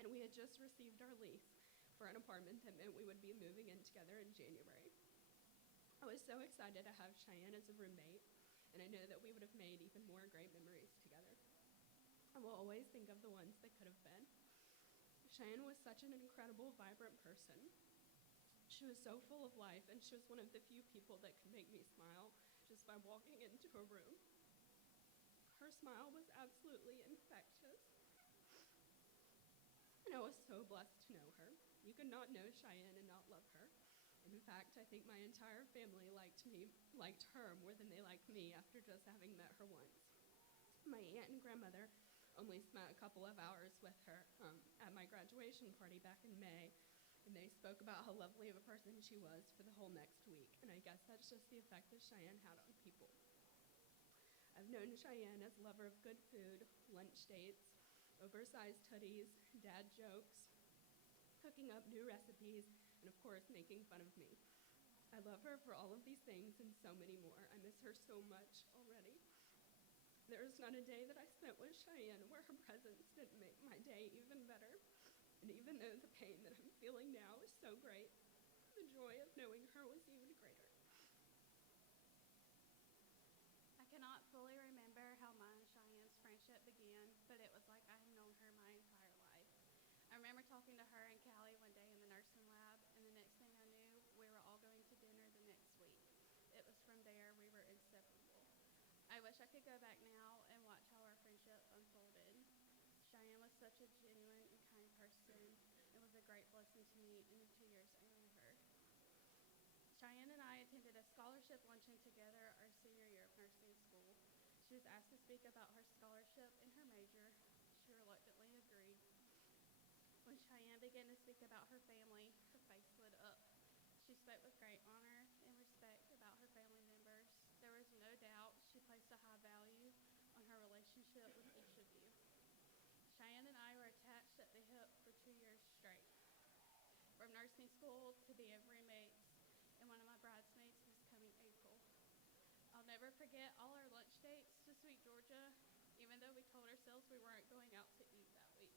and we had just received our lease for an apartment that meant we would be moving in together in January. I was so excited to have Cheyenne as a roommate, and I know that we would have made even more great memories together. I will always think of the ones that could have been. Cheyenne was such an incredible, vibrant person. She was so full of life, and she was one of the few people that could make me smile just by walking into a room. Her smile was absolutely infectious, and I was so blessed to know her. You could not know Cheyenne and not love her. In fact, I think my entire family liked her more than they liked me after just having met her once. My aunt and grandmother only spent a couple of hours with her at my graduation party back in May, and they spoke about how lovely of a person she was for the whole next week, and I guess that's just the effect that Cheyenne had on people. I've known Cheyenne as a lover of good food, lunch dates, oversized hoodies, dad jokes, cooking up new recipes, and of course, making fun of me. I love her for all of these things and so many more. I miss her so much already. There is not a day that I spent with Cheyenne where her presence didn't make my day even better. And even though the pain that I'm feeling now is so great, the joy of knowing her was even greater. I cannot fully remember how mine and Cheyenne's friendship began, but it was like I had known her my entire life. I remember talking to her and Callie one day in the nursing lab, and the next thing I knew, we were all going to dinner the next week. It was from there we were inseparable. I wish I could go back now and watch how our friendship unfolded. Cheyenne was such a genuine and kind person. It was a great blessing to me in the 2 years I knew her. Cheyenne and I attended a scholarship luncheon together our senior year of nursing school. She was asked to speak about her scholarship and her major. She reluctantly agreed. When Cheyenne began to speak about her family, her face lit up. She spoke with great honor and respect about her family members. There was no doubt she placed a high value on her relationship with each of you. Cheyenne and I were attached at the hip for 2 years straight, from nursing school to being roommates, and one of my bridesmaids was coming April. I'll never forget all our lunch dates to Sweet Georgia, even though we told ourselves we weren't going out to eat that week.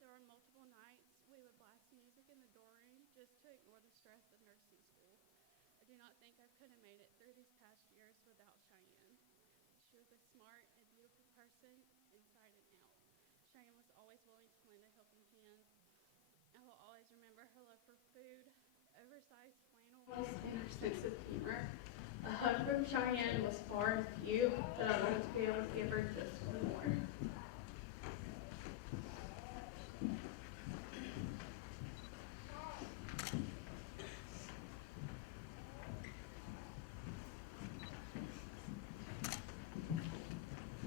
There were multiple nights we would blast music in the dorm room just to ignore the stress of nursing school. I do not think I could have made it through these past years without Cheyenne. She was a smart and beautiful person inside and out. Cheyenne was always willing to lend a helping hand. I will always remember her love for food, oversized flannels, and her sense of humor. A hug from Cheyenne was far and few, but I wanted to be able to give her just one more.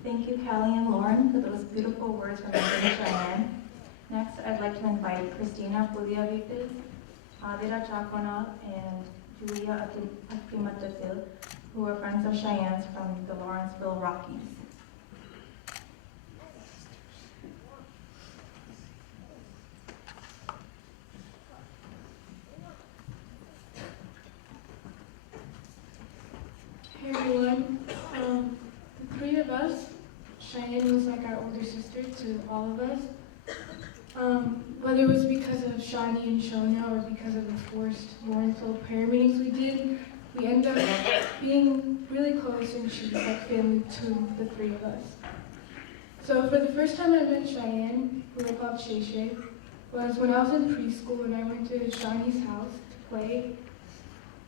Thank you, Callie and Lauren, for those beautiful words from Cheyenne. Next, I'd like to invite Christina Pudiavites, Adira Chacona, and Julia Akimatafil, who are friends of Cheyenne's from the Lawrenceville Rockies. Hey everyone, the three of us, Cheyenne was like our older sister to all of us. Whether it was because of Shawnee and Shona or because of the forced Lawrenceville prayer meetings we did, we ended up being really close, and she was like family to the three of us. So for the first time I met Cheyenne, who I called Shay Shay, was when I was in preschool and I went to Shawnee's house to play.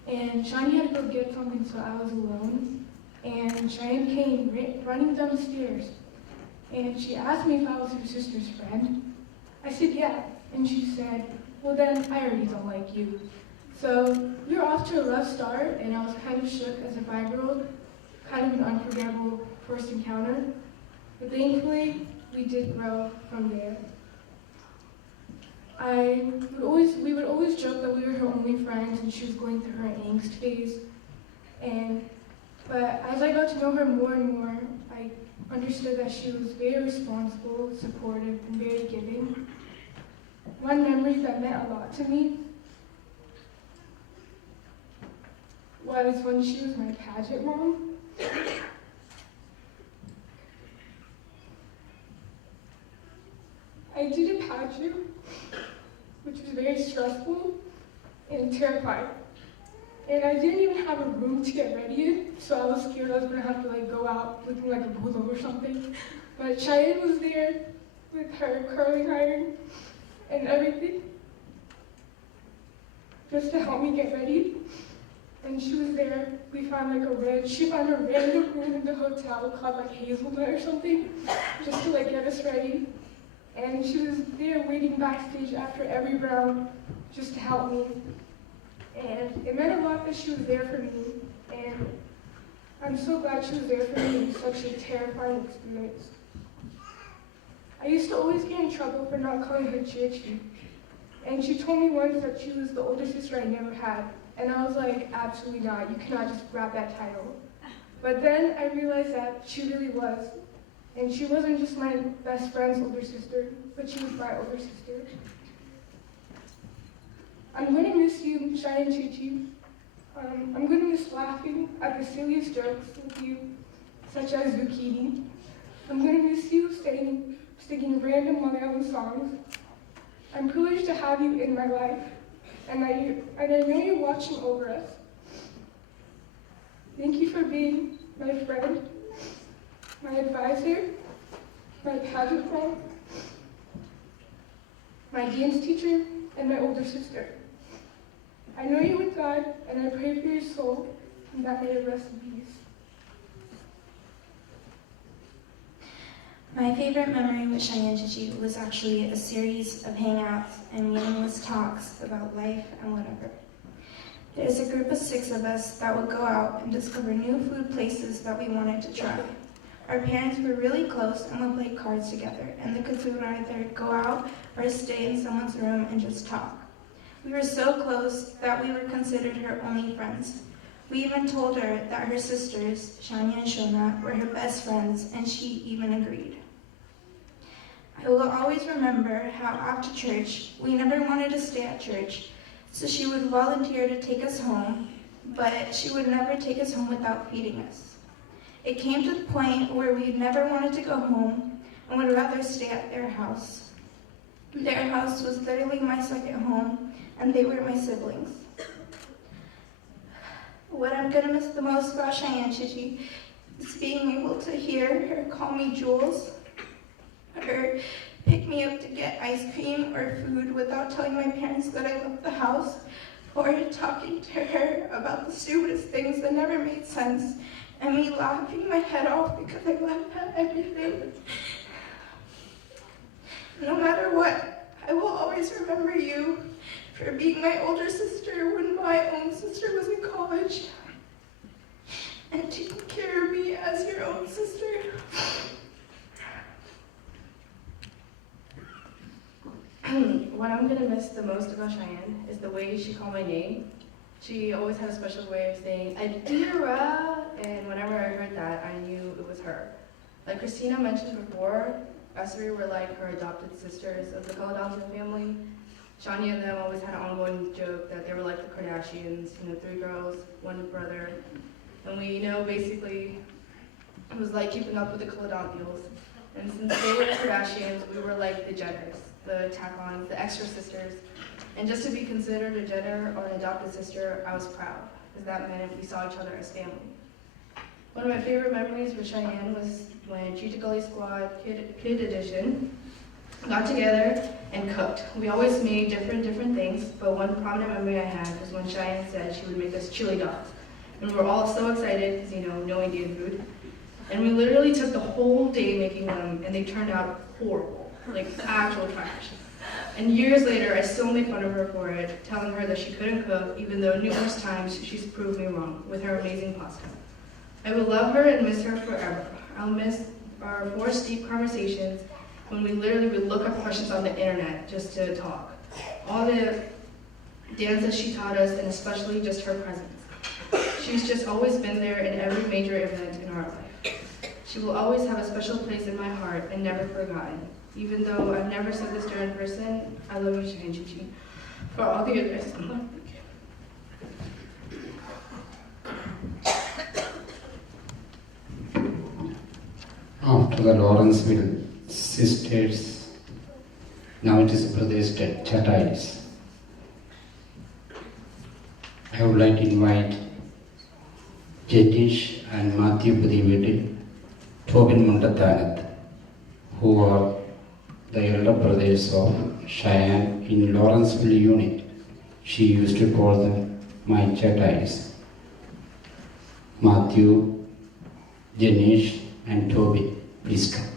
And Shawnee had to go get something, so I was alone. And Cheyenne came running down the stairs, and she asked me if I was her sister's friend. I said, yeah, and she said, well then, I already don't like you. So we were off to a rough start, and I was kind of shook as a 5-year-old, kind of an unforgettable first encounter. But thankfully, we did grow from there. We would always joke that we were her only friends and she was going through her angst phase. But as I got to know her more and more, I understood that she was very responsible, supportive, and very giving. One memory that meant a lot to me was when she was my pageant mom. I did a pageant, which was very stressful and terrifying. And I didn't even have a room to get ready in, so I was scared I was gonna have to like go out looking like a bulldog or something. But Cheyenne was there with her curling iron and everything, just to help me get ready. And she was there. We found like she found a random room in the hotel called like Hazelnut or something, just to like get us ready. And she was there waiting backstage after every round, just to help me. And it meant a lot that she was there for me. And I'm so glad she was there for me in such a terrifying experience. I used to always get in trouble for not calling her Cherishing. And she told me once that she was the older sister I never had. And I was like, absolutely not. You cannot just grab that title. But then I realized that she really was. And she wasn't just my best friend's older sister, but she was my older sister. I'm going to miss you, Cheyenne Chichi. I'm going to miss laughing at the silliest jokes with you, such as zucchini. I'm going to miss you singing random malayalam songs. I'm privileged to have you in my life, and I know you're watching over us. Thank you for being my friend, my advisor, my pageant friend, my dance teacher, and my older sister. I know you're with God, and I pray for your soul, and that may it rest in peace. My favorite memory with Cheyenne Chichi was actually a series of hangouts and meaningless talks about life and whatever. There's a group of 6 of us that would go out and discover new food places that we wanted to try. Our parents were really close and would play cards together, and the kids would either go out or stay in someone's room and just talk. We were so close that we were considered her only friends. We even told her that her sisters, Shania and Shona, were her best friends, and she even agreed. I will always remember how after church, we never wanted to stay at church, so she would volunteer to take us home, but she would never take us home without feeding us. It came to the point where we never wanted to go home and would rather stay at their house. Their house was literally my second home, and they were my siblings. What I'm gonna miss the most about Cheyenne Chichi is being able to hear her call me Jules, or pick me up to get ice cream or food without telling my parents that I left the house, or talking to her about the stupidest things that never made sense, and me laughing my head off because I laughed at everything. No matter what, I will always remember you for being my older sister when my own sister was in college, and taking care of me as your own sister. What I'm gonna miss the most about Cheyenne is the way she called my name. She always had a special way of saying, Adira, and whenever I heard that, I knew it was her. Like Christina mentioned before, us 3 were like her adopted sisters of the Kallidanthiyil family. Shania and them always had an ongoing joke that they were like the Kardashians, 3 girls, 1 brother. And we, basically, it was like keeping up with the Kallidanthiyils. And since they were the Kardashians, we were like the Jenners, the tack-ons, the extra sisters. And just to be considered a Jenner or an adopted sister, I was proud, because that meant we saw each other as family. One of my favorite memories with Cheyenne was when Cheetah Gully Squad Kid Edition got together and cooked. We always made different things, but one prominent memory I had was when Cheyenne said she would make us chili dogs. And we were all so excited, because, no Indian food. And we literally took the whole day making them, and they turned out horrible, like actual trash. And years later, I still make fun of her for it, telling her that she couldn't cook, even though numerous times she's proved me wrong with her amazing pasta. I will love her and miss her forever. I'll miss our forced deep conversations when we literally would look up questions on the internet just to talk. All the dances she taught us, and especially just her presence. She's just always been there in every major event in our life. She will always have a special place in my heart and never forgotten. Even though I've never said this to her in person, I love you, Cheyenne Chichi, for all the advice in life. After the Lawrenceville sisters, Now it is brothers Chataides. I would like to invite Jetish and Matthew Pudividi, Tobin Mundatanath, who are the elder brothers of Shayaan in Lawrenceville unit. She used to call them my Chataides. Matthew, Janish, and Toby, please come.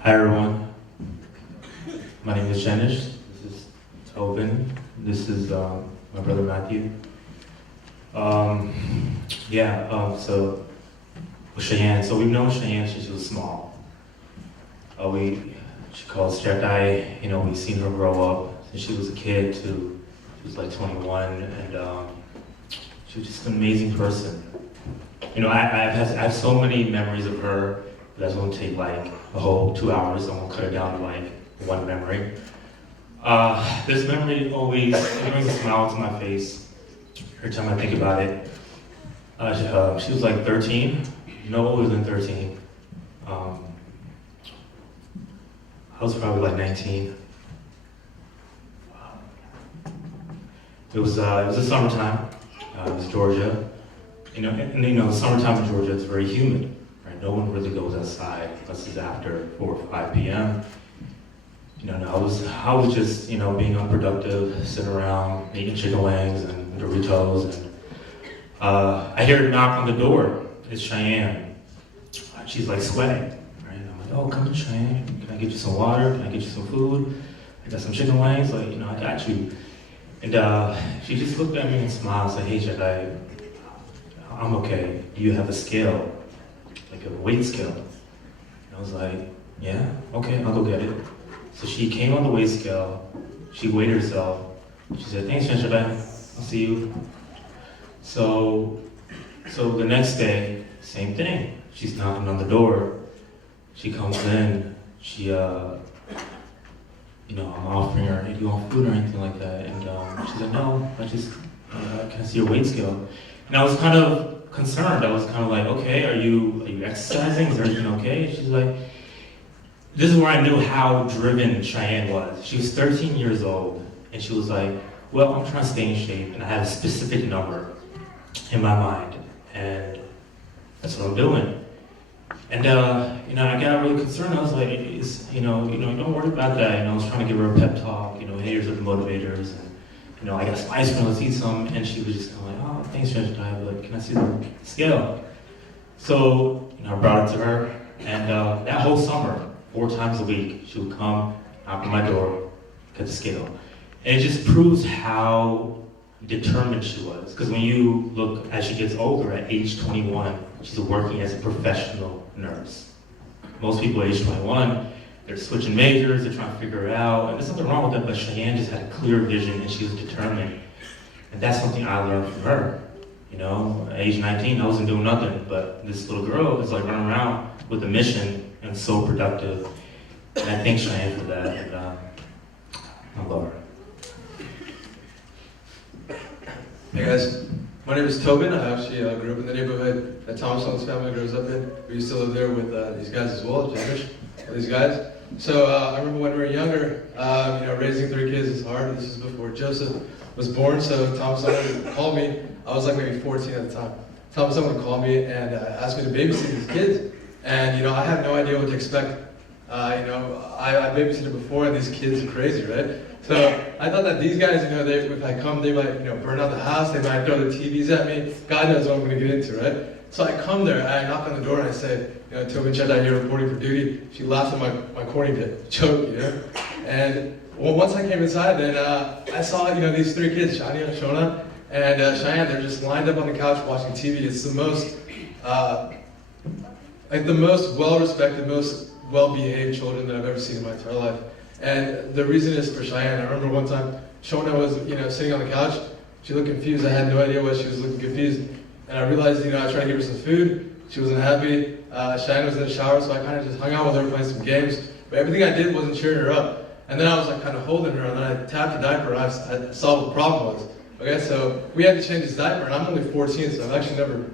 Hi everyone, my name is Janish, this is Tobin, this is my brother Matthew. So with Cheyenne, so we've known Cheyenne since she was small. She calls Jedi, we've seen her grow up since she was a kid to, she was like 21, and she was just an amazing person. I have so many memories of her, but that's going to take like a whole 2 hours. I'm going to cut it down to like one memory. This memory always brings a smile to my face every time I think about it. She was like 13, no older than 13. I was probably like 19. It was the summertime. It was Georgia. The summertime in Georgia is very humid. Right? No one really goes outside unless it's after 4 or 5 p.m. I was just being unproductive, sitting around eating chicken wings and Doritos, and I hear a knock on the door. It's Cheyenne. She's like sweating. Right? I'm like, oh, come in, Cheyenne. Can I get you some water? Can I get you some food? I got some chicken wings. Like, I got you. And she just looked at me and smiled. Said, hey, Jedi, I'm okay. Do you have a scale? Like a weight scale? And I was like, yeah, okay, I'll go get it. So she came on the weight scale. She weighed herself. She said, thanks, Jedi. I'll see you. So the next day, same thing. She's knocking on the door. She comes in. I'm offering her, hey, do you want food or anything like that? And she's like, no, can I see your weight scale? And I was kind of concerned. I was kind of like, okay, are you exercising? Is everything okay? She's like, this is where I knew how driven Cheyenne was. She was 13 years old, and she was like, well, I'm trying to stay in shape, and I have a specific number in my mind, and that's what I'm doing. And I got really concerned. I was like, don't worry about that. I was trying to give her a pep talk. Haters are the motivators, and I got some ice cream. Let's eat some. And she was just kind of like, oh, thanks, Judge Di, but can I see the scale? So I brought it to her, and that whole summer, 4 times a week, she would come, knock on my door, get the scale, and it just proves how determined she was. Because when you look, as she gets older, at age 21, she's working as a professional nurse. Most people at age 21, they're switching majors, they're trying to figure it out, and there's nothing wrong with that, but Cheyenne just had a clear vision and she was determined. And that's something I learned from her. At age 19, I wasn't doing nothing, but this little girl is like running around with a mission and so productive. And I thank Cheyenne for that, and I love her. Hey guys, my name is Tobin. I actually grew up in the neighborhood that Thompson's family grows up in. We used to live there with these guys as well, Janish, these guys. So I remember when we were younger, raising 3 kids is hard. This is before Joseph was born, so Thompson would call me. I was like maybe 14 at the time. Thompson would call me and ask me to babysit these kids. And I had no idea what to expect. I babysitted before, and these kids are crazy, right? So I thought that these guys, if I come, they might, burn out the house, they might throw the TVs at me. God knows what I'm going to get into, right? So I come there, and I knock on the door, and I say, Tobin Chedai here reporting for duty. She laughs at my corny bit, joke, And once I came inside, then I saw, these 3 kids, Shani, Shona, and Cheyenne. They're just lined up on the couch watching TV. It's the most, the most well-respected, most well-behaved children that I've ever seen in my entire life. And the reason is for Cheyenne. I remember one time, Shona was, sitting on the couch. She looked confused. I had no idea why she was looking confused. And I realized, I tried to give her some food. She wasn't happy. Cheyenne was in the shower, so I kind of just hung out with her, playing some games. But everything I did wasn't cheering her up. And then I was kind of holding her, and then I tapped her diaper. I saw what the problem was. Okay, so we had to change his diaper, and I'm only 14, so I've actually never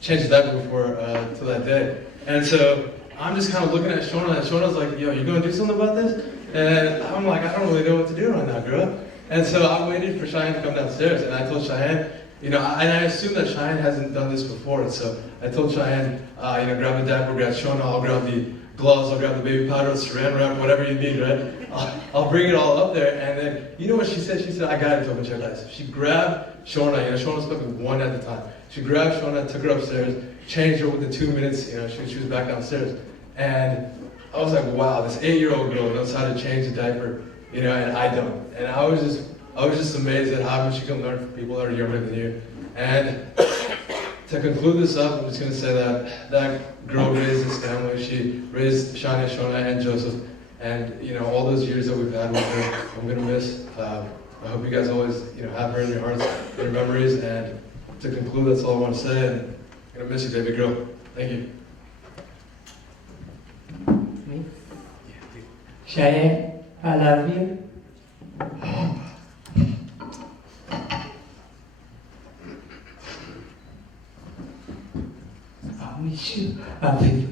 changed his diaper before till that day. And so I'm just kind of looking at Shona, and Shona's like, yo, you gonna do something about this? And I'm like, I don't really know what to do right now, girl. And so I waited for Shayaan to come downstairs, and I told Shayaan, and I assume that Shayaan hasn't done this before, and so I told Shayaan, grab the diaper, grab Shona, I'll grab the gloves, I'll grab the baby powder, saran wrap, whatever you need, right? I'll bring it all up there, and then, you know what she said? She said, I got it, Tobin, check this. She grabbed Shona, Shona's fucking one at a time. She grabbed Shona, took her upstairs, changed her within 2 minutes, she was back downstairs. And I was like, wow, this 8-year-old girl knows how to change a diaper, and I don't. And I was just amazed at how much you can learn from people that are younger than you. And to conclude this up, I'm just going to say that girl raised this family. She raised Shania, Shona, and Joseph. And, all those years that we've had with her, I'm going to miss. I hope you guys always, have her in your hearts, in your memories. And to conclude, that's all I want to say. And I'm going to miss you, baby girl. Thank you. Cheyenne, I love you. I miss you. I feel you.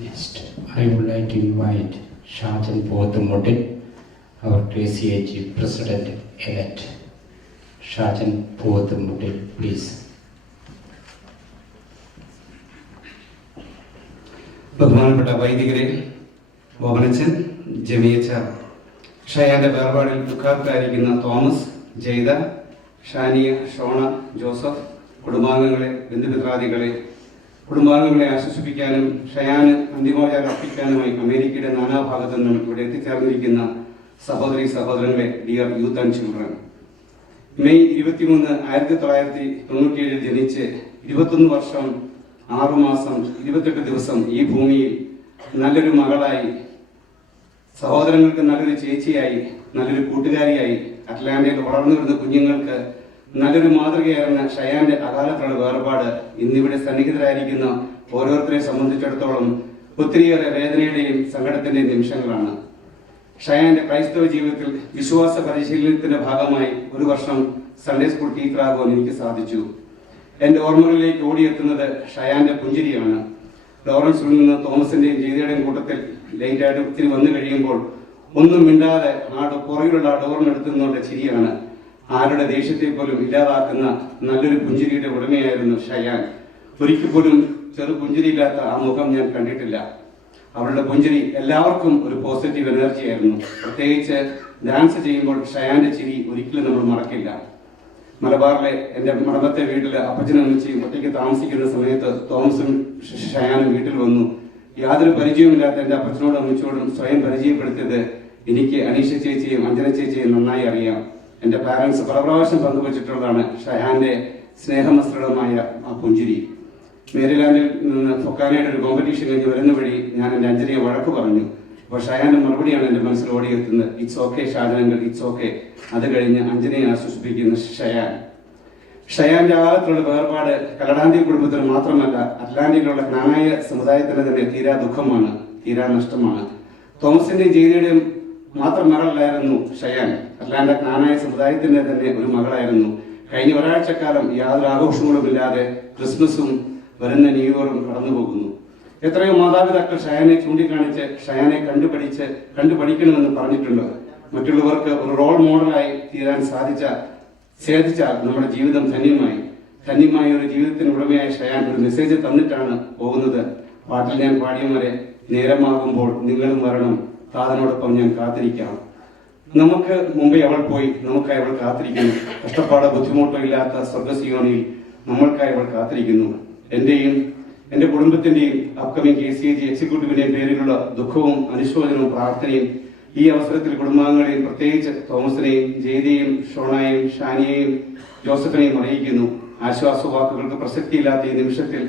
Next, I would like to invite Sergeant Godmother, our KCAG President-elect. Sergeant Godmother, please. ബഹുമാനപ്പെട്ട വൈദികരെ, ബോബനച്ചൻ, ജമിയച്ച, ഷയാന്റെ വേർപാടിൽ ദുഃഖാർത്തരായിരിക്കുന്ന Thomas, Jaitha, Shania, Shona, Joseph, കുടുംബാംഗങ്ങളെ, ബന്ധുമിത്രാദികളെ, കുടുംബാംഗങ്ങളെ ആശ്വസിപ്പിക്കാനും ഷയാന് അന്തിമോപചാരം അർപ്പിക്കാനുമായി അമേരിക്കയുടെ നാനാഭാഗത്തു നിന്നും ഇവിടെ എത്തിച്ചേർന്നിരിക്കുന്ന സഹോദരി സഹോദരങ്ങളെ, dear youth and children. May 23, 1997 ജനിച്ച് 21 വർഷം 6 മാസം 28 ദിവസം ഈ ഭൂമിയിൽ നല്ലൊരു മകളായി, സഹോദരങ്ങൾക്ക് നല്ലൊരു ചേച്ചിയായി, നല്ലൊരു കൂട്ടുകാരിയായി, അറ്റ്ലാന്റയിൽ വളർന്നു വരുന്ന കുഞ്ഞുങ്ങൾക്ക് നല്ലൊരു മാതൃകയായിരുന്ന ഷയാന്റെ അകാലത്തുള്ള വേർപാട് ഇന്നിവിടെ സന്നിഹിതരായിരിക്കുന്ന ഓരോരുത്തരെ സംബന്ധിച്ചിടത്തോളം ഒത്തിരിയേറെ വേദനയുടെയും സങ്കടത്തിന്റെയും നിമിഷങ്ങളാണ്. ഷയാന്റെ ക്രൈസ്തവ ജീവിതത്തിൽ വിശ്വാസ പരിശീലനത്തിന്റെ ഭാഗമായി 1 വർഷം സൺഡേ സ്കൂൾ ടീച്ചറാകുവാൻ എനിക്ക് സാധിച്ചു. എന്റെ ഓർമ്മകളിലേക്ക് ഓടിയെത്തുന്നത് ഷയാന്റെ പുഞ്ചിരിയാണ്. ലോറൻസിൽ നിന്ന് തോമസിന്റെയും ജീതയുടെയും കൂട്ടത്തിൽ ലേറ്റായിട്ട് ഒത്തിരി വന്നു കഴിയുമ്പോൾ ഒന്നും മിണ്ടാതെ പുറകിലുള്ള ആ ഡോറിനടുത്ത് നിന്നുള്ള ചിരിയാണ്. ആരുടെ ദേഷ്യത്തെ പോലും ഇല്ലാതാക്കുന്ന നല്ലൊരു പുഞ്ചിരിയുടെ ഉടമയായിരുന്നു ഷയാൻ. ഒരിക്കൽ പോലും ചെറു പുഞ്ചിരിയില്ലാത്ത ആ മുഖം ഞാൻ കണ്ടിട്ടില്ല. അവളുടെ പുഞ്ചിരി എല്ലാവർക്കും ഒരു പോസിറ്റീവ് എനർജി ആയിരുന്നു. പ്രത്യേകിച്ച് ഡാൻസ് ചെയ്യുമ്പോൾ ഷയാന്റെ ചിരി ഒരിക്കലും നമ്മൾ മറക്കില്ല. മലബാറിലെ എന്റെ മടമത്തെ വീട്ടില് അപ്പച്ചനും അമ്മച്ചിയും ഒറ്റയ്ക്ക് താമസിക്കുന്ന സമയത്ത് തോമസും ഷയാനും വീട്ടിൽ വന്നു. യാതൊരു പരിചയവുമില്ലാത്ത എന്റെ അപ്പച്ചനോടും അമ്മച്ചോടും സ്വയം പരിചയപ്പെടുത്തിയത് എനിക്ക് അനീഷ ചേച്ചിയും അഞ്ജന ചേച്ചിയും നന്നായി അറിയാം. എന്റെ പാരന്റ്സ് പല പ്രാവശ്യം പങ്കുവച്ചിട്ടുള്ളതാണ് ഷയാന്റെ സ്നേഹമസ്ത്രമായ ആ പുഞ്ചിരി. മേരിലാൻഡിൽ നിന്ന് ഫൊക്കാനയുടെ ഒരു കോമ്പറ്റീഷൻ കഴിഞ്ഞ് വരുന്ന വഴി ഞാൻ എന്റെ അഞ്ജനയെ വഴക്ക് പറഞ്ഞു. അപ്പോൾ ഷയാന്റെ മറുപടിയാണ് എന്റെ മനസ്സിൽ ഓടിയെത്തുന്നത്, ഇറ്റ്സ് ഓക്കെ ഷാജനങ്ങൾ, ഇറ്റ്സ് ഓക്കെ. അത് കഴിഞ്ഞ് അഞ്ജനയെ ആശ്വസിപ്പിക്കുന്ന ഷയാന്റെ കാലത്തുള്ള വേർപാട് കല്ലടാന്തിയിൽ കുടുംബത്തിന് മാത്രമല്ല, അറ്റ്ലാന്റിലുള്ള ജ്ഞാനായ സമുദായത്തിന് തന്നെ തീരാ ദുഃഖമാണ്, തീരാ നഷ്ടമാണ്. തോമസിന്റെയും ജെയ്തയുടെയും മാത്രം മകളല്ലായിരുന്നു ഷയാൻ, അറ്റ്ലാന്റ ജ്ഞാനായ സമുദായത്തിന്റെ തന്നെ ഒരു മകളായിരുന്നു. കഴിഞ്ഞ ഒരാഴ്ചക്കാലം യാതൊരു ആഘോഷങ്ങളും ഇല്ലാതെ ക്രിസ്മസും വരുന്ന ന്യൂ ഇയറും കടന്നുപോകുന്നു. എത്രയോ മാതാപിതാക്കൾ ഷയാനെ ചൂണ്ടിക്കാണിച്ച് ഷയാനെ കണ്ടുപഠിക്കണമെന്ന് പറഞ്ഞിട്ടുണ്ട്. മറ്റുള്ളവർക്ക് ഒരു റോൾ മോഡലായി തീരാൻ സാധിച്ചാൽ നമ്മുടെ ജീവിതം ധന്യമായ ഒരു ജീവിതത്തിന് ഉടമയായ ഷയാൻ ഒരു മെസ്സേജ് തന്നിട്ടാണ് പോകുന്നത്. പാട്ടിൽ ഞാൻ പാടിയവരെ, നേരമാകുമ്പോൾ നിങ്ങളും വരണം, താതനോടൊപ്പം ഞാൻ കാത്തിരിക്കാം. നമുക്ക് മുമ്പേ അവൾ പോയി, നമുക്കായി അവൾ കാത്തിരിക്കുന്നു. കഷ്ടപ്പാടോ ബുദ്ധിമുട്ടോ ഇല്ലാത്ത സ്വർഗസിയോണിയിൽ നമ്മൾക്കായി അവൾ കാത്തിരിക്കുന്നു. എന്റെയും എന്റെ കുടുംബത്തിന്റെയും അപ്കമിംഗ് KCAG എക്സിക്യൂട്ടീവിന്റെയും പേരിലുള്ള ദുഃഖവും അനുശോചനവും പ്രാർത്ഥനയും ഈ അവസരത്തിൽ കുടുംബാംഗങ്ങളെയും പ്രത്യേകിച്ച് തോമസിനെയും ജെയ്തയെയും ഷോണയെയും ഷാനിയെയും ജോസഫിനെയും അറിയിക്കുന്നു. ആശ്വാസവാക്കുകൾക്ക് പ്രസക്തിയില്ലാത്ത ഈ നിമിഷത്തിൽ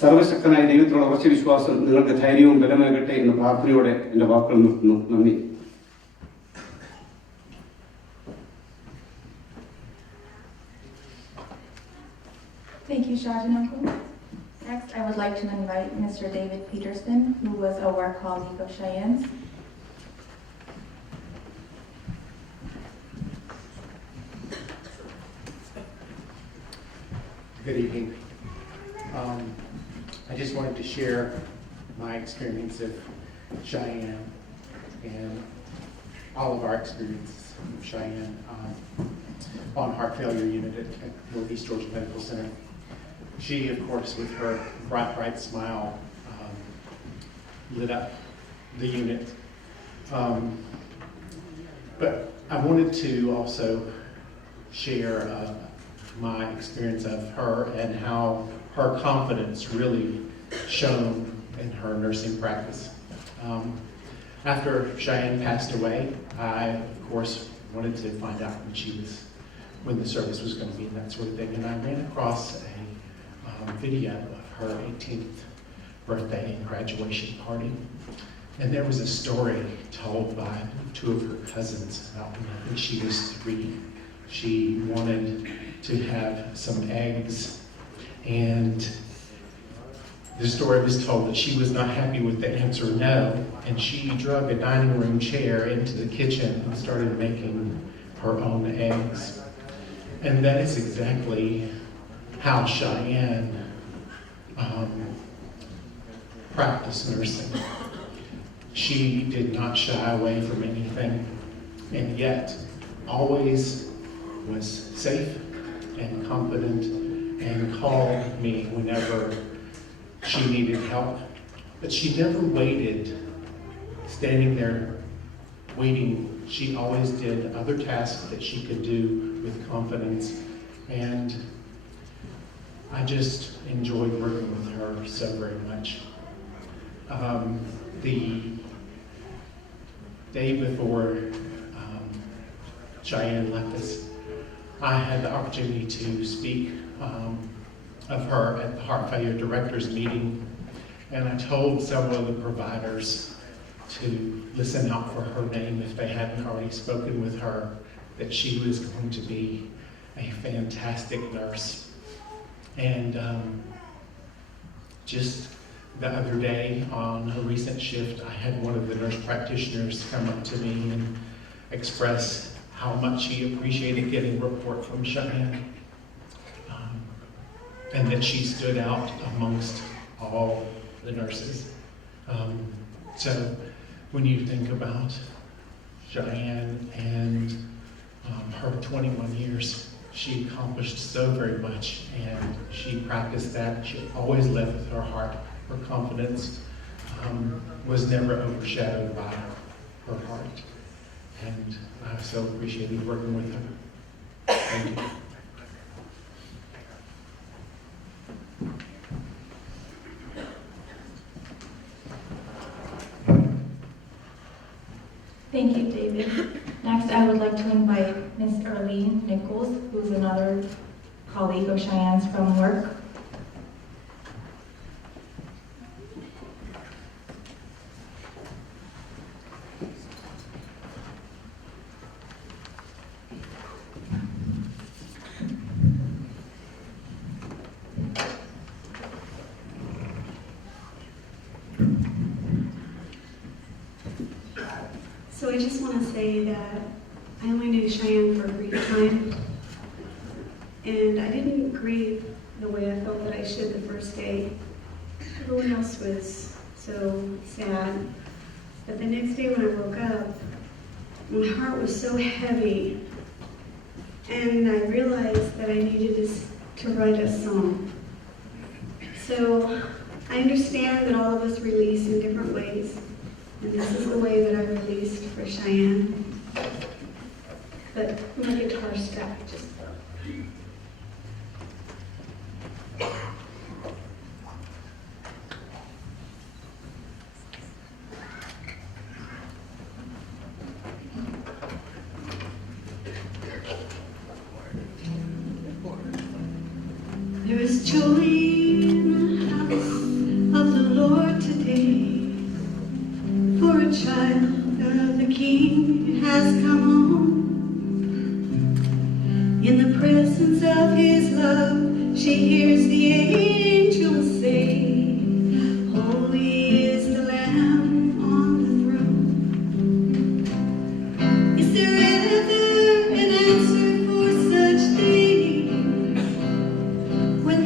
സർവശക്തനായ ദൈവത്തിലുള്ള ഉറച്ച വിശ്വാസം നിങ്ങൾക്ക് ധൈര്യവും ബലമേകട്ടെ എന്ന പ്രാർത്ഥനയോടെ എന്റെ വാക്കുകൾ നിർത്തുന്നു. നന്ദി. Thank you, Shajan Uncle. Next, I would like to invite Mr. David Peterson, who was a work colleague of Cheyenne's. Good evening. I just wanted to share my experience of Cheyenne and all of our experiences of Cheyenne on heart failure unit at Northeast Georgia Medical Center. She, of course, with her bright smile, lit up the unit. But I wanted to also share my experience of her and how her confidence really shone in her nursing practice. After Cheyenne passed away, I, of course, wanted to find out when the service was going to be and that sort of thing. And I ran across a video of her 18th birthday and graduation party. And there was a story told by two of her cousins about when she was 3. She wanted to have some eggs, and the story was told that she was not happy with the answer no, and she drug a dining room chair into the kitchen and started making her own eggs. And that is exactly how Cheyenne practiced nursing. She did not shy away from anything, and yet always was safe and confident and called me whenever she needed help. But she never waited, standing there waiting. She always did other tasks that she could do with confidence, and I just enjoyed working with her so very much. The day before Cheyenne left us, I had the opportunity to speak of her at the Heart Failure Directors meeting, and I told several of the providers to listen out for her name if they hadn't already spoken with her, that she was going to be a fantastic nurse. And just the other day on a recent shift, I had one of the nurse practitioners come up to me and express how much he appreciated getting a report from Cheyenne, and that she stood out amongst all the nurses. So when you think about Cheyenne and her 21 years, she accomplished so very much, and she practiced that. She always led with her heart. Her confidence was never overshadowed by her heart. And I've so appreciated working with her. Thank you. Thank you, David. Next, I would like to invite Ms. Earlene Nichols, who's another colleague of Cheyenne's from work. So I just want to say that I only knew Cheyenne for a brief time, and I didn't grieve the way I felt that I should the first day. Everyone else was so sad. But the next day when I woke up, my heart was so heavy, and I realized that I needed to write a song. So I understand that all of us release in different ways. And this is the way that I released for Cheyenne. But my guitar stopped just There is joy in the house of the Lord today. For a child of the King has come home. In the presence of his love, she hears the angels say, Holy is the Lamb on the throne. Is there ever an answer for such things? When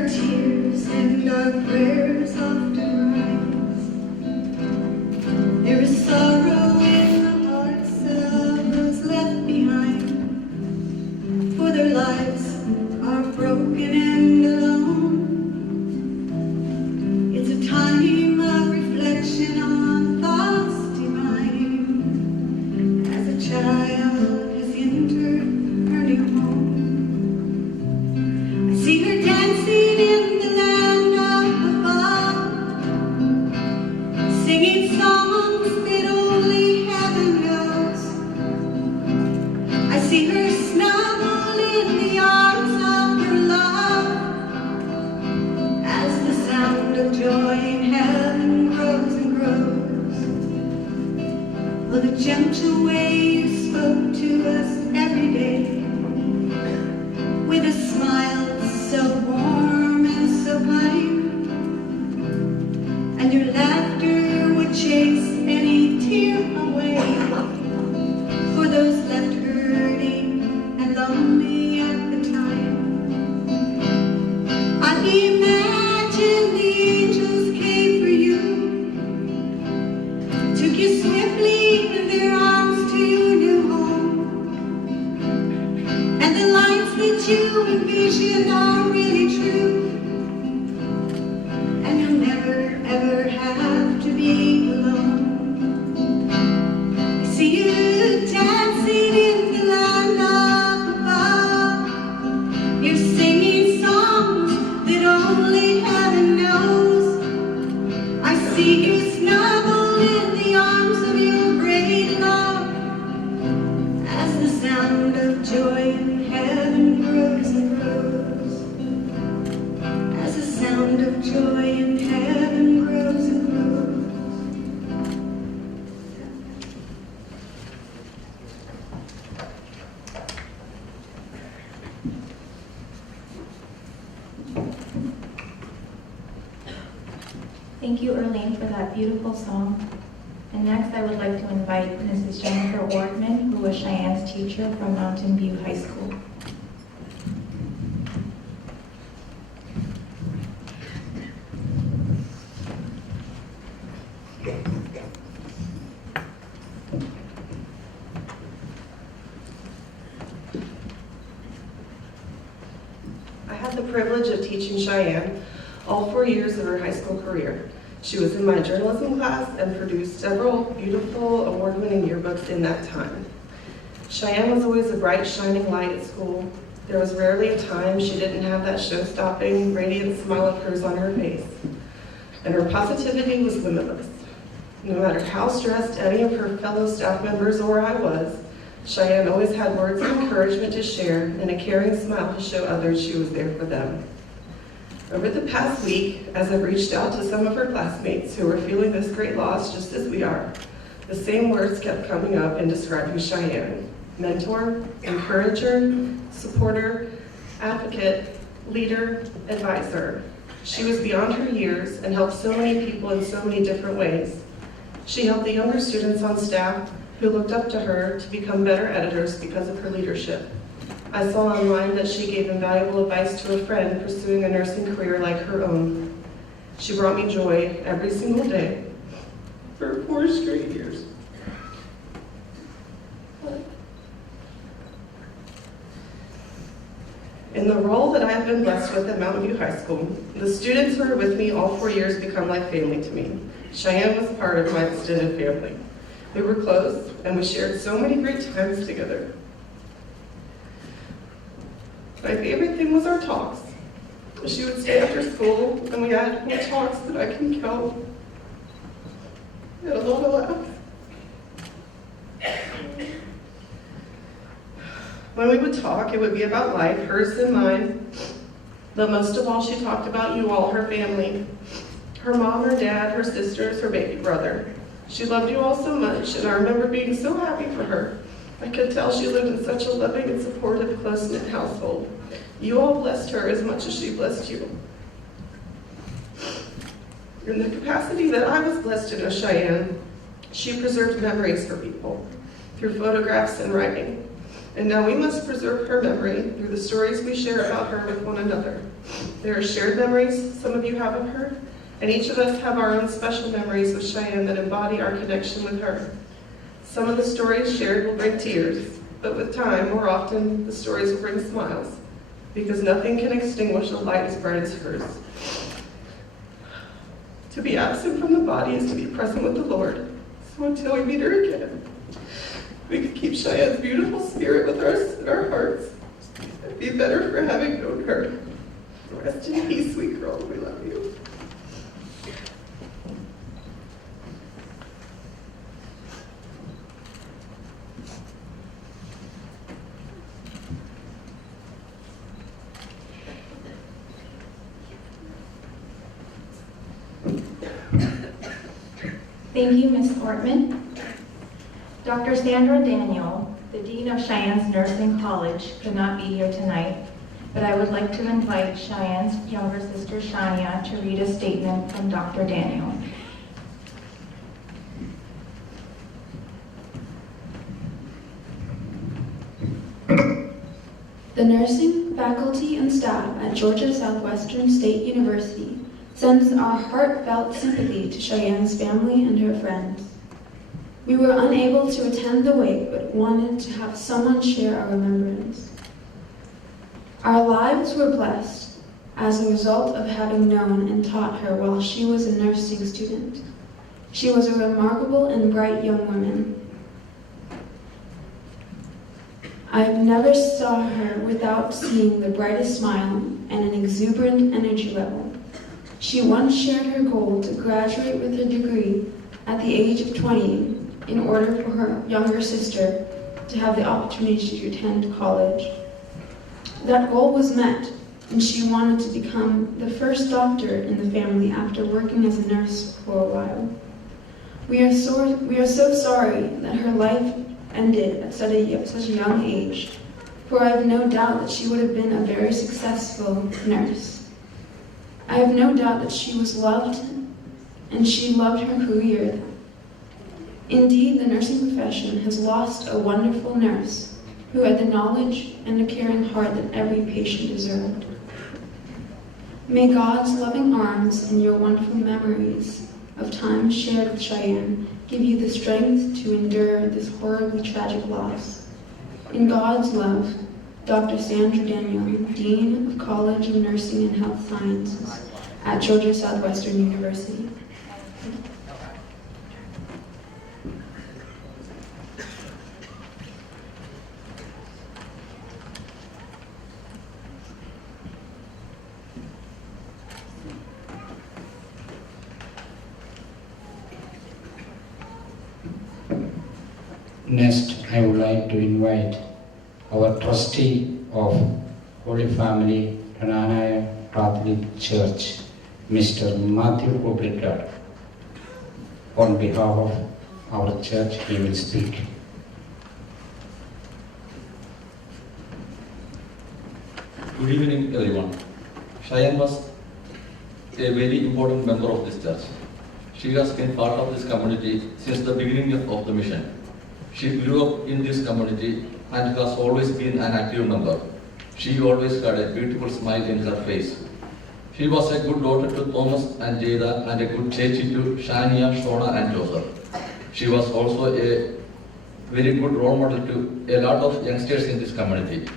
our tears and our prayers often rise. There is sorrow in the hearts of those left behind, for their lives are broken and alone. It's a time of reflection on thoughts divine, as a child has entered her new home. I see her dancing in the land up above, singing songs that only heaven knows. I see her snuggled in the arms of her love, as the sound of joy in heaven grows and grows. Well, the gentle way you spoke to us every day, with a smile so warm and so kind, and your laughter would chase any tear away, for those left hurting and lonely at the time. I imagine the angels came for you, took you swiftly in their arms to your new home, and the lights that you envision are really true, and you'll never ever have to be alone. I see you dancing in the land up above, you're singing songs that only heaven knows. I see you snuggled in the arms of your great love, as the sound of joy in heaven grows and grows. As the sound of joy in heaven grows and grows. Thank you, Erlene, for that beautiful song. And next, I would like to invite Mrs. Jennifer Wardman, who was Cheyenne's teacher from Mountain View High School. I had the privilege of teaching Cheyenne all 4 years of her high school career. She was in my journalism class and produced several beautiful award-winning yearbooks in that time. Cheyenne was always a bright, shining light at school. There was rarely a time she didn't have that show-stopping, radiant smile of hers on her face. And her positivity was limitless. No matter how stressed any of her fellow staff members or I was, Cheyenne always had words of encouragement to share and a caring smile to show others she was there for them. Over the past week, as I've reached out to some of her classmates who are feeling this great loss just as we are, the same words kept coming up in describing Cheyenne: mentor, encourager, supporter, advocate, leader, advisor. She was beyond her years and helped so many people in so many different ways. She helped the younger students on staff who looked up to her to become better editors because of her leadership. I saw online that she gave invaluable advice to a friend pursuing a nursing career like her own. She brought me joy every single day for 4 straight years. In the role that I have been blessed with at Mountain View High School, the students who are with me all 4 years become like family to me. Cheyenne was part of my extended family. We were close, and we shared so many great times together. My favorite thing was our talks. She would stay after school, and we had more talks that I can count. We had a lot of laughs. When we would talk, it would be about life, hers and mine. But most of all, she talked about you all, her family. Her mom, her dad, her sisters, her baby brother. She loved you all so much, and I remember being so happy for her. I could tell she lived in such a loving and supportive, close-knit household. You all blessed her as much as she blessed you. In the capacity that I was blessed in as Cheyenne, she preserved memories for people through photographs and writing. And now we must preserve her memory through the stories we share about her with one another. There are shared memories some of you have of her, and each of us have our own special memories with Cheyenne that embody our connection with her. Some of the stories shared will bring tears, but with time, more often, the stories will bring smiles, because nothing can extinguish a light as bright as hers. To be absent from the body is to be present with the Lord. So until we meet her again, we could keep Cheyenne's beautiful spirit with us in our hearts and be better for having known her. Rest in peace, sweet girl. We love you. Thank you, Ms. Ortman. Dr. Sandra Daniel, the Dean of Cheyenne's Nursing College, could not be here tonight, but I would like to invite Cheyenne's younger sister, Shania, to read a statement from Dr. Daniel. The nursing faculty and staff at Georgia Southwestern State University sends our heartfelt sympathy to Cheyenne's family and her friends. We were unable to attend the wake, but wanted to have someone share our remembrance. Our lives were blessed as a result of having known and taught her while she was a nursing student. She was a remarkable and bright young woman. I have never saw her without seeing the brightest smile and an exuberant energy level. She once shared her goal to graduate with her degree at the age of 20 in order for her younger sister to have the opportunity to attend college. That goal was met, and she wanted to become the first doctor in the family after working as a nurse for a while. We are so sorry that her life ended at such a young age, for I have no doubt that she would have been a very successful nurse. I have no doubt that she was loved, and she loved her career. Indeed, the nursing profession has lost a wonderful nurse who had the knowledge and a caring heart that every patient deserved. May God's loving arms and your wonderful memories of time shared with Cheyenne give you the strength to endure this horribly tragic loss. In God's love, Dr. Sandra Daniel, Dean of College of Nursing and Health Sciences at Georgia Southwestern University. Next, I would like to invite our trustee of Holy Family Rananaya Catholic Church, Mr. Matthew Obligator. On behalf of our church, he will speak. Good evening, everyone. Cheyenne was a very important member of this church. She has been part of this community since the beginning of the mission. She grew up in this community and has always been an active member. She always had a beautiful smile in her face. She was a good daughter to Thomas and Jada and a good chechi to Shania, Shona and Joseph. She was also a very good role model to a lot of youngsters in this community.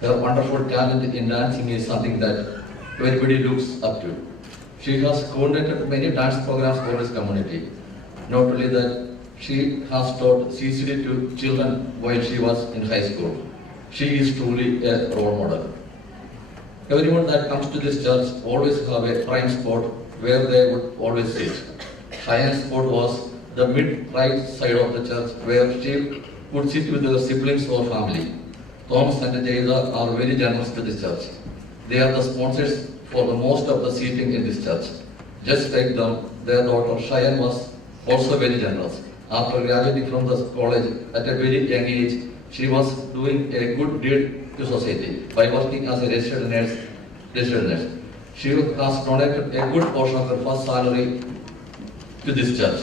Her wonderful talent in dancing is something that everybody looks up to. She has coordinated many dance programs for this community. Not only that, she has taught CCD to children while she was in high school. She is truly a role model. Everyone that comes to this church always have a prime spot where they would always sit. Cheyenne's spot was the mid-right side of the church where she would sit with her siblings or family. Thomas and Jada are very generous to this church. They are the sponsors for the most of the seating in this church. Just like them, their daughter Cheyenne was also very generous. After graduating from the college at a very young age, she was doing a good deed to society by working as a registered nurse. She has donated a good portion of her first salary to this church.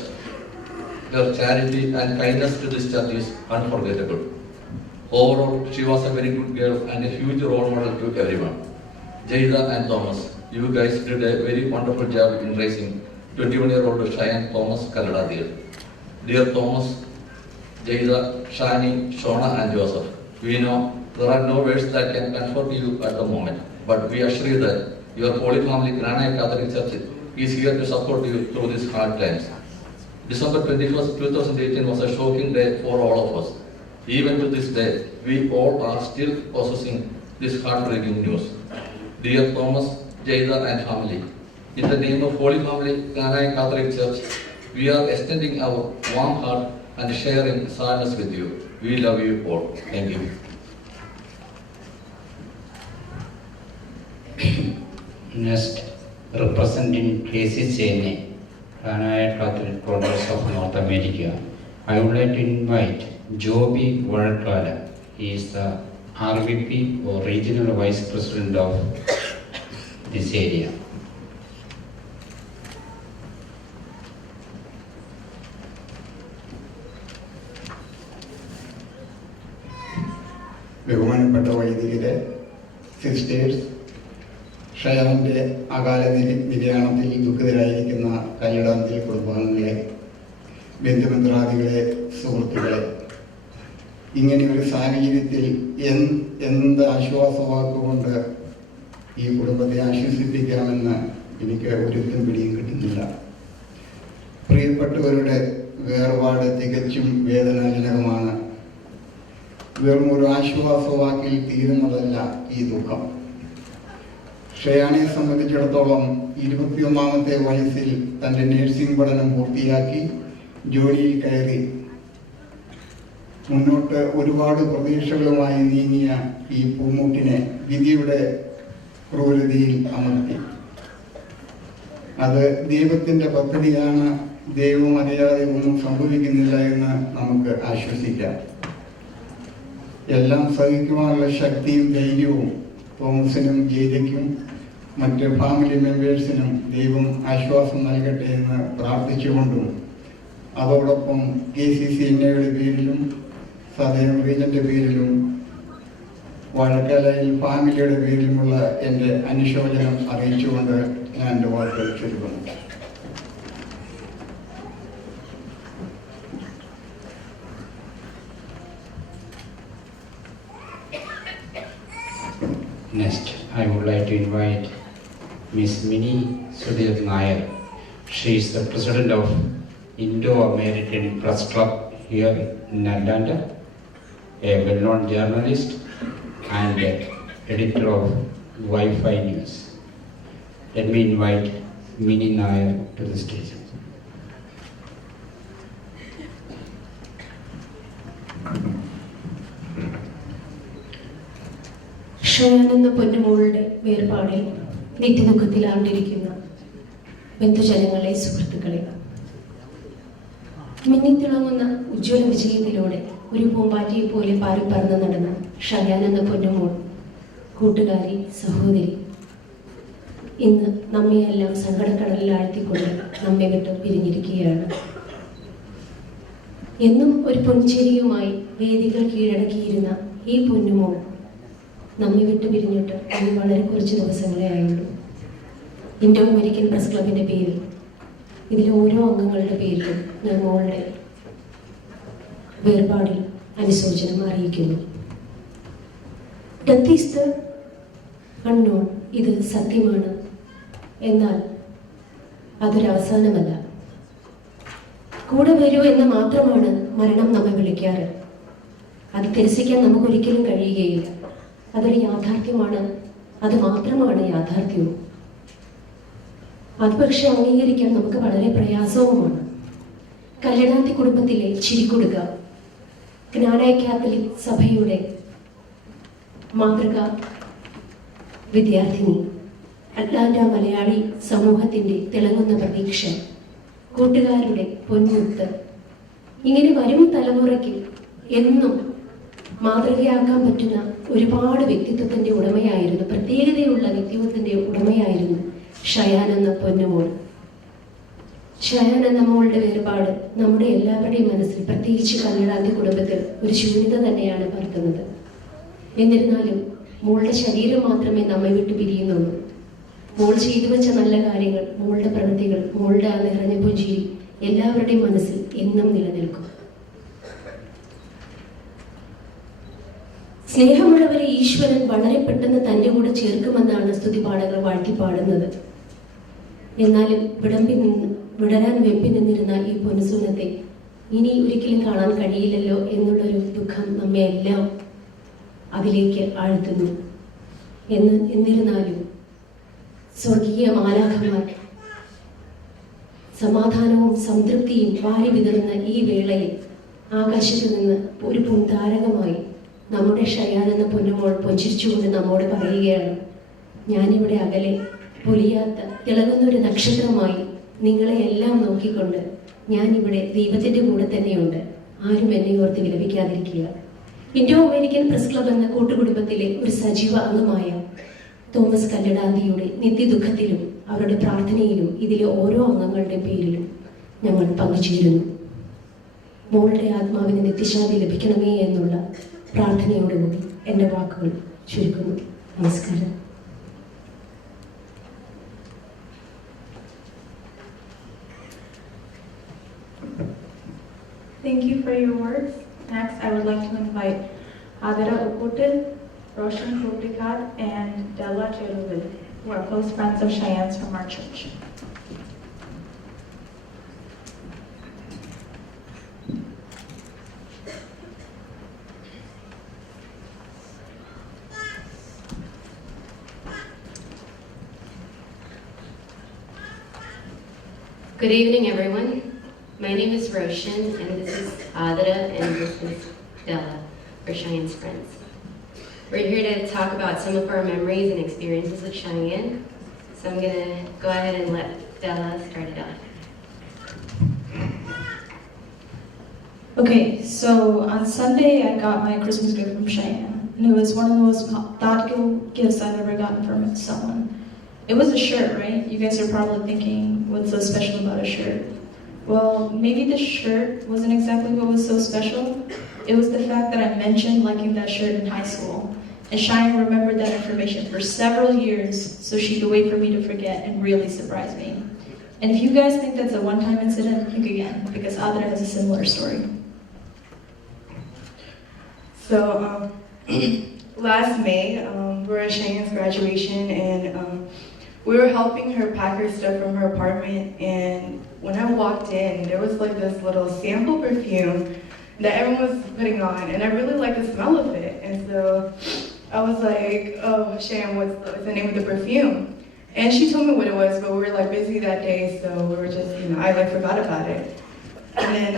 Her charity and kindness to this church is unforgettable. Overall, she was a very good girl and a huge role model to everyone. Jayda and Thomas, you guys did a very wonderful job in raising 21-year-old Shayaan Thomas Kallidanthiyil. Dear Thomas, Jayda, Shani, Shona and Joseph, we know there are no words that can comfort you at the moment, but we assure you that your Holy Family Granite Catholic Church is here to support you through these hard times. December 21st, 2018 was a shocking day for all of us. Even to this day, we all are still processing this heartbreaking news. Dear Thomas, Jayda and family, in the name of Holy Family Granite Catholic Church, we are extending our warm heart and sharing sadness with you. We love you all. Thank you. Next, representing Cheyenne, Granite Catholic Congress of North America, I would like to invite Joby Varakala. He is the RVP or Regional Vice President of this area. ബഹുമാനപ്പെട്ട വൈദികരെ, sisters, ഷയാന്റെ അകാല നിര്യാണത്തിൽ ദുഃഖിതരായിരിക്കുന്ന കല്ലിടാന്തിയിൽ കുടുംബാംഗങ്ങളെ, ബന്ധുമിത്രാദികളെ, സുഹൃത്തുക്കളെ, ഇങ്ങനെയൊരു സാഹചര്യത്തിൽ എന്ത് ആശ്വാസവാക്കുകൊണ്ട് ഈ കുടുംബത്തെ ആശ്വസിപ്പിക്കാമെന്ന് എനിക്ക് ഒരിക്കലും പിടിയും കിട്ടുന്നില്ല. പ്രിയപ്പെട്ടവരുടെ വേർപാട് തികച്ചും വേദനാജനകമാണ്. വെറും ഒരു ആശ്വാസവാക്കിൽ തീരുന്നതല്ല ഈ ദുഃഖം. ഷയാനെ സംബന്ധിച്ചിടത്തോളം 21-ാമത്തെ വയസ്സിൽ തൻ്റെ നഴ്സിംഗ് പഠനം പൂർത്തിയാക്കി ജോലിയിൽ കയറി മുന്നോട്ട് ഒരുപാട് പ്രതീക്ഷകളുമായി നീങ്ങിയ ഈ പൂമൂട്ടിനെ വിധിയുടെ ക്രൂരതയിൽ അമർത്തി. അത് ദൈവത്തിൻ്റെ പദ്ധതിയാണ്. ദൈവം അറിയാതെ ഒന്നും സംഭവിക്കുന്നില്ല എന്ന് നമുക്ക് ആശ്വസിക്കാം. എല്ലാം സഹിക്കുവാനുള്ള ശക്തിയും ധൈര്യവും തോമസിനും ജയ്തയ്ക്കും മറ്റ് ഫാമിലി മെമ്പേഴ്സിനും ദൈവം ആശ്വാസം നൽകട്ടെ എന്ന് പ്രാർത്ഥിച്ചുകൊണ്ടും, അതോടൊപ്പം KCCNAയുടെ പേരിലും സദയം റീജന്റെ പേരിലും വഴക്കലയിൽ ഫാമിലിയുടെ പേരിലുമുള്ള എൻ്റെ അനുശോചനം അറിയിച്ചുകൊണ്ട് ഞാൻ എൻ്റെ വാക്കുകൾ ചുരുക്കുന്നു. Next, I would like to invite Miss Mini Sudhir Nair. She is the president of Indo-American Press Club here in Atlanta, a well-known journalist and editor of Wi-Fi News. Let me invite Mini Nair to the stage. Shayan എന്ന പൊന്നുമോളുടെ വേർപാടിൽ നിത്യദുഃഖത്തിലാണ്ടിരിക്കുന്ന ബന്ധുജനങ്ങളെ, സുഹൃത്തുക്കളെ, മിന്നിത്തിളങ്ങുന്ന ഉജ്ജ്വല വിജയത്തിലൂടെ ഒരു പൂമ്പാറ്റയെ പോലെ പാറിപ്പറന്ന് നടന്ന ഷയാൻ എന്ന പൊന്നുമോൾ, കൂട്ടുകാരി, സഹോദരി, ഇന്ന് നമ്മയെല്ലാം സങ്കടക്കടലിൽ ആഴ്ത്തിക്കൊണ്ട് നമ്മെ വിട്ട് പിരിഞ്ഞിരിക്കുകയാണ്. എന്നും ഒരു പൊൻചേരിയുമായി വേദികൾ കീഴടക്കിയിരുന്ന ഈ പൊന്നുമോൾ നമ്മെ വിട്ടു പിരിഞ്ഞിട്ട് ഇനി വളരെ കുറച്ച് ദിവസങ്ങളേ ആയുള്ളൂ. ഇൻഡോ അമേരിക്കൻ പ്രസ് ക്ലബിൻ്റെ പേരിൽ, ഇതിലെ ഓരോ അംഗങ്ങളുടെ പേരിലും ഞാൻ മോളുടെ വേർപാടിൽ അനുശോചനം അറിയിക്കുന്നു. Death is the unknown. ഇത് സത്യമാണ്, എന്നാൽ അതൊരവസാനമല്ല. കൂടെ വരൂ എന്ന് മാത്രമാണ് മരണം നമ്മെ വിളിക്കാറ്. അത് തിരസ്സിക്കാൻ നമുക്കൊരിക്കലും കഴിയുകയില്ല. അതൊരു യാഥാർത്ഥ്യമാണ്, അത് മാത്രമാണ് യാഥാർത്ഥ്യവും. അത് പക്ഷെ അംഗീകരിക്കാൻ നമുക്ക് വളരെ പ്രയാസവുമാണ്. കല്ലിടാന്തി കുടുംബത്തിലെ ചിരിക്കൊടുക്ക, ഗ്നാനൈറ്റ് കാത്തലിക് സഭയുടെ മാതൃക വിദ്യാർത്ഥിനി, അറ്റ്ലാന്റ മലയാളി സമൂഹത്തിൻ്റെ തിളങ്ങുന്ന പ്രതീക്ഷ, കൂട്ടുകാരുടെ പൊൻമുത്ത്, ഇങ്ങനെ വരും തലമുറയ്ക്ക് എന്നും മാതൃകയാക്കാൻ പറ്റുന്ന ഒരുപാട് വ്യക്തിത്വത്തിൻ്റെ ഉടമയായിരുന്നു, പ്രത്യേകതയുള്ള വ്യക്തിത്വത്തിൻ്റെ ഉടമയായിരുന്നു ഷയാൻ എന്ന പൊന്നുമോൾ. ഷയാൻ എന്ന മോളുടെ വേർപാട് നമ്മുടെ എല്ലാവരുടെയും മനസ്സിൽ, പ്രത്യേകിച്ച് കല്ലിടാന്തി കുടുംബത്തിൽ, ഒരു ശൂന്യത തന്നെയാണ് പരത്തുന്നത്. എന്നിരുന്നാലും മോളുടെ ശരീരം മാത്രമേ നമ്മെ വിട്ടു പിരിയുന്നുള്ളൂ. മോൾ ചെയ്തു വെച്ച നല്ല കാര്യങ്ങൾ, മോളുടെ പ്രവൃത്തികൾ, മോളുടെ ആ നിറഞ്ഞ പുഞ്ചിരി എല്ലാവരുടെയും മനസ്സിൽ എന്നും നിലനിൽക്കും. സ്നേഹമുള്ളവരെ ഈശ്വരൻ വളരെ പെട്ടെന്ന് തൻ്റെ കൂടെ ചേർക്കുമെന്നാണ് സ്തുതിപാഠകൾ വാഴ്ത്തിപ്പാടുന്നത്. എന്നാലും വിടരാൻ വെമ്പി നിന്നിരുന്ന ഈ പൊന്നുസൂനത്തെ ഇനി ഒരിക്കലും കാണാൻ കഴിയില്ലല്ലോ എന്നുള്ളൊരു ദുഃഖം നമ്മെ എല്ലാം അതിലേക്ക് ആഴ്ത്തുന്നു. എന്നിരുന്നാലും സ്വർഗീയ മാലാഖമാർ സമാധാനവും സംതൃപ്തിയും വാരി വിതറുന്ന ഈ വേളയിൽ ആകാശത്ത് നിന്ന് ഒരു പുൻതാരകമായി നമ്മുടെ ഷയാൻ എന്ന പൊന്നുമോൾ പൊഞ്ചിരിച്ചുകൊണ്ട് നമ്മോട് പറയുകയാണ്, ഞാനിവിടെ അകലെ പൊലിയാത്ത തിളങ്ങുന്നൊരു നക്ഷത്രമായി നിങ്ങളെ എല്ലാം നോക്കിക്കൊണ്ട് ഞാനിവിടെ ദൈവത്തിൻ്റെ കൂടെ തന്നെയുണ്ട്. ആരും എന്നെ ഓർത്ത് വിലപിക്കാതിരിക്കുക. ഇൻഡോ അമേരിക്കൻ പ്രസ് ക്ലബ് എന്ന കൂട്ടുകുടുംബത്തിലെ ഒരു സജീവ അംഗമായ തോമസ് കല്ലിടാന്തിയുടെ നിത്യദുഃഖത്തിലും അവരുടെ പ്രാർത്ഥനയിലും ഇതിലെ ഓരോ അംഗങ്ങളുടെ പേരിലും ഞങ്ങൾ പങ്കുചേരുന്നു. മോളുടെ ആത്മാവിന് നിത്യശാന്തി ലഭിക്കണമേ എന്നുള്ള പ്രാർത്ഥനയോടുകൂടി എൻ്റെ വാക്കുകൾ ചുരുക്കുന്നു. നമസ്കാരം. Thank you for your words. Next, I would like to invite Adira Ukutil, Roshan Kuptikad, and Della Cheruvil, who are close friends of Cheyenne's from our church. Good evening, everyone. My name is Roshan, and this is Adira, and this is Della, for Cheyenne's friends. We're here to talk about some of our memories and experiences with Cheyenne. So I'm going to go ahead and let Della start it off. Okay, so on Sunday I got my Christmas gift from Cheyenne, and it was one of the most thoughtful gifts I've ever gotten from someone. It was a shirt, right? You guys are probably thinking, what's so special about a shirt? Well, maybe the shirt wasn't exactly what was so special. It was the fact that I mentioned liking that shirt in high school. And Shayaan remembered that information for several years, so she could wait for me to forget and really surprise me. And if you guys think that's a one-time incident, think again, because Adira has a similar story. So, last May, we were at Cheyenne's graduation, and we were helping her pack her stuff from her apartment, and when I walked in, there was like this little sample perfume that everyone was putting on, and I really liked the smell of it. And so I was like, oh, Cheyenne, what's the name of the perfume? And she told me what it was, but we were like busy that day, so we were just, I like forgot about it. And then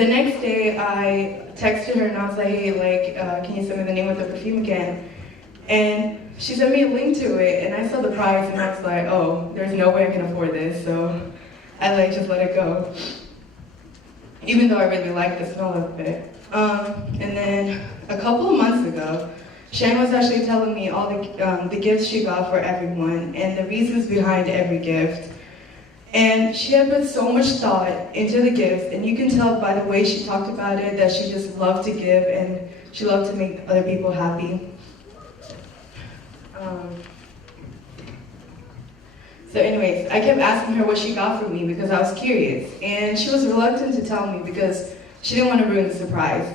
the next day I texted her and I was like, hey, can you send me the name of the perfume again? And she sent me a link to it, and I saw the price, and I was like, oh, there's no way I can afford this, so I just let it go. Even though I really liked the smell of it. And then a couple of months ago, Shayaan was actually telling me all the gifts she got for everyone, and the reasons behind every gift. And she had put so much thought into the gifts, and you can tell by the way she talked about it that she just loved to give, and she loved to make other people happy. So anyways, I kept asking her what she got for me because I was curious. And she was reluctant to tell me because she didn't want to ruin the surprise.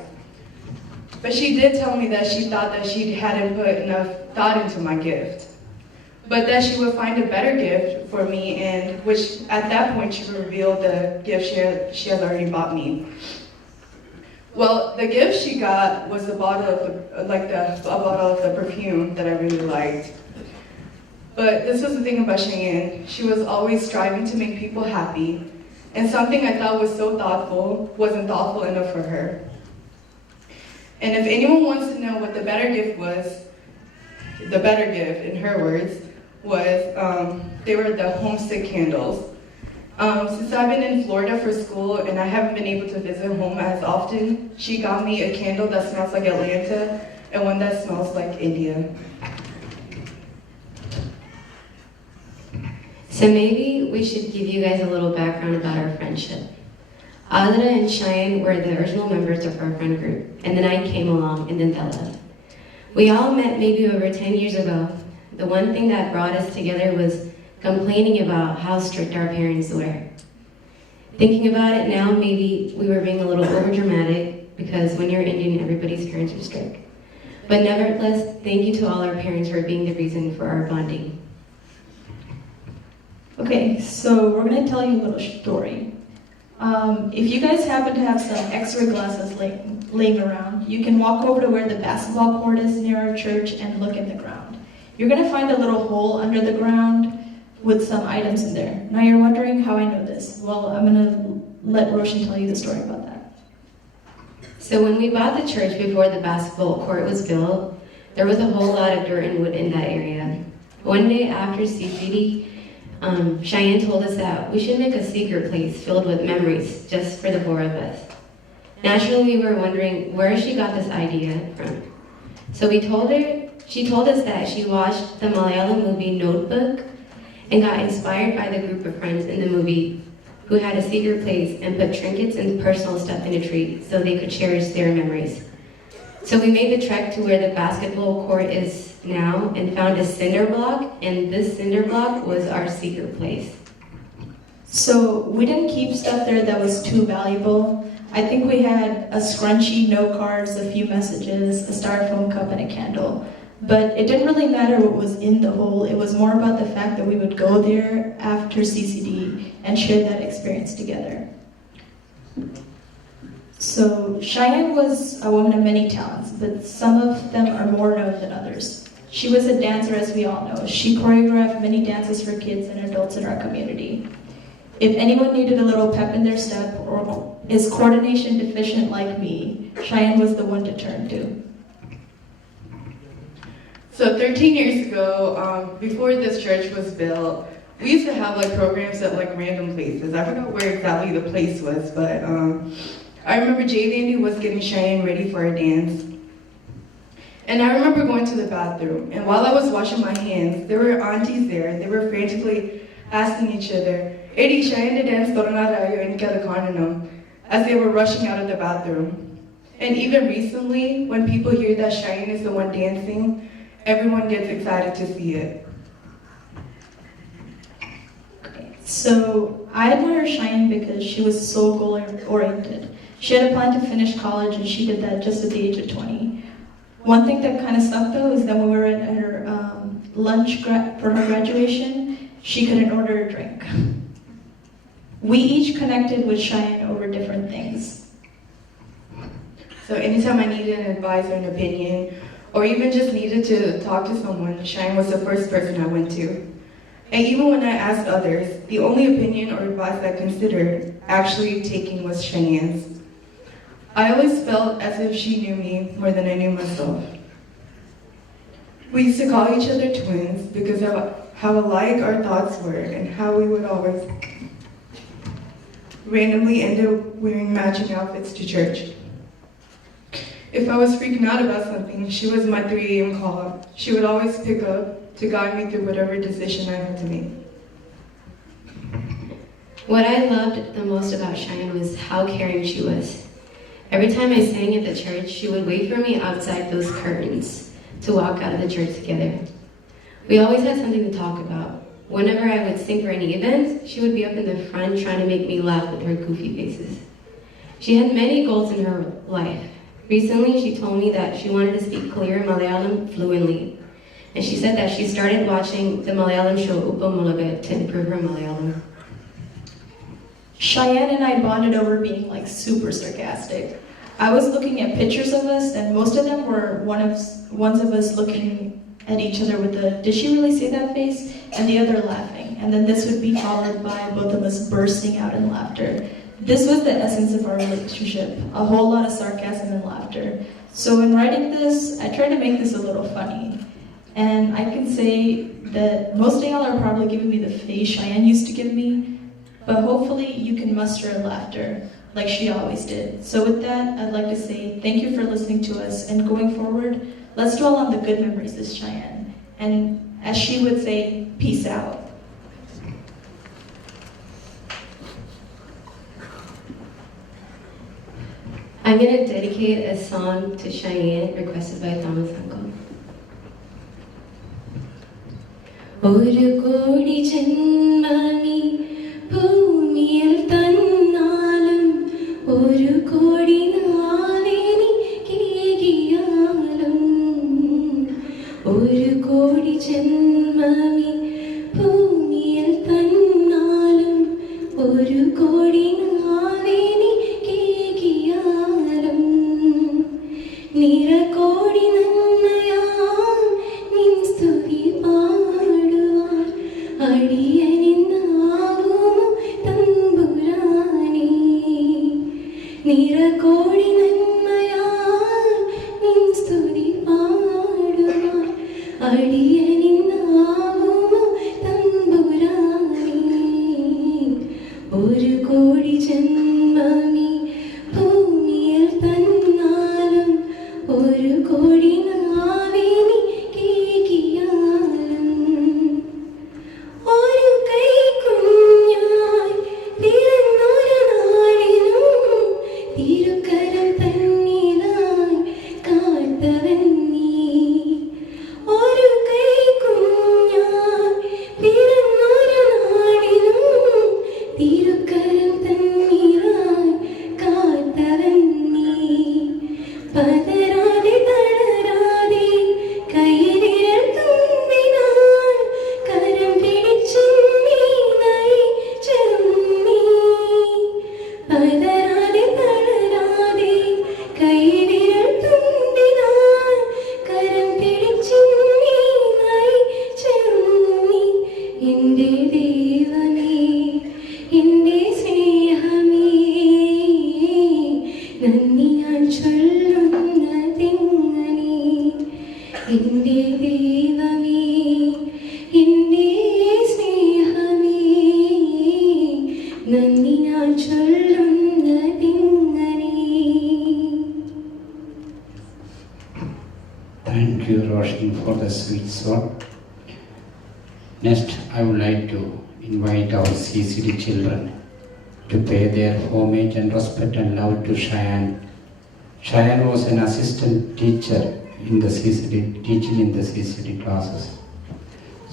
But she did tell me that she thought that she hadn't put enough thought into my gift. But that she would find a better gift for me, and which at that point she would reveal the gift she had already bought me. Well, the gift she got was a bottle of the perfume that I really liked. But this was the thing about Cheyenne. She was always striving to make people happy, and something I thought was so thoughtful wasn't thoughtful enough for her. And if anyone wants to know what the better gift was, the better gift, in her words, was they were the homesick candles. Since I've been in Florida for school and I haven't been able to visit home as often, she got me a candle that smells like Atlanta and one that smells like India. So maybe we should give you guys a little background about our friendship. Adra and Cheyenne were the original members of our friend group, and then I came along, and then Della. We all met maybe over 10 years ago. The one thing that brought us together was complaining about how strict our parents were. Thinking about it now, maybe we were being a little overdramatic, because when you're Indian, everybody's parents are strict. But nevertheless, thank you to all our parents for being the reason for our bonding. Okay, so we're going to tell you a little story. If you guys happen to have some extra glasses laying around, you can walk over to where the basketball court is near our church and look in the ground. You're going to find a little hole under the ground with some items in there. Now you're wondering how I know this. Well, I'm going to let Roshan tell you the story about that. So when we bought the church before the basketball court was built, there was a whole lot of dirt and wood in that area. One day after CCD, Shayaan told us that we should make a secret place filled with memories just for the four of us. Naturally, we were wondering where she got this idea from. So she told us that she watched the Malayalam movie Notebook and got inspired by the group of friends in the movie who had a secret place and put trinkets and personal stuff in a tree so they could cherish their memories. So we made the trek to where the basketball court is now and found a cinder block, and this cinder block was our secret place. So we didn't keep stuff there that was too valuable. I think we had a scrunchie, note cards, a few messages, a styrofoam cup, and a candle. But it didn't really matter what was in the hole. It was more about the fact that we would go there after CCD and share that experience together. So Shayaan was a woman of many talents, but some of them are more known than others. She was a dancer, as we all know. She choreographed many dances for kids and adults in our community. If anyone needed a little pep in their step or is coordination deficient like me, Shayaan was the one to turn to. So 13 years ago, before this church was built, we used to have like programs at like random places. I forgot where exactly the place was, but I remember J-Dandy was getting Cheyenne ready for a dance. And I remember going to the bathroom, and while I was washing my hands, there were aunties there. They were frantically asking each other, "Edi, Cheyenne dance thoranarayo enikadu kannanam," as they were rushing out of the bathroom. And even recently, when people hear that Cheyenne is the one dancing, everyone gets excited to see it. So I admire Cheyenne because she was so goal-oriented. She had a plan to finish college, and she did that just at the age of 20. One thing that kind of sucked though is that when we were at her lunch for her graduation, she couldn't order a drink. We each connected with Cheyenne over different things. So anytime I needed an advice or an opinion, or even just needed to talk to someone, Cheyenne was the first person I went to. And even when I asked others, the only opinion or advice I considered actually taking was Cheyenne's. I always felt as if she knew me more than I knew myself. We used to call each other twins because of how alike our thoughts were and how we would always randomly end up wearing matching outfits to church. If I was freaking out about something, she was my 3 a.m. call. She would always pick up to guide me through whatever decision I had to make. What I loved the most about Cheyenne was how caring she was. Every time I sang at the church, she would wait for me outside those curtains to walk out of the church together. We always had something to talk about. Whenever I would sing for any event, she would be up in the front trying to make me laugh with her goofy faces. She had many goals in her life. Recently, she told me that she wanted to speak clear Malayalam fluently. And she said that she started watching the Malayalam show Uppamulaga to improve her Malayalam. Cheyenne and I bonded over being like super sarcastic. I was looking at pictures of us, and most of them were ones of us looking at each other with a "did she really say that" face, and the other laughing. And then this would be followed by both of us bursting out in laughter. This was the essence of our relationship, a whole lot of sarcasm and laughter. So in writing this, I tried to make this a little funny. And I can say that most of y'all are probably giving me the face Cheyenne used to give me, but hopefully you can muster a laughter like she always did. So with that, I'd like to say thank you for listening to us, and going forward, let's dwell on the good memories of Cheyenne. And as she would say, peace out. I'm going to dedicate a song to Cheyenne, requested by Thomas Uncle. ഒരു കോടി ജന്മമീ ഭൂമിയിൽ തന്നാലും ഒരു കോടി നാളെനിക്കേകിയാലും ഒരു കോടി ജന്മമീ ഭൂമിയിൽ തന്നാലും ഒരു കോടി നാളെനിക്കേകിയാലും നിറകോടി നന്മയാൽ നിൻ സ്തുതി പാടുവാൻ അടിയനിന്നാകുമോ തമ്പുരാനേ. നിറകോടി നന്മയാൽ നിൻ സ്തുതി പാടുവാൻ അടിയനിന്നാകുമോ തമ്പുരാനേ. ഒരു കോടി ജന്മമീ ഭൂമിയിൽ തന്നാലും ഒരു കോടി നാളെനിക്കേകിയാലും ഒരു കൈക്കുഞ്ഞായി പിറന്നൊരു നാളിലും തിരുക്കരം തന്നിലായി കാത്തവൻ നീ. ഒരു കൈക്കുഞ്ഞായി പിറന്നൊരു നാളിലും തിരുക്കരം തന്നിലായി കാത്തവൻ നീ. പതരാതെ തളരാതെ കൈവിരൽ തുമ്പിനാൽ കരം പിടിച്ചു നീ നയിച്ചതും നീ. പതരാതെ തളരാതെ കൈവിരൽ തുമ്പിനാൽ കരം പിടിച്ചു നീ നയിച്ചതും നീ. എൻ്റെ ദൈവമേ, എൻ്റെ സ്നേഹമേ, നന്ദി ഞാൻ ചൊല്ലുന്നതെങ്ങനെ. എൻ്റെ ദൈവമേ, എൻ്റെ സ്നേഹമേ, നന്ദി ഞാൻ ചൊല്ലുന്നതെങ്ങനെ. Thank you, Roshan, for the sweet song. Next, I would like to invite our CCD children to pay their homage and respect and love to Shayaan. Shayaan was an assistant teacher in the CCD, teaching in the CCD classes.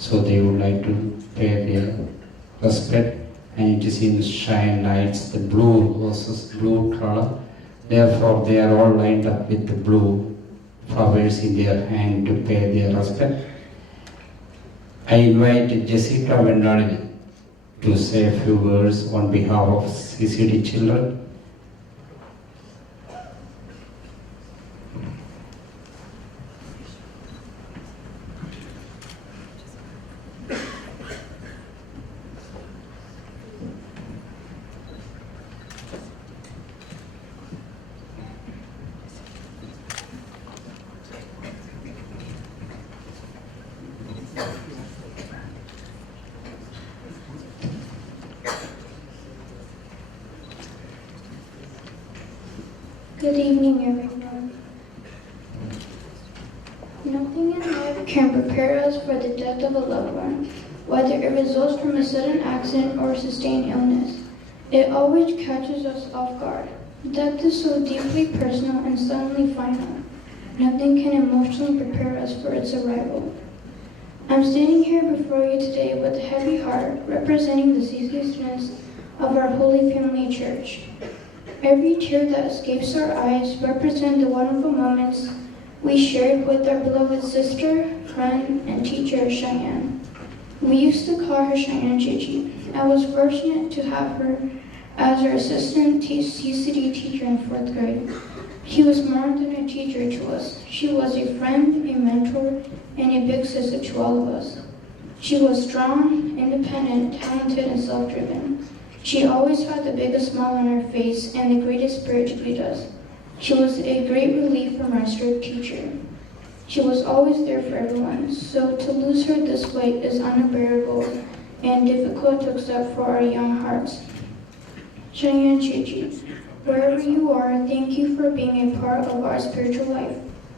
So they would like to pay their respect, and it is in Shayaan lights, the blue versus blue color. Therefore, they are all lined up with the blue flowers in their hand to pay their respect. I invite Jessica Vendalin to say a few words on behalf of CCD children. Good evening, everyone. Nothing in life can prepare us for the death of a loved one, whether it results from a sudden accident or sustained illness. It always catches us off guard. Death is so deeply personal and suddenly final. Nothing can emotionally prepare us for its arrival. I'm standing here before you today with a heavy heart, representing the CC students of our Holy Family Church. Every tear that escapes our eyes represents the wonderful moments we shared with our beloved sister, friend, and teacher, Shayaan. We used to call her Cheyenne Chichi. I was fortunate to have her as our assistant CCD teacher in 4th grade. She was more than a teacher to us. She was a friend, a mentor, and a big sister to all of us. She was strong, independent, talented, and self-driven. She always had the biggest smile on her face and the greatest spirit to greet us. She was a great relief from our strict teacher. She was always there for everyone, so to lose her this way is unbearable and difficult to accept for our young hearts. Cheyenne Chichi, wherever you are, thank you for being a part of our spiritual life.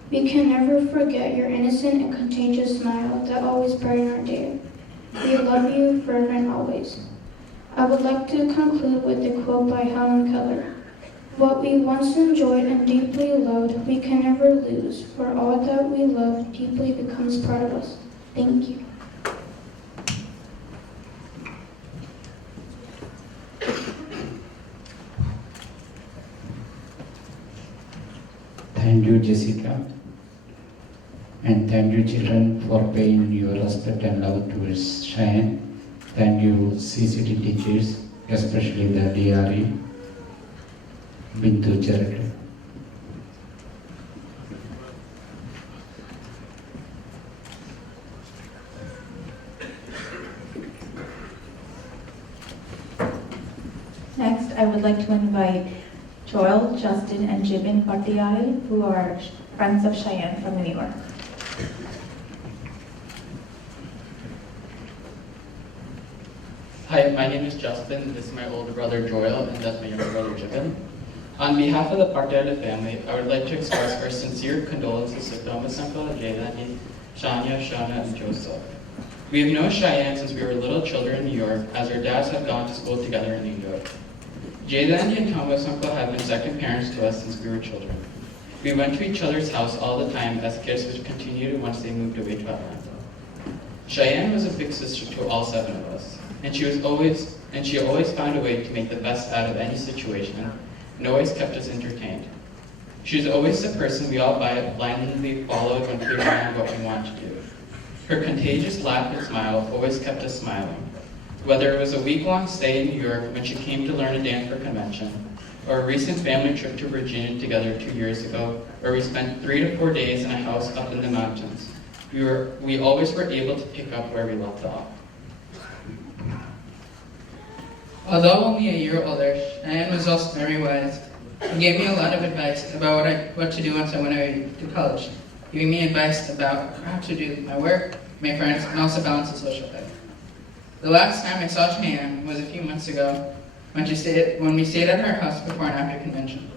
We can never forget your innocent and contagious smile that always brightened our day. We love you forever and always. I would like to conclude with a quote by Helen Keller. What we once enjoyed and deeply loved, we can never lose, for all that we love deeply becomes part of us. Thank you. Thank you, Jessica. And thank you, children, for paying your respect and love towards Cheyenne. Thank you, CCT teachers, especially the DRE, Bintu Charity. Next, I would like to invite Joel, Justin, and Jibin Patiyal, who are friends of Shayaan from New York. Hi, my name is Justin. This is my older brother Joel, and that's my younger brother Jibin. On behalf of the Patiyal family, I would like to express our sincere condolences to Thomas Uncle, Jaylani, Shania, Shana, and Joseph. We have known Cheyenne since we were little children in New York, as our dads had gone to school together in New York. Jaylani and Thomas Uncle have been second parents to us since we were children. We went to each other's house all the time as kids, which continued once they moved away to Atlanta. Cheyenne was a big sister to all 7 of us, and she always found a way to make the best out of any situation, and always kept us entertained. She was always the person we all blindly followed when figuring out what we wanted to do. Her contagious laugh and smile always kept us smiling. Whether it was a week-long stay in New York when she came to learn to dance for convention, or a recent family trip to Virginia together 2 years ago, where we spent 3 to 4 days in a house up in the mountains, we always were able to pick up where we left off. Although only a year older, Shayaan was also very wise. He gave me a lot of advice about what to do once I went away to college, giving me advice about how to do my work, my friends, and also balance the social life. The last time I saw Cheyenne was a few months ago when we stayed at her house before and after convention.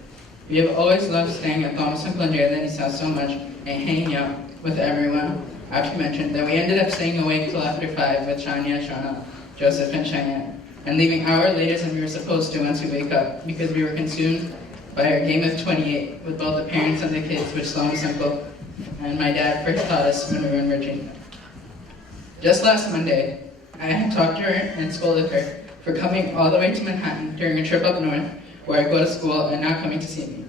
We have always loved staying at Thomas Uncle and Jaylani's house so much and hanging out with everyone after convention that we ended up staying awake till after 5 with Shania, Shauna, Joseph, and Cheyenne, and leaving an hour later than we were supposed to once we wake up because we were consumed by our game of 28 with both the parents and the kids, which Thomas Uncle and my dad first taught us when we were in Virginia. Just last Monday, I had talked to her and scolded her for coming all the way to Manhattan during a trip up north where I go to school and not coming to see me.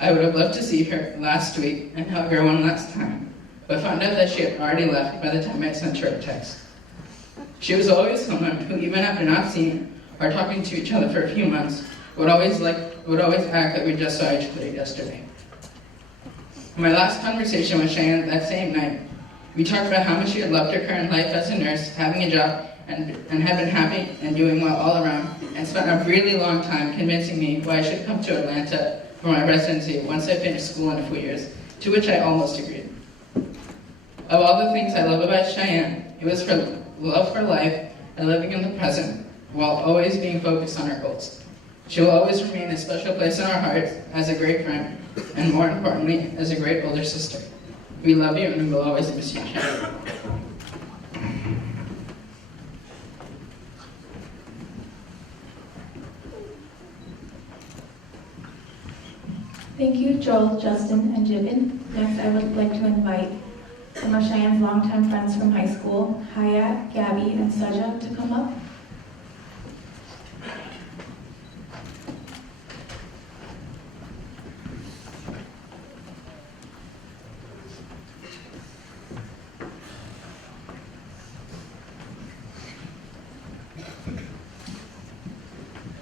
I would have loved to see her last week and hug her one last time, but found out that she had already left by the time I sent her a text. She was always someone who, even after not seeing or talking to each other for a few months, would always act like we just saw each other yesterday. In my last conversation with Cheyenne that same night, we talked about how much she had loved her current life as a nurse, having a job, and had been happy and doing well all around, and spent a really long time convincing me why I should come to Atlanta for my residency once I finished school in a few years, to which I almost agreed. Of all the things I love about Cheyenne, it was her love for life and living in the present, while always being focused on her goals. She will always remain a special place in our hearts as a great friend, and more importantly, as a great older sister. We love you and we will always miss you, Cheyenne. Thank you, Joel, Justin, and Jibin. Next, I would like to invite some of Cheyenne's longtime friends from high school, Hayat, Gabby, and Saja, to come up.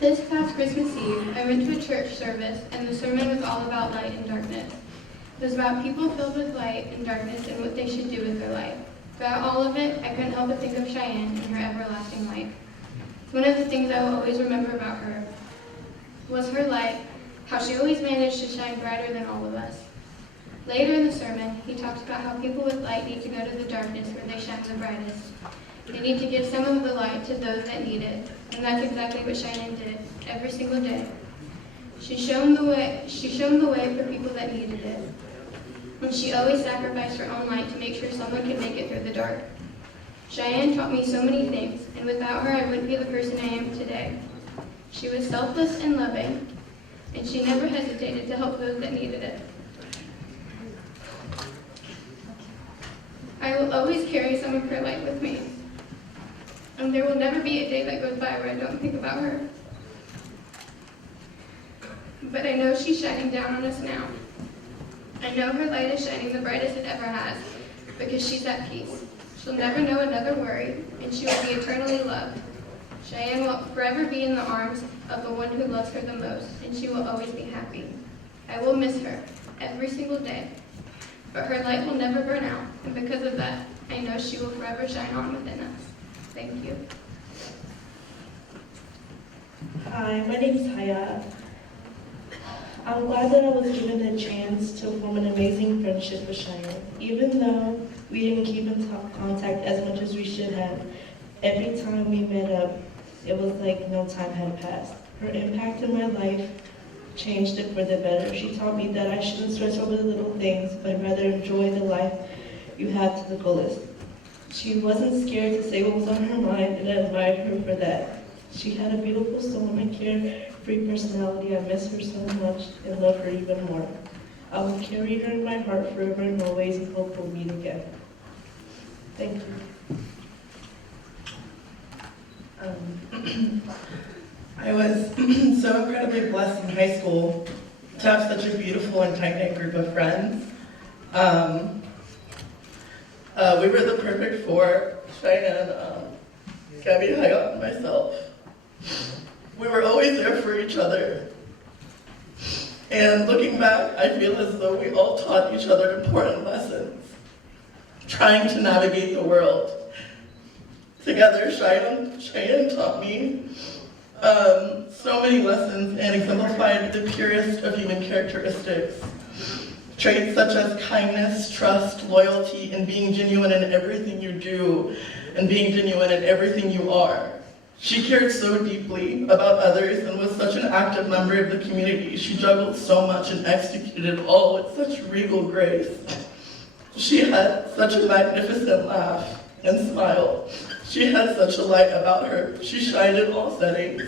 This past Christmas Eve, I went to a church service, and the sermon was all about light and darkness. It was about people filled with light and darkness and what they should do with their life. Throughout all of it, I couldn't help but think of Cheyenne and her everlasting light. One of the things I will always remember about her was her light, how she always managed to shine brighter than all of us. Later in the sermon, he talks about how people with light need to go to the darkness where they shine the brightest. They need to give some of the light to those that need it, and that's exactly what Cheyenne did every single day. She shone the way for people that needed it. And she always sacrificed her own light to make sure someone could make it through the dark. Cheyenne taught me so many things, and without her I wouldn't be the person I am today. She was selfless and loving, and she never hesitated to help those that needed it. I will always carry some of her light with me, and there will never be a day that goes by where I don't think about her. But I know she's shining down on us now. I know her light is shining the brightest it ever has, because she's at peace. She'll never know another worry, and she will be eternally loved. Cheyenne will forever be in the arms of the one who loves her the most, and she will always be happy. I will miss her every single day, but her light will never burn out, and because of that, I know she will forever shine on within us. Thank you. Hi, my name is Shayaan. I'm glad that I was given the chance to form an amazing friendship with Cheyenne. Even though we didn't keep in contact as much as we should have, every time we met up, it was like no time had passed. Her impact in my life changed it for the better. She taught me that I shouldn't stress over the little things, but rather enjoy the life you have to the fullest. She wasn't scared to say what was on her mind, and I admired her for that. She had a beautiful soul and carefree personality. I miss her so much and love her even more. I will carry her in my heart forever and always, and hope we'll meet again. Thank you. I was so incredibly blessed in high school to have such a beautiful and tight-knit group of friends. We were the perfect four, Cheyenne, Gabby, Hayat, and myself. We were always there for each other. And looking back, I feel as though we all taught each other important lessons, trying to navigate the world. Together, Cheyenne taught me so many lessons and exemplified the purest of human characteristics. Traits such as kindness, trust, loyalty, and being genuine in everything you do, and being genuine in everything you are. She cared so deeply about others and was such an active member of the community. She juggled so much and executed it all with such regal grace. She had such a magnificent laugh and smile. She had such a light about her. She shined in all settings.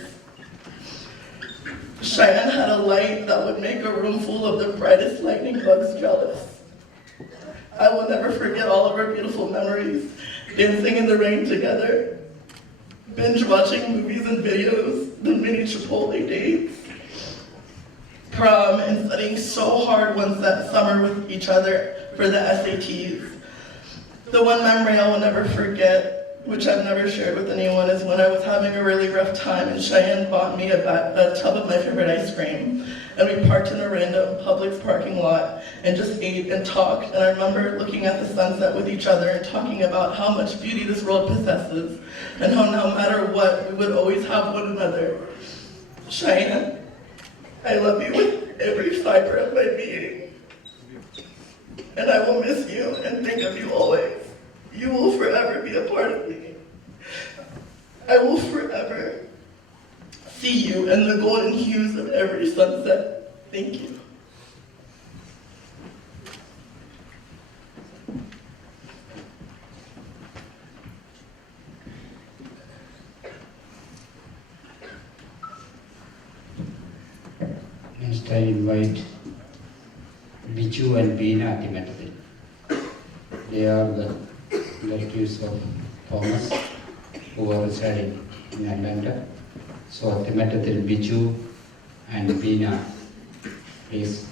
Cheyenne had a light that would make a room full of the brightest lightning bugs jealous. I will never forget all of our beautiful memories, dancing in the rain together, binge watching movies and videos, the mini Chipotle dates, prom, and studying so hard one summer with each other for the SATs. The one memory I will never forget, which I've never shared with anyone, is when I was having a really rough time and Cheyenne bought me a tub of my favorite ice cream. And we parked in a random Publix parking lot and just ate and talked. And I remember looking at the sunset with each other and talking about how much beauty this world possesses and how no matter what, we would always have one another. Cheyenne, I love you with every fiber of my being. And I will miss you and think of you always. You will forever be a part of me. I will forever see you in the golden hues of every sunset. Thank you. Next I invite Bichu and Beena Timetadil. They are the relatives of Thomas who are residing in Atlanta. So Timetadil, Bichu and Beena, please.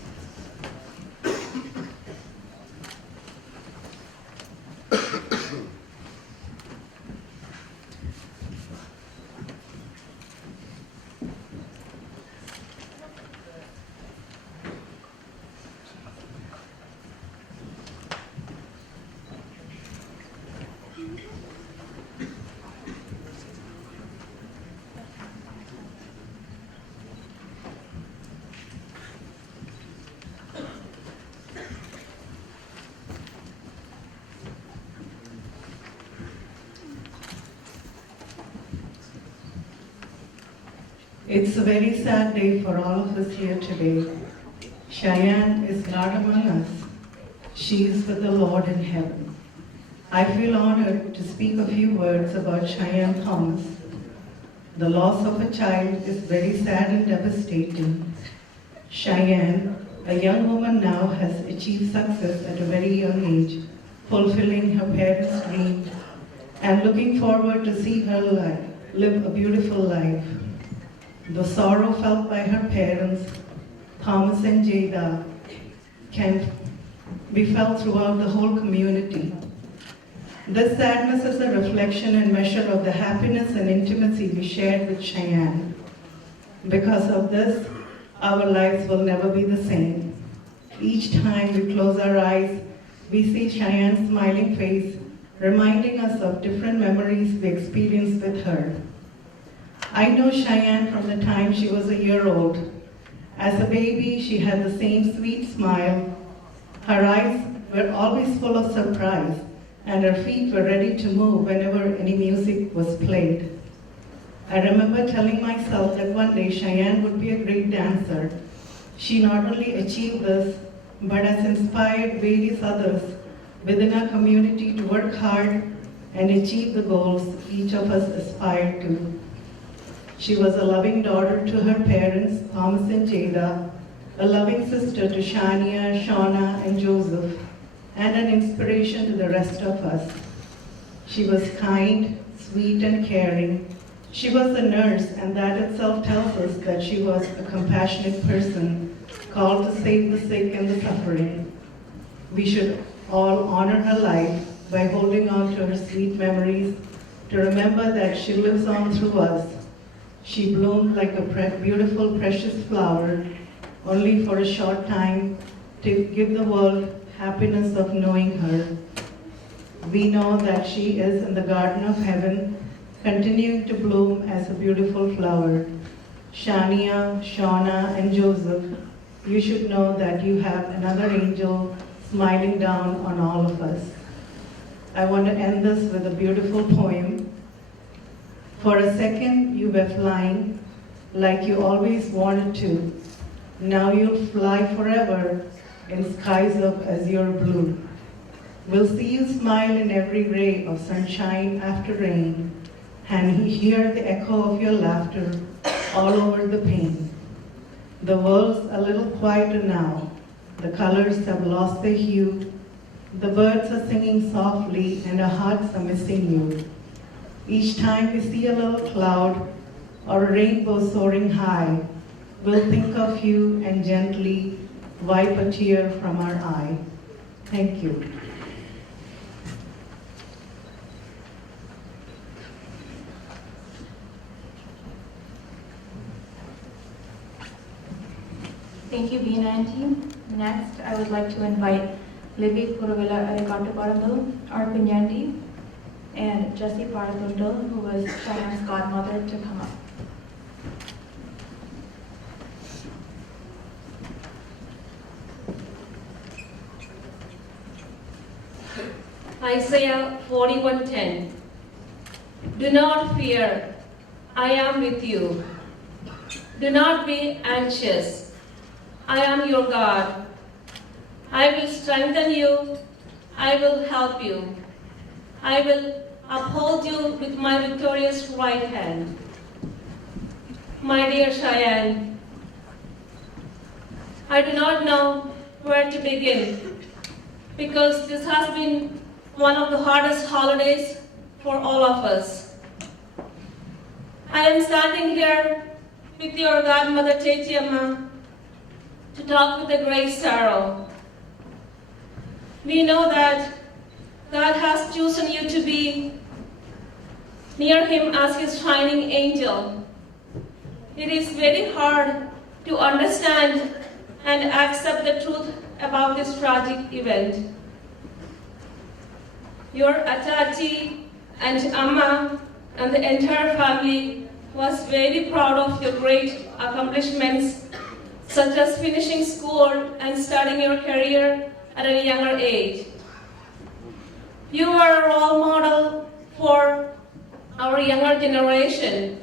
It's a very sad day for all of us here today. Cheyenne is not among us. She is with the Lord in heaven. I feel honored to speak a few words about Cheyenne Thomas. The loss of a child is very sad and devastating, Cheyenne, a young woman now, has achieved success at a very young age, fulfilling her parents' dream and looking forward to see her live a beautiful life. The sorrow felt by her parents, Thomas and Jada, can be felt throughout the whole community. This sadness is a reflection and measure of the happiness and intimacy we shared with Cheyenne. Because of this, our lives will never be the same. Each time we close our eyes, we see Cheyenne's smiling face, reminding us of different memories we experienced with her. I know Cheyenne from the time she was a year old. As a baby, she had the same sweet smile. Her eyes were always full of surprise, and her feet were ready to move whenever any music was played. I remember telling myself that one day Cheyenne would be a great dancer. She not only achieved this, but has inspired various others within our community to work hard and achieve the goals each of us aspired to. She was a loving daughter to her parents, Thomas and Jada, a loving sister to Shania, Shauna, and Joseph, and an inspiration to the rest of us. She was kind, sweet, and caring. She was a nurse, and that itself tells us that she was a compassionate person, called to save the sick and the suffering. We should all honor her life by holding on to her sweet memories, to remember that she lives on through us. She bloomed like a beautiful, precious flower, only for a short time, to give the world happiness of knowing her. We know that she is in the garden of heaven, continuing to bloom as a beautiful flower. Shania, Shauna, and Joseph, you should know that you have another angel smiling down on all of us. I want to end this with a beautiful poem. For a second, you were flying like you always wanted to. Now you'll fly forever in skies of azure blue. We'll see you smile in every ray of sunshine after rain, and hear the echo of your laughter all over the pane. The world's a little quieter now. The colors have lost their hue. The birds are singing softly, and our hearts are missing you. Each time we see a little cloud or a rainbow soaring high, we'll think of you and gently wipe a tear from our eye. Thank you. Thank you, Beena and team. Next, I would like to invite Libby Kuruvilla Arikattuparambu, our Pinyandi, and Jessie Paratundal, who was Cheyenne's godmother, to come up. Isaiah 41:10. Do not fear, I am with you. Do not be anxious, I am your God. I will strengthen you, I will help you. I will uphold you with my victorious right hand. My dear Cheyenne, I do not know where to begin because this has been one of the hardest holidays for all of us. I am standing here with your godmother Teti Amma to talk with a great sorrow. We know that God has chosen you to be near Him as His shining angel. It is very hard to understand and accept the truth about this tragic event. Your Atati and Amma and the entire family was very proud of your great accomplishments, such as finishing school and starting your career at a younger age. You are a role model for our younger generation.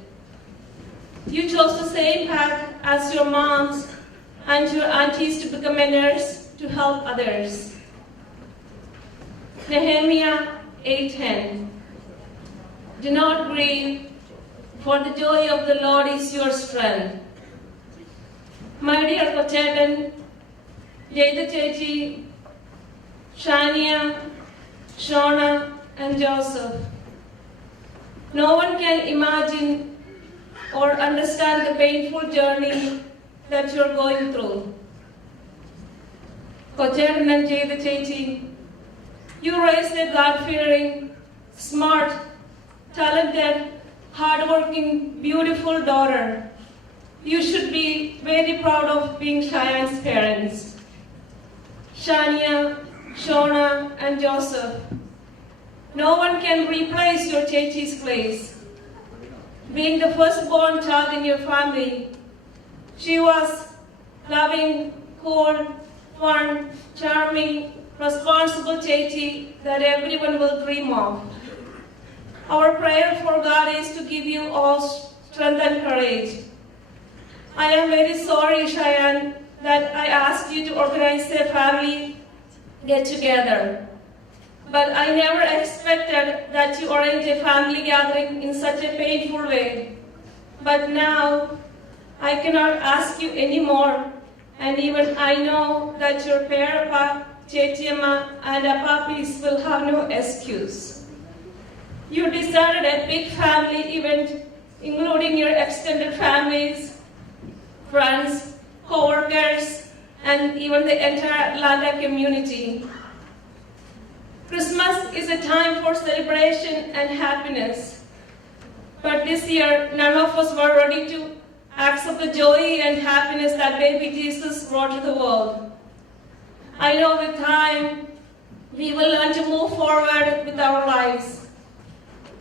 You chose the same path as your moms and your aunties to become a nurse to help others. Nehemiah 8:10. Do not grieve, for the joy of the Lord is your strength. My dear Kochetan, Jayda Chechi, Shania, Shona, and Joseph, no one can imagine or understand the painful journey that you're going through. Kochetan and Jayda Chechi, you raised a God-fearing, smart, talented, hardworking, beautiful daughter. You should be very proud of being Cheyenne's parents. Shania, Shona, and Joseph, no one can replace your Chechi's place. Being the firstborn child in your family, she was loving, cool, fun, charming, responsible Chechi that everyone will dream of. Our prayer for God is to give you all strength and courage. I am very sorry, Cheyenne, that I asked you to organize a family get-together. But I never expected that you arrange a family gathering in such a painful way. But now, I cannot ask you anymore, and even I know that your Perapa, Chechiama, and Apapis will have no excuse. You decided a big family event, including your extended families, friends, co-workers, and even the entire Atlanta community. Christmas is a time for celebration and happiness. But this year, none of us were ready to accept the joy and happiness that baby Jesus brought to the world. I know with time, we will learn to move forward with our lives.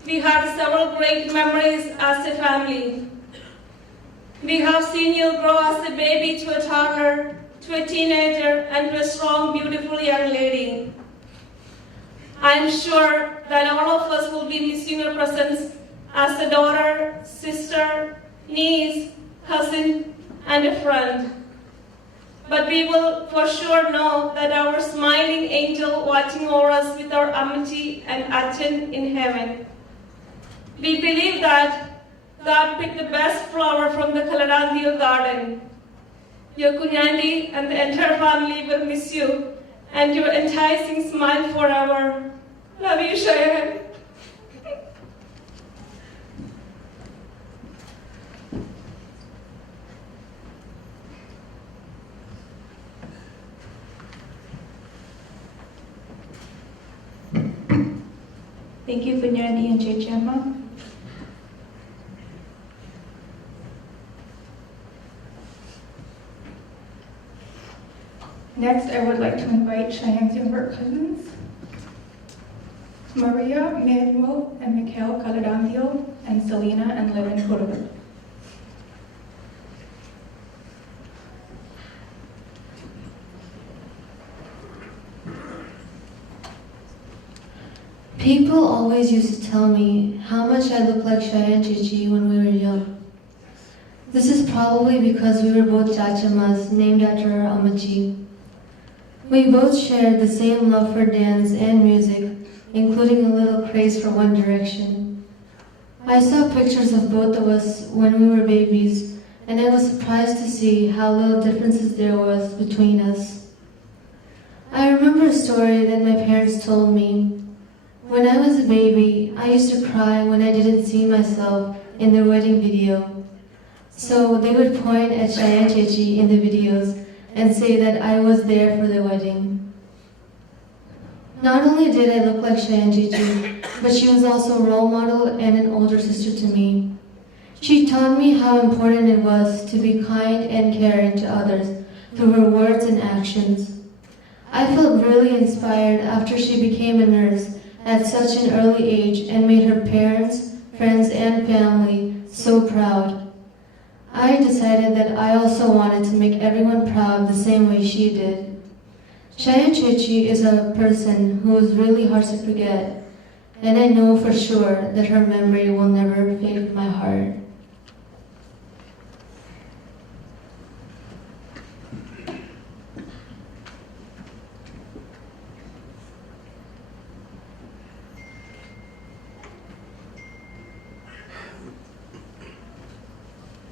We had several great memories as a family. We have seen you grow as a baby to a toddler, to a teenager, and to a strong, beautiful young lady. I am sure that all of us will be missing your presence as a daughter, sister, niece, cousin, and a friend. But we will for sure know that our smiling angel watching over us with our Amati and Achan in heaven. We believe that God picked the best flower from the Kallidanthiyil garden. Your Kunyandi and the entire family will miss you and your enticing smile forever. Love you, Cheyenne. Thank you, Kunyandi and Chechiama. Next, I would like to invite Cheyenne's younger cousins, Maria, Manuel, and Mikhail Kallidanthiyil, and Selena and Levin Kurva. People always used to tell me how much I looked like Shayaan Chichi when we were young. This is probably because we were both chachamas named after our Amachi. We both shared the same love for dance and music, including a little craze for One Direction. I saw pictures of both of us when we were babies, and I was surprised to see how little differences there was between us. I remember a story that my parents told me. When I was a baby, I used to cry when I didn't see myself in their wedding video. So they would point at Shayaan Chichi in the videos and say that I was there for the wedding. Not only did I look like Shayaan Chichi, but she was also a role model and an older sister to me. She taught me how important it was to be kind and caring to others through her words and actions. I felt really inspired after she became a nurse at such an early age and made her parents, friends, and family so proud. I decided that I also wanted to make everyone proud the same way she did. Shayaan Chichi is a person who is really hard to forget, and I know for sure that her memory will never fade from my heart.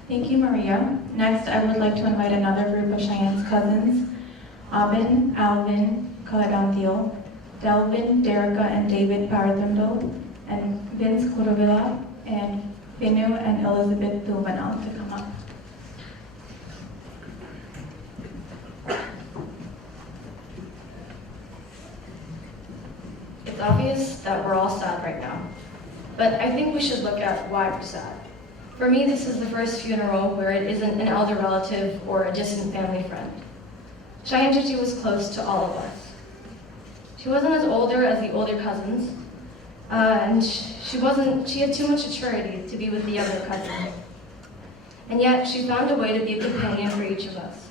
Thank you, Maria. Next, I would like to invite another group of Cheyenne's cousins, Abin, Alvin, Kallidanthiyil, Delvin, Derica, and David Parathundo, and Vince Kuravilla, and Finu and Elizabeth Thubanal to come up. It's obvious that we're all sad right now, but I think we should look at why we're sad. For me, this is the first funeral where it isn't an elder relative or a distant family friend. Cheyenne Chichi was close to all of us. She wasn't as older as the older cousins, and she had too much maturity to be with the younger cousins. And yet, she found a way to be a companion for each of us.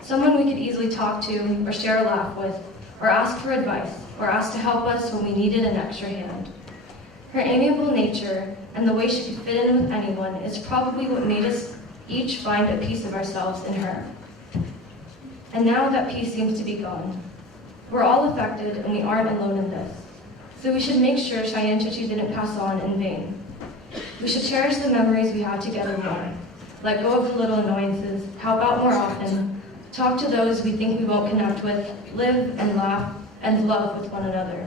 Someone we could easily talk to, or share a laugh with, or ask for advice, or ask to help us when we needed an extra hand. Her amiable nature and the way she could fit in with anyone is probably what made us each find a piece of ourselves in her. And now that piece seems to be gone. We're all affected and we aren't alone in this. So we should make sure Cheyenne Chichi didn't pass on in vain. We should cherish the memories we have together more. Let go of the little annoyances, help out more often, talk to those we think we won't connect with, live and laugh and love with one another.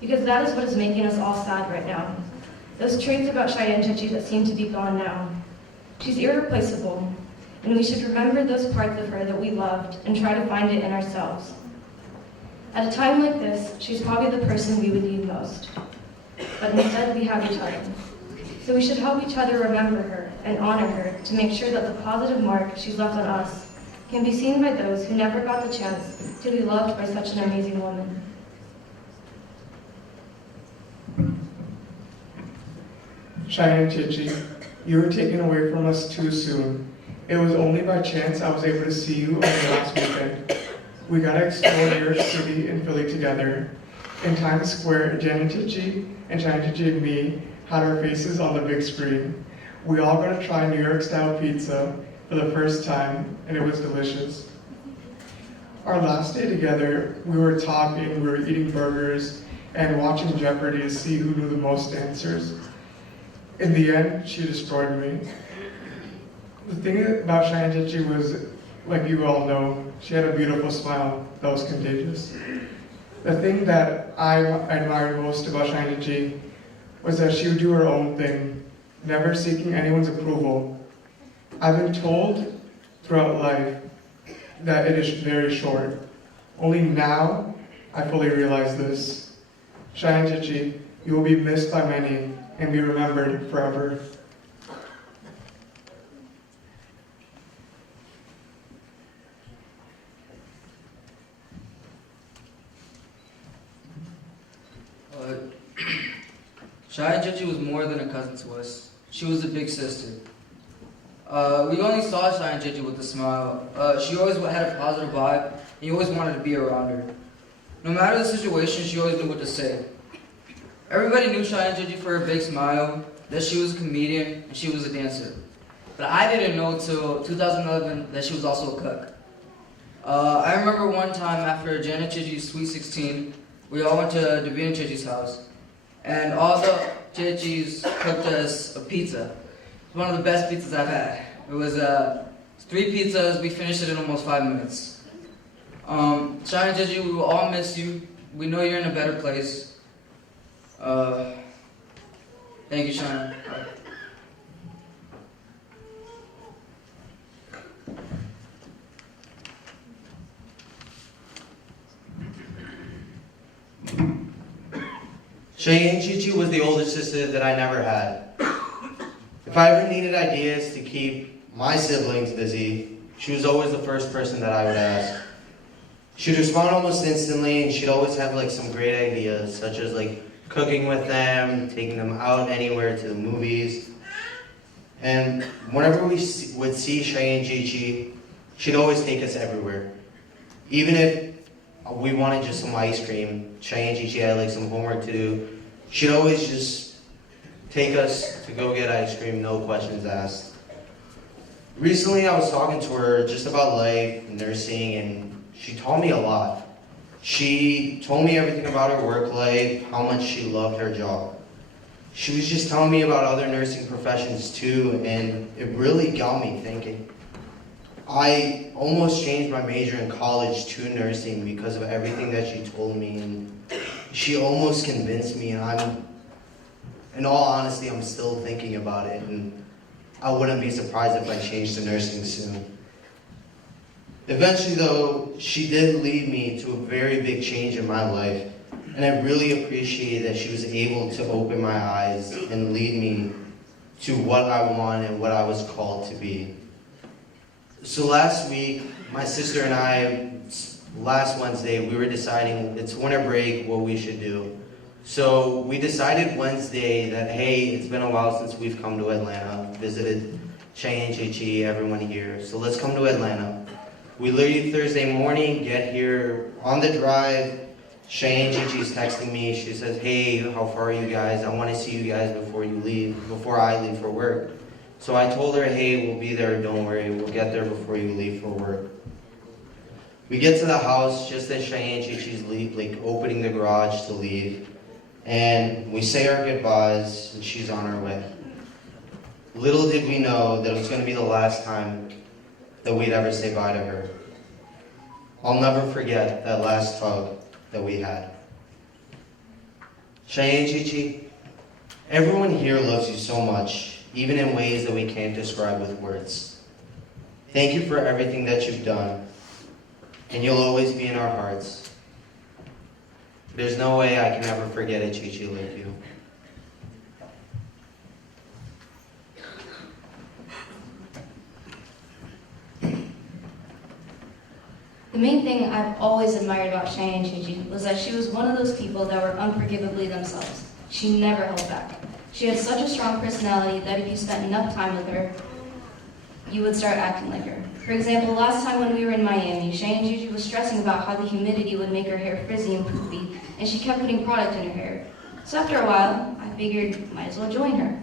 Because that is what is making us all sad right now. Those traits about Cheyenne Chichi that seem to be gone now. She's irreplaceable, and we should remember those parts of her that we loved and try to find it in ourselves. At a time like this, she's probably the person we would need most. But instead, we have each other. So we should help each other remember her and honor her to make sure that the positive mark she's left on us can be seen by those who never got the chance to be loved by such an amazing woman. Cheyenne Chichi, you were taken away from us too soon. It was only by chance I was able to see you on the last weekend. We got to explore New York City and Philly together. In Times Square, Jen and Chichi and Cheyenne Chichi and me had our faces on the big screen. We all got to try New York style pizza for the first time, and it was delicious. Our last day together, we were talking, we were eating burgers, and watching Jeopardy to see who knew the most answers. In the end, she destroyed me. The thing about Cheyenne Chichi was, like you all know, she had a beautiful smile that was contagious. The thing that I admired most about Cheyenne Chichi was that she would do her own thing, never seeking anyone's approval. I've been told throughout life that it is very short. Only now, I fully realize this. Cheyenne Chichi, you will be missed by many and be remembered forever. Cheyenne Chichi was more than a cousin to us. She was a big sister. We only saw Cheyenne Chichi with a smile. She always had a positive vibe, and you always wanted to be around her. No matter the situation, she always knew what to say. Everybody knew Cheyenne Chichi for her big smile, that she was a comedian, and she was a dancer. But I didn't know until 2011 that she was also a cook. I remember one time after Janet Chichi's Sweet 16, we all went to Davina Chichi's house, and all the Chichis cooked us a pizza. It was one of the best pizzas I've had. It was 3 pizzas, we finished it in almost 5 minutes. Cheyenne Chichi, we will all miss you. We know you're in a better place. Thank you, Cheyenne. Cheyenne Chichi was the older sister that I never had. If I ever needed ideas to keep my siblings busy, she was always the first person that I would ask. She'd respond almost instantly, and she'd always have like some great ideas, such as like cooking with them, taking them out anywhere to the movies. And whenever we would see Cheyenne Chichi, she'd always take us everywhere. Even if we wanted just some ice cream, Cheyenne Chichi had like some homework to do, she'd always just take us to go get ice cream, no questions asked. Recently I was talking to her just about life, nursing, and she taught me a lot. She told me everything about her work life, how much she loved her job. She was just telling me about other nursing professions too, and it really got me thinking. I almost changed my major in college to nursing because of everything that she told me, and she almost convinced me, and in all honesty, I'm still thinking about it, and I wouldn't be surprised if I changed to nursing soon. Eventually though, she did lead me to a very big change in my life, and I really appreciate that she was able to open my eyes and lead me to what I want and what I was called to be. So last week, my sister and I, last Wednesday, we were deciding, it's winter break, what we should do. So we decided Wednesday that, hey, it's been a while since we've come to Atlanta, visited Cheyenne, Chichi, everyone here, so let's come to Atlanta. We leave Thursday morning, get here, on the drive, Cheyenne, Chichi's texting me, she says, hey, how far are you guys? I want to see you guys before I leave for work. So I told her, hey, we'll be there, don't worry, we'll get there before you leave for work. We get to the house just as Cheyenne, Chichi's opening the garage to leave. And we say our goodbyes, and she's on her way. Little did we know that it was going to be the last time that we'd ever say bye to her. I'll never forget that last hug that we had. Cheyenne, Chichi, everyone here loves you so much, even in ways that we can't describe with words. Thank you for everything that you've done, and you'll always be in our hearts. There's no way I can ever forget a Chichi like you. The main thing I've always admired about Cheyenne Chichi was that she was one of those people that were unforgivably themselves. She never held back. She had such a strong personality that if you spent enough time with her, you would start acting like her. For example, last time when we were in Miami, Cheyenne Chichi was stressing about how the humidity would make her hair frizzy and poofy, and she kept putting product in her hair. So after a while, I figured might as well join her,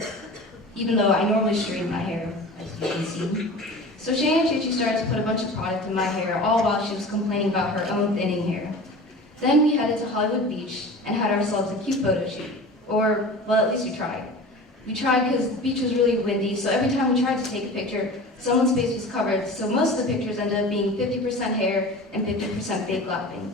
even though I normally straighten my hair, as you can see. So Cheyenne Chichi started to put a bunch of product in my hair, all while she was complaining about her own thinning hair. Then we headed to Hollywood Beach and had ourselves a cute photo shoot. Or, well, at least we tried. We tried because the beach was really windy, so every time we tried to take a picture, someone's face was covered, so most of the pictures ended up being 50% hair and 50% fake laughing.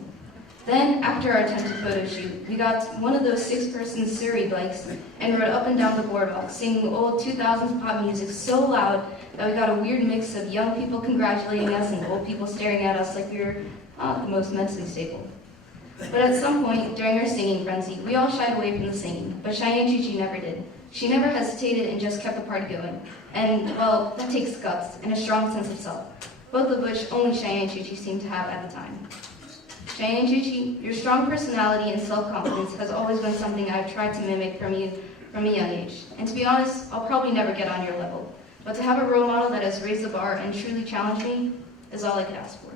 Then, after our attempted photo shoot, we got one of those 6-person Surrey bikes and rode up and down the boardwalk, singing old 2000s pop music so loud that we got a weird mix of young people congratulating us and old people staring at us like we were not the most mentally stable. But at some point, during our singing frenzy, we all shied away from the singing, but Cheyenne Chichi never did. She never hesitated and just kept the party going. And, well, that takes guts and a strong sense of self, both of which only Cheyenne Chichi seemed to have at the time. Cheyenne Chichi, your strong personality and self-confidence has always been something I've tried to mimic from you from a young age. And to be honest, I'll probably never get on your level. But to have a role model that has raised the bar and truly challenged me is all I could ask for.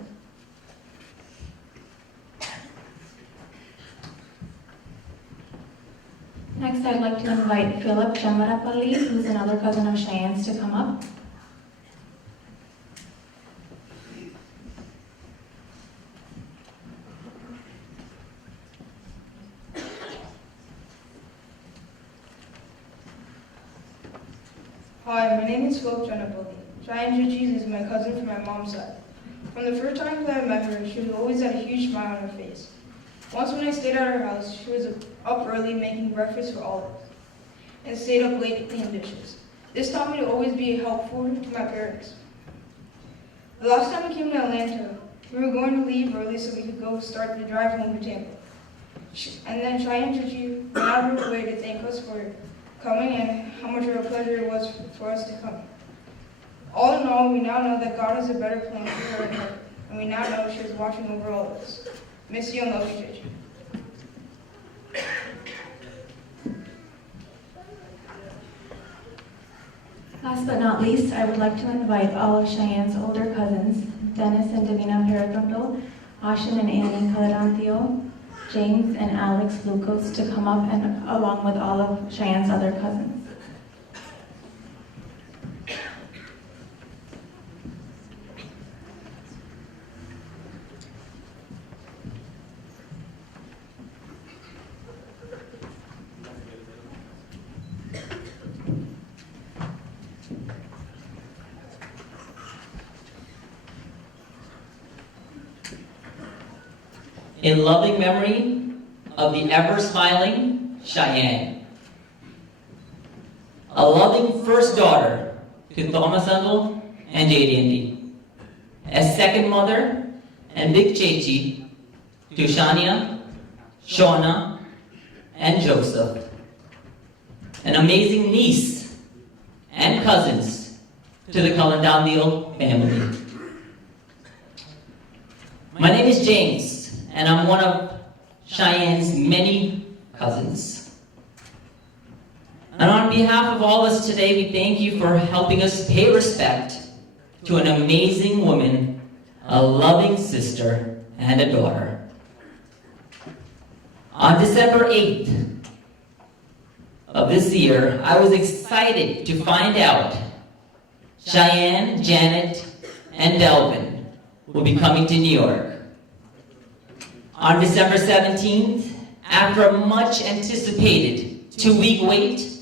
Next, I'd like to invite Philip Chamarapalli, who's another cousin of Cheyenne's, to come up. Hi, my name is Philip Chamarapalli. Cheyenne Chichi is my cousin from my mom's side. From the first time that I met her, she always had a huge smile on her face. Once when I stayed at her house, she was up early making breakfast for all of us, and stayed up late to clean dishes. This taught me to always be helpful to my parents. The last time we came to Atlanta, we were going to leave early so we could go start the drive home to Tampa. And then Cheyenne Chichi went out of her way to thank us for coming and how much of a pleasure it was for us to come. All in all, we now know that God has a better plan for her and her, and we now know she is watching over all of us. Miss you and love you, Chichi. Last but not least, I would like to invite all of Cheyenne's older cousins, Dennis and Davina Peratondo, Ashin and Annie Kallidanthiyil, James and Alex Lucas to come up, and along with all of Cheyenne's other cousins. in loving memory of the ever-smiling Cheyenne. A loving first daughter to Thomas Uncle and JD. A second mother and big Chechi to Shania, Shauna, and Joseph. An amazing niece and cousins to the Kallidanthiyil family. My name is James, and I'm one of Cheyenne's many cousins. And on behalf of all of us today, we thank you for helping us pay respect to an amazing woman, a loving sister, and a daughter. On December 8th of this year, I was excited to find out Cheyenne, Janet, and Delvin will be coming to New York. On December 17th, after a much anticipated 2-week wait,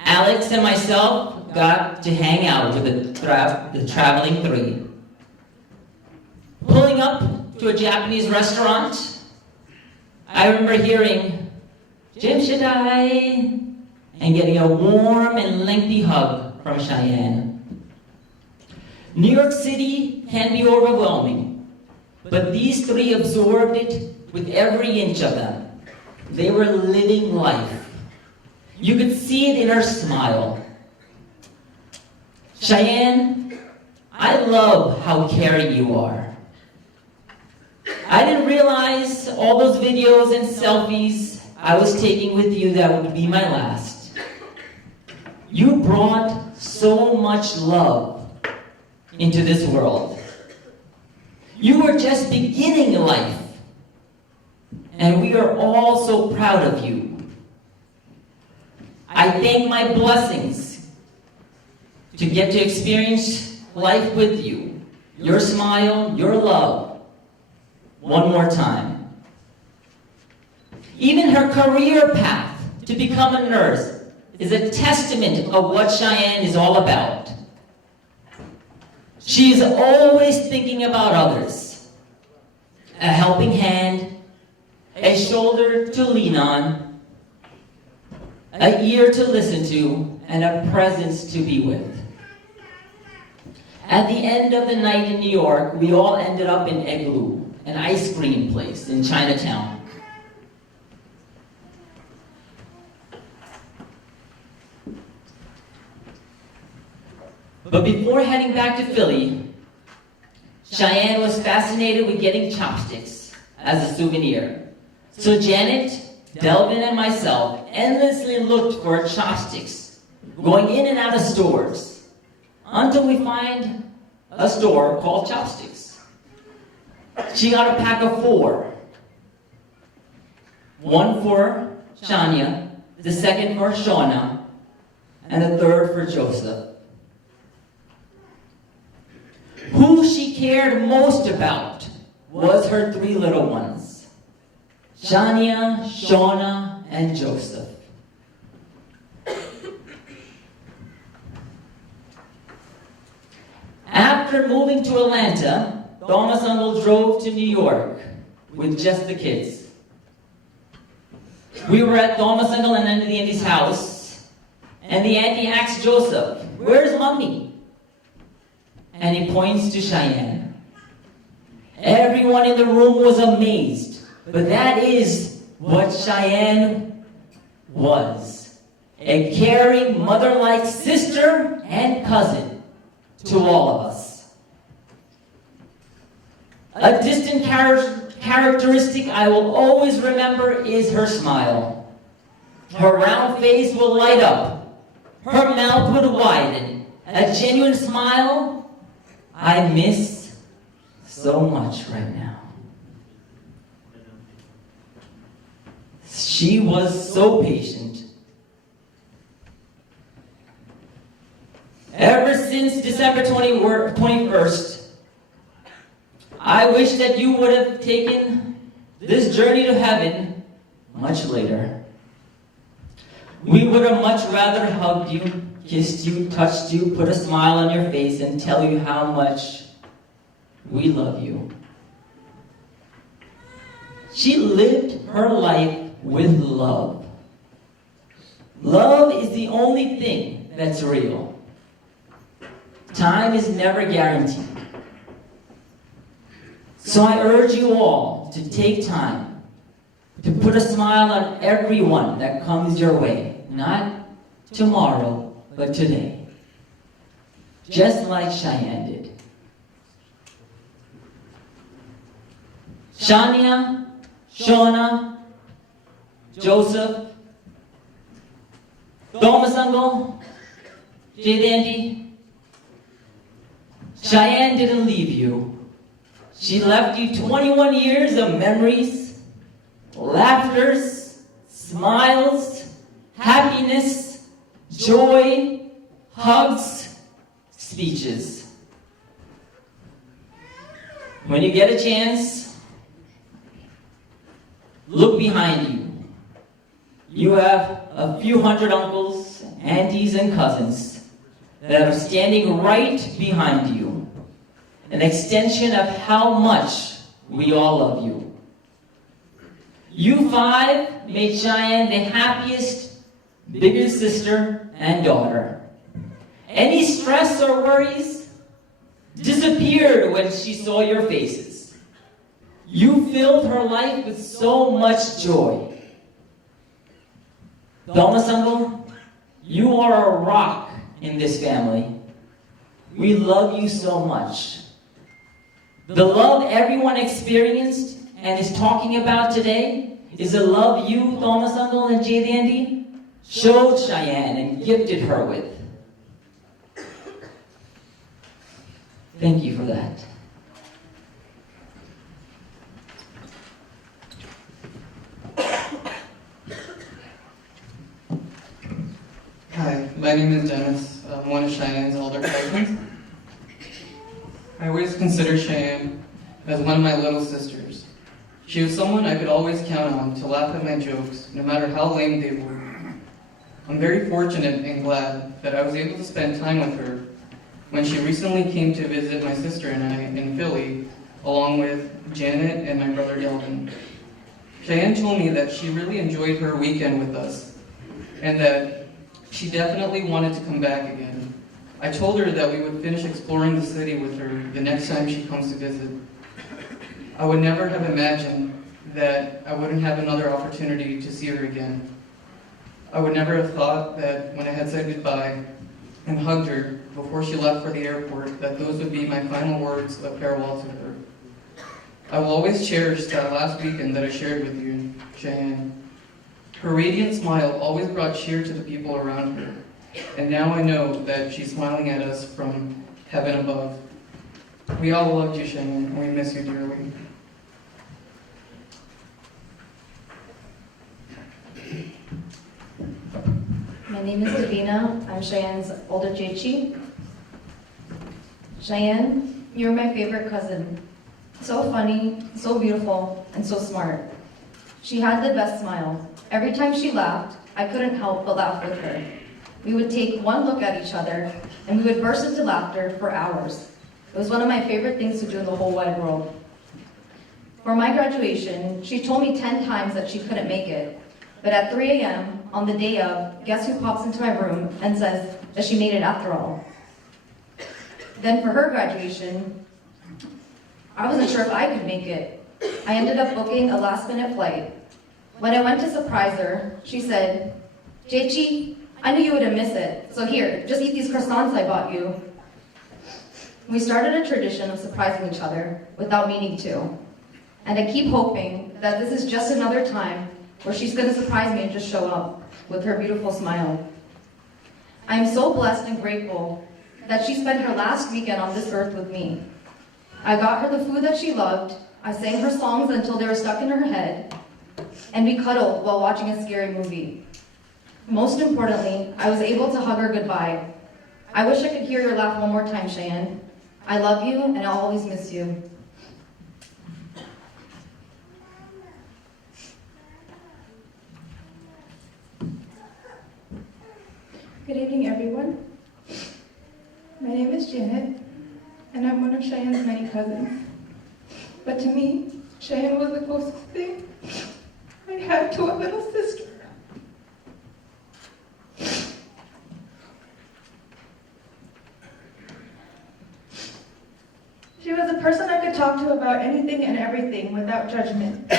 Alex and myself got to hang out with the traveling three. Pulling up to a Japanese restaurant, I remember hearing, "Jim Shaddai," and getting a warm and lengthy hug from Cheyenne. New York City can be overwhelming, but these three absorbed it with every inch of them. They were living life. You could see it in her smile. Cheyenne, I love how caring you are. I didn't realize all those videos and selfies I was taking with you that would be my last. You brought so much love into this world. You were just beginning life, and we are all so proud of you. I thank my blessings to get to experience life with you, your smile, your love, one more time. Even her career path to become a nurse is a testament of what Cheyenne is all about. She is always thinking about others, a helping hand, a shoulder to lean on, a ear to listen to, and a presence to be with. At the end of the night in New York, we all ended up in Igloo, an ice cream place in Chinatown. But before heading back to Philly, Cheyenne was fascinated with getting chopsticks as a souvenir. So Janet, Delvin, and myself endlessly looked for chopsticks, going in and out of stores, until we find a store called Chopsticks. She got a pack of 4. One for Shania, the second for Shauna, and the third for Joseph. Who she cared most about was her 3 little ones, Shania, Shauna, and Joseph. After moving to Atlanta, Thomas Uncle drove to New York with just the kids. We were at Thomas Uncle and the auntie's house, and the auntie asked Joseph, "Where's Mommy?" And he points to Cheyenne. Everyone in the room was amazed, but that is what Cheyenne was. A caring, mother-like sister and cousin to all of us. A distant characteristic I will always remember is her smile. Her round face will light up. Her mouth would widen. A genuine smile I miss so much right now. She was so patient. Ever since December 21st, I wish that you would have taken this journey to heaven much later. We would have much rather hugged you, kissed you, touched you, put a smile on your face, and tell you how much we love you. She lived her life with love. Love is the only thing that's real. Time is never guaranteed. So I urge you all to take time to put a smile on everyone that comes your way. Not tomorrow, but today. Just like Cheyenne did. Shania, Shona, Joseph, Domasango, Jaydandy. Cheyenne didn't leave you. She left you 21 years of memories, laughters, smiles, happiness, joy, hugs, speeches. When you get a chance, look behind you. You have a few hundred uncles, aunties, and cousins that are standing right behind you. An extension of how much we all love you. You five made Cheyenne the happiest, biggest sister and daughter. Any stress or worries disappeared when she saw your faces. You filled her life with so much joy. Domasango, you are a rock in this family. We love you so much. The love everyone experienced and is talking about today is a love you, Domasango and Jaydandy, showed Cheyenne and gifted her with. Thank you for that. Hi, my name is Dennis. I'm one of Cheyenne's older cousins. I always consider Cheyenne as one of my little sisters. She was someone I could always count on to laugh at my jokes, no matter how lame they were. I'm very fortunate and glad that I was able to spend time with her when she recently came to visit my sister and I in Philly, along with Janet and my brother Delvin. Cheyenne told me that she really enjoyed her weekend with us, and that she definitely wanted to come back again. I told her that we would finish exploring the city with her the next time she comes to visit. I would never have imagined that I wouldn't have another opportunity to see her again. I would never have thought that when I had said goodbye and hugged her before she left for the airport, that those would be my final words of farewell to her. I will always cherish that last weekend that I shared with you, Cheyenne. Her radiant smile always brought cheer to the people around her. And now I know that she's smiling at us from heaven above. We all loved you, Cheyenne, and we miss you dearly. My name is Davina. I'm Cheyenne's older Jechi. Cheyenne, you're my favorite cousin. So funny, so beautiful, and so smart. She had the best smile. Every time she laughed, I couldn't help but laugh with her. We would take one look at each other, and we would burst into laughter for hours. It was one of my favorite things to do in the whole wide world. For my graduation, she told me 10 times that she couldn't make it. But at 3 a.m., on the day of, guess who pops into my room and says that she made it after all? Then for her graduation, I wasn't sure if I could make it. I ended up booking a last-minute flight. When I went to surprise her, she said, "Jechi, I knew you wouldn't miss it, so here, just eat these croissants I bought you." We started a tradition of surprising each other without meaning to. And I keep hoping that this is just another time where she's going to surprise me and just show up with her beautiful smile. I am so blessed and grateful that she spent her last weekend on this earth with me. I got her the food that she loved, I sang her songs until they were stuck in her head, and we cuddled while watching a scary movie. Most importantly, I was able to hug her goodbye. I wish I could hear your laugh one more time, Cheyenne. I love you, and I'll always miss you. Good evening, everyone. My name is Janet, and I'm one of Cheyenne's many cousins. But to me, Cheyenne was the closest thing I had to a little sister. She was a person I could talk to about anything and everything without judgment.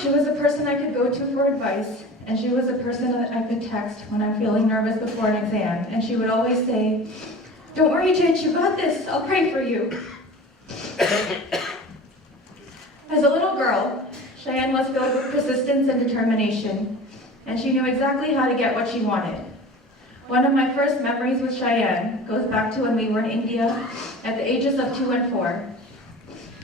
She was a person I could go to for advice, and she was a person that I could text when I'm feeling nervous before an exam, and she would always say, "Don't worry, Chich, you got this. I'll pray for you." As a little girl, Cheyenne was filled with persistence and determination, and she knew exactly how to get what she wanted. One of my first memories with Cheyenne goes back to when we were in India at the ages of 2 and 4.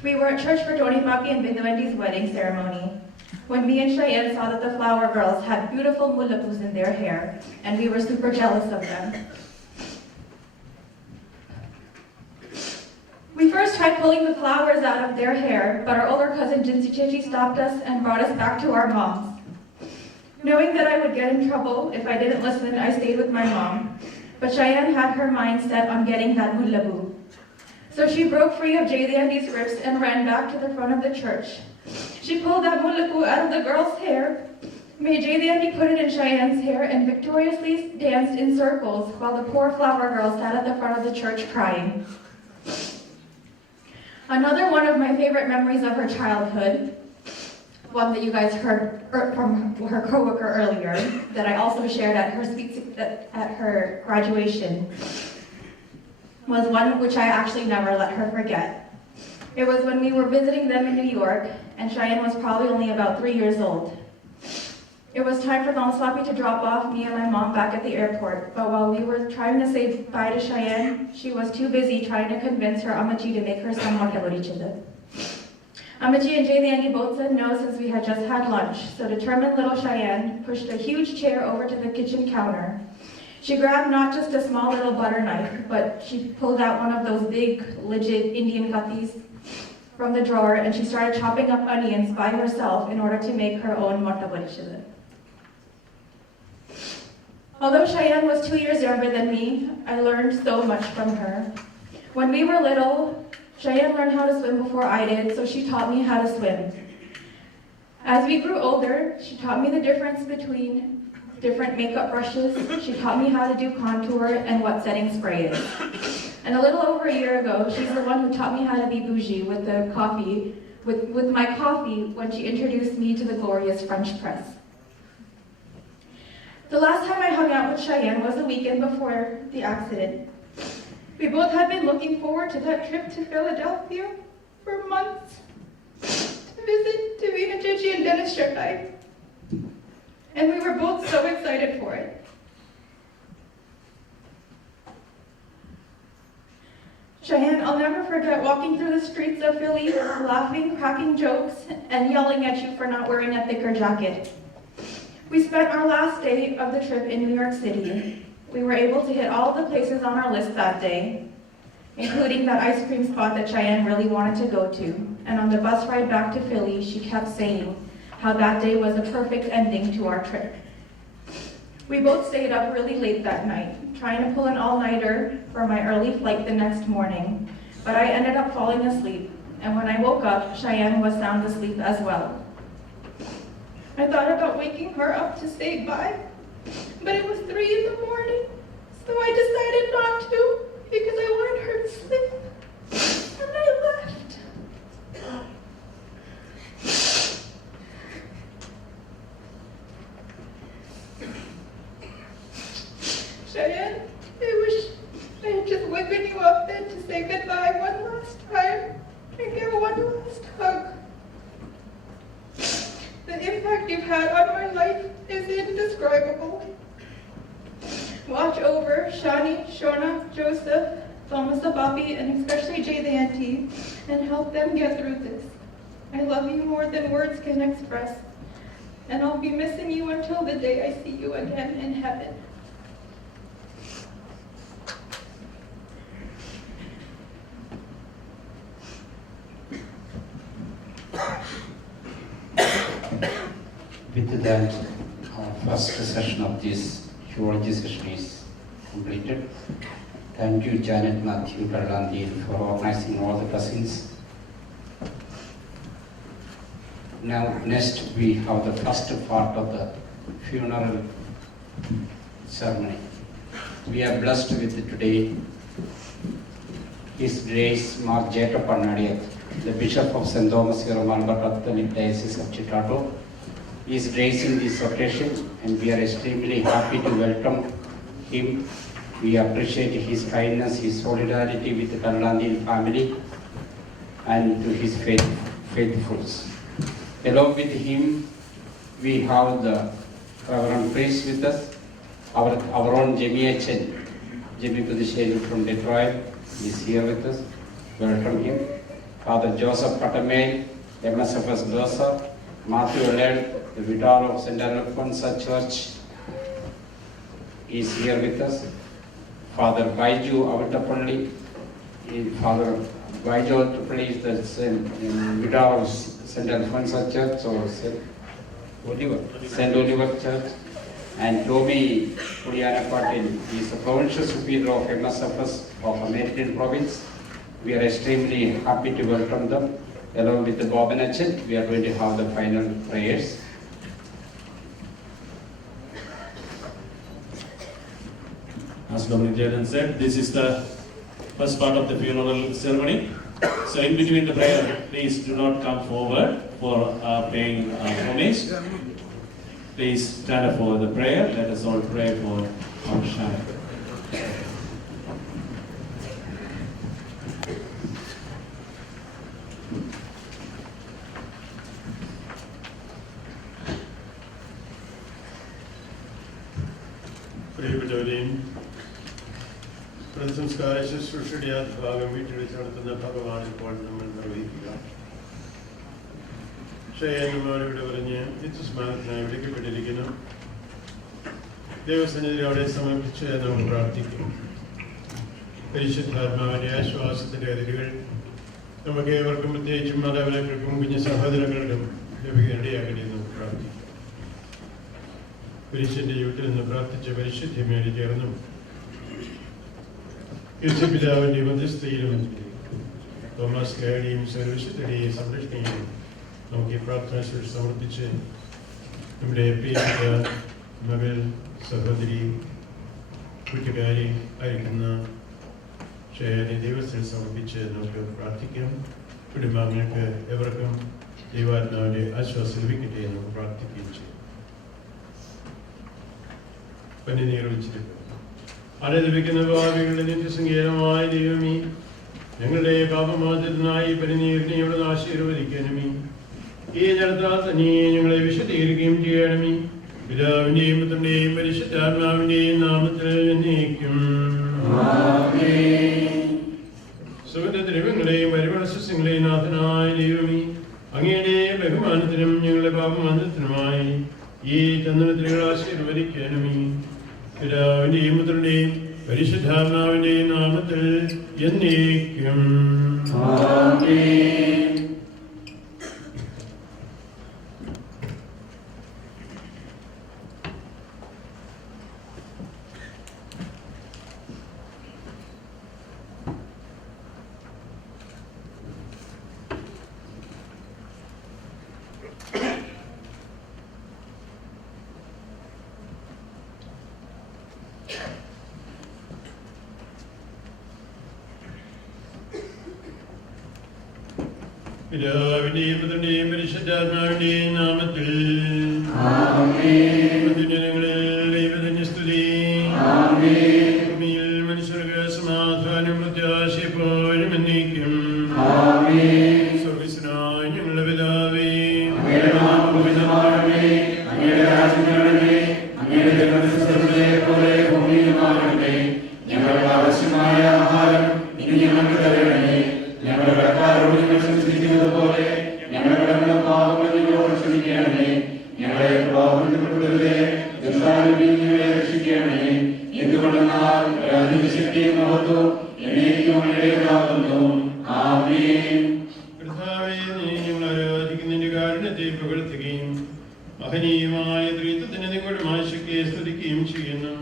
We were at church for Tony Papi and Binduendi's wedding ceremony, when me and Cheyenne saw that the flower girls had beautiful mulapus in their hair, and we were super jealous of them. We first tried pulling the flowers out of their hair, but our older cousin Jinsi Chichi stopped us and brought us back to our moms. Knowing that I would get in trouble if I didn't listen, I stayed with my mom. But Cheyenne had her mind set on getting that mulabu. So she broke free of Jaydiandi's grips and ran back to the front of the church. She pulled that mulabu out of the girl's hair, made Jaydiandi put it in Cheyenne's hair, and victoriously danced in circles while the poor flower girl sat at the front of the church crying. Another one of my favorite memories of her childhood, one that you guys heard from her coworker earlier, that I also shared at her at her graduation, was one which I actually never let her forget. It was when we were visiting them in New York, and Cheyenne was probably only about 3 years old. It was time for Mamaswapi to drop off me and my mom back at the airport, but while we were trying to say bye to Cheyenne, she was too busy trying to convince her Amaji to make her some motaborichida. Amaji and Jaydiandi both said no since we had just had lunch, so determined little Cheyenne pushed a huge chair over to the kitchen counter. She grabbed not just a small little butter knife, but she pulled out one of those big, legit Indian kathis from the drawer, and she started chopping up onions by herself in order to make her own motaborichida. Although Cheyenne was 2 years younger than me, I learned so much from her. When we were little, Cheyenne learned how to swim before I did, so she taught me how to swim. As we grew older, she taught me the difference between different makeup brushes. She taught me how to do contour and what setting spray is. And a little over a year ago, she's the one who taught me how to be bougie with the coffee, with my coffee when she introduced me to the glorious French press. The last time I hung out with Cheyenne was the weekend before the accident. We both had been looking forward to that trip to Philadelphia for months to visit Davina Chichi and Dennis Cherishing. And we were both so excited for it. Cheyenne, I'll never forget walking through the streets of Philly, laughing, cracking jokes, and yelling at you for not wearing a thicker jacket. We spent our last day of the trip in New York City. We were able to hit all the places on our list that day, including that ice cream spot that Cheyenne really wanted to go to. And on the bus ride back to Philly, she kept saying how that day was a perfect ending to our trip. We both stayed up really late that night, trying to pull an all-nighter for my early flight the next morning, but I ended up falling asleep, and when I woke up, Cheyenne was sound asleep as well. I thought about waking her up to say bye, but it was 3 in the morning, so I decided not to because I wanted her to sleep, and I left. Cheyenne, I wish I had just woken you up then to say goodbye one last time and give one last hug. The impact you've had on my life is indescribable. Watch over Shani, Shona, Joseph, Thomas Abapi, and especially Jay the Auntie, and help them get through this. I love you more than words can express, and I'll be missing you until the day I see you again in heaven. With that, our first session of this eulogy session is completed. Thank you, Janet, Matthew, Kallidanthiyil, for organizing all the blessings. Now, next we have the first part of the funeral ceremony. We are blessed with today His Grace Mark Jacob Panadiath, the Bishop of St. Thomas Malbar Catholic Diocese of Chicago. He is gracing this occasion, and we are extremely happy to welcome him. We appreciate his kindness, his solidarity with the Kallidanthiyil family, and to his faithfuls. Along with him, we have the Reverend Priest with us, our own Jimmy H.N. Jimmy Pudisheri from Detroit is here with us. Welcome him. Father Joseph Patamay, MSFS Dosa, Matthew Aled, the vicar of St. Alfonso Church, is here with us. Father Baiju Avatapalli, Father Baiju Avatapalli is the vicar of St. Alfonso Church or St. Oliver Church. And Tommy Pudiana Patil is the provincial superior of MSFS of American Province. We are extremely happy to welcome them. Along with the Bob and Achet, we are going to have the final prayers. As Dominic Jayden said, this is the first part of the funeral ceremony. So in between the prayer, please do not come forward for paying homage. Please stand up for the prayer. Let us all pray for our Shayaan. പ്രിയപ്പെട്ടവരെയും സംസ്കാര ശുശ്രൂഷയുടെ ഭാഗം വീട്ടിൽ വെച്ച് നടത്തുന്ന ഭഗവാൻ ഇപ്പോൾ നമ്മൾ നിർവഹിക്കുക. ഷയാൻ ഇവിടെ പറഞ്ഞ് നിത്യസ്മാനത്തിനായി വിളിക്കപ്പെട്ടിരിക്കുന്നു. ദൈവസന്നിധിയിൽ അവിടെ സമർപ്പിച്ച് നമുക്ക് പ്രാർത്ഥിക്കും. പരിശുദ്ധാത്മാവിന്റെ ആശ്വാസത്തിന്റെ അതിരുകൾ നമുക്ക് ഏവർക്കും, പ്രത്യേകിച്ചും മാതാപിതാക്കൾക്കും കുഞ്ഞു സഹോദരങ്ങൾക്കും ലഭിക്കേണ്ടയാകട്ടെ എന്ന് നമുക്ക് പ്രാർത്ഥിക്കും. പരിശുദ്ധ വീട്ടിൽ നിന്ന് പ്രാർത്ഥിച്ച പരിശുദ്ധമേടി ചേർന്നും യേശുപിതാവിന്റെ മധ്യസ്ഥയിലും തോമസ് കേടിയും സർവശുദ്ധരെയും സംരക്ഷണയും നമുക്ക് ഈ പ്രാർത്ഥന സമർപ്പിച്ച് നമ്മുടെ പ്രിയപ്പെട്ട മകൾ, സഹോദരി, കൂട്ടുകാരി ആയിരിക്കുന്ന ഷയാനെ ദൈവത്തിൽ സമർപ്പിച്ച് നമുക്ക് പ്രാർത്ഥിക്കാം. കുടുംബാംഗങ്ങൾക്ക് എവർക്കും ദൈവാത്മാവിന്റെ ആശ്വാസം ലഭിക്കട്ടെ എന്ന് നമുക്ക് പ്രാർത്ഥിക്കുകയും ചെയ്യും. പനിനീർ വെച്ചിരിക്കും. അത് ലഭിക്കുന്ന ഭാവികളുടെ നിത്യസങ്കേതമായ ദൈവമേ, ഞങ്ങളുടെ പാപമോചനത്തിനായി പനിനീരിനെ ഇവിടെ ആശീർവദിക്കണമേ. ഈ ജലത്താൽ തന്നെ ഞങ്ങളെ വിശദീകരിക്കുകയും ചെയ്യണമേ. പിതാവിന്റെയും പുത്രന്റെയും പരിശുദ്ധാത്മാവിന്റെയും നാമത്തിൽ എന്നേക്കും. സുഗന്ധദ്രവ്യങ്ങളെയും പരിമളസസ്യങ്ങളെയും നാഥനായ ദൈവമേ, അങ്ങയുടെ ബഹുമാനത്തിനും ഞങ്ങളുടെ പാപമോചനത്തിനുമായി ഈ ചന്ദനത്തിലുകൾ ആശീർവദിക്കണമേ. പിതാവിന്റെയും പുത്രന്റെയും പരിശുദ്ധാത്മാവിന്റെയും നാമത്തിൽ എന്നേക്കും. പിതാവിന്റെയും പുത്രന്റെയും പരിശുദ്ധാത്മാവിന്റെയും നാമത്തിൽ ദൈവത്തിന്റെ സ്തുതി. ഭൂമിയിൽ മനുഷ്യർക്ക് സമാധാനം പ്രത്യാശ എപ്പോഴും എന്നേക്കും. സ്വർഗസ്വനായ ഞങ്ങളുടെ പിതാവേ, ഞങ്ങളുടെ ആവശ്യമായ ആഹാരം ഇനി ഞങ്ങൾക്ക് തരണമേ. ഞങ്ങളുടെ കടക്കാരോട് ഞങ്ങൾ ക്ഷമിച്ചിരിക്കുന്നത് പോലെ ഞങ്ങളുടെ കടങ്ങളും പാപങ്ങളും ഞങ്ങളോട് ക്ഷമിക്കണമേ. ഞങ്ങളെ പാപപ്പെടുത്തരുതേ, ദുഷ്ടാരൂപിയിൽ ഞങ്ങളെ രക്ഷിക്കണമേ. എന്തുകൊണ്ടെന്നാൽ രാജ്യത്തിന്റെ ശക്തിയും മഹത്വവും എന്നേക്കും അങ്ങയുടേതാകുന്നു. ആമേൻ. കർത്താവേ, നീ ഞങ്ങൾ ആരാധിക്കുന്നതിന്റെ കാരണത്തെ പുകഴ്ത്തുകയും മഹനീയമായ ത്രിത്വത്തിന് നിങ്ങളുടെ ശക്തിയെ സ്തുതിക്കുകയും ചെയ്യുന്നു.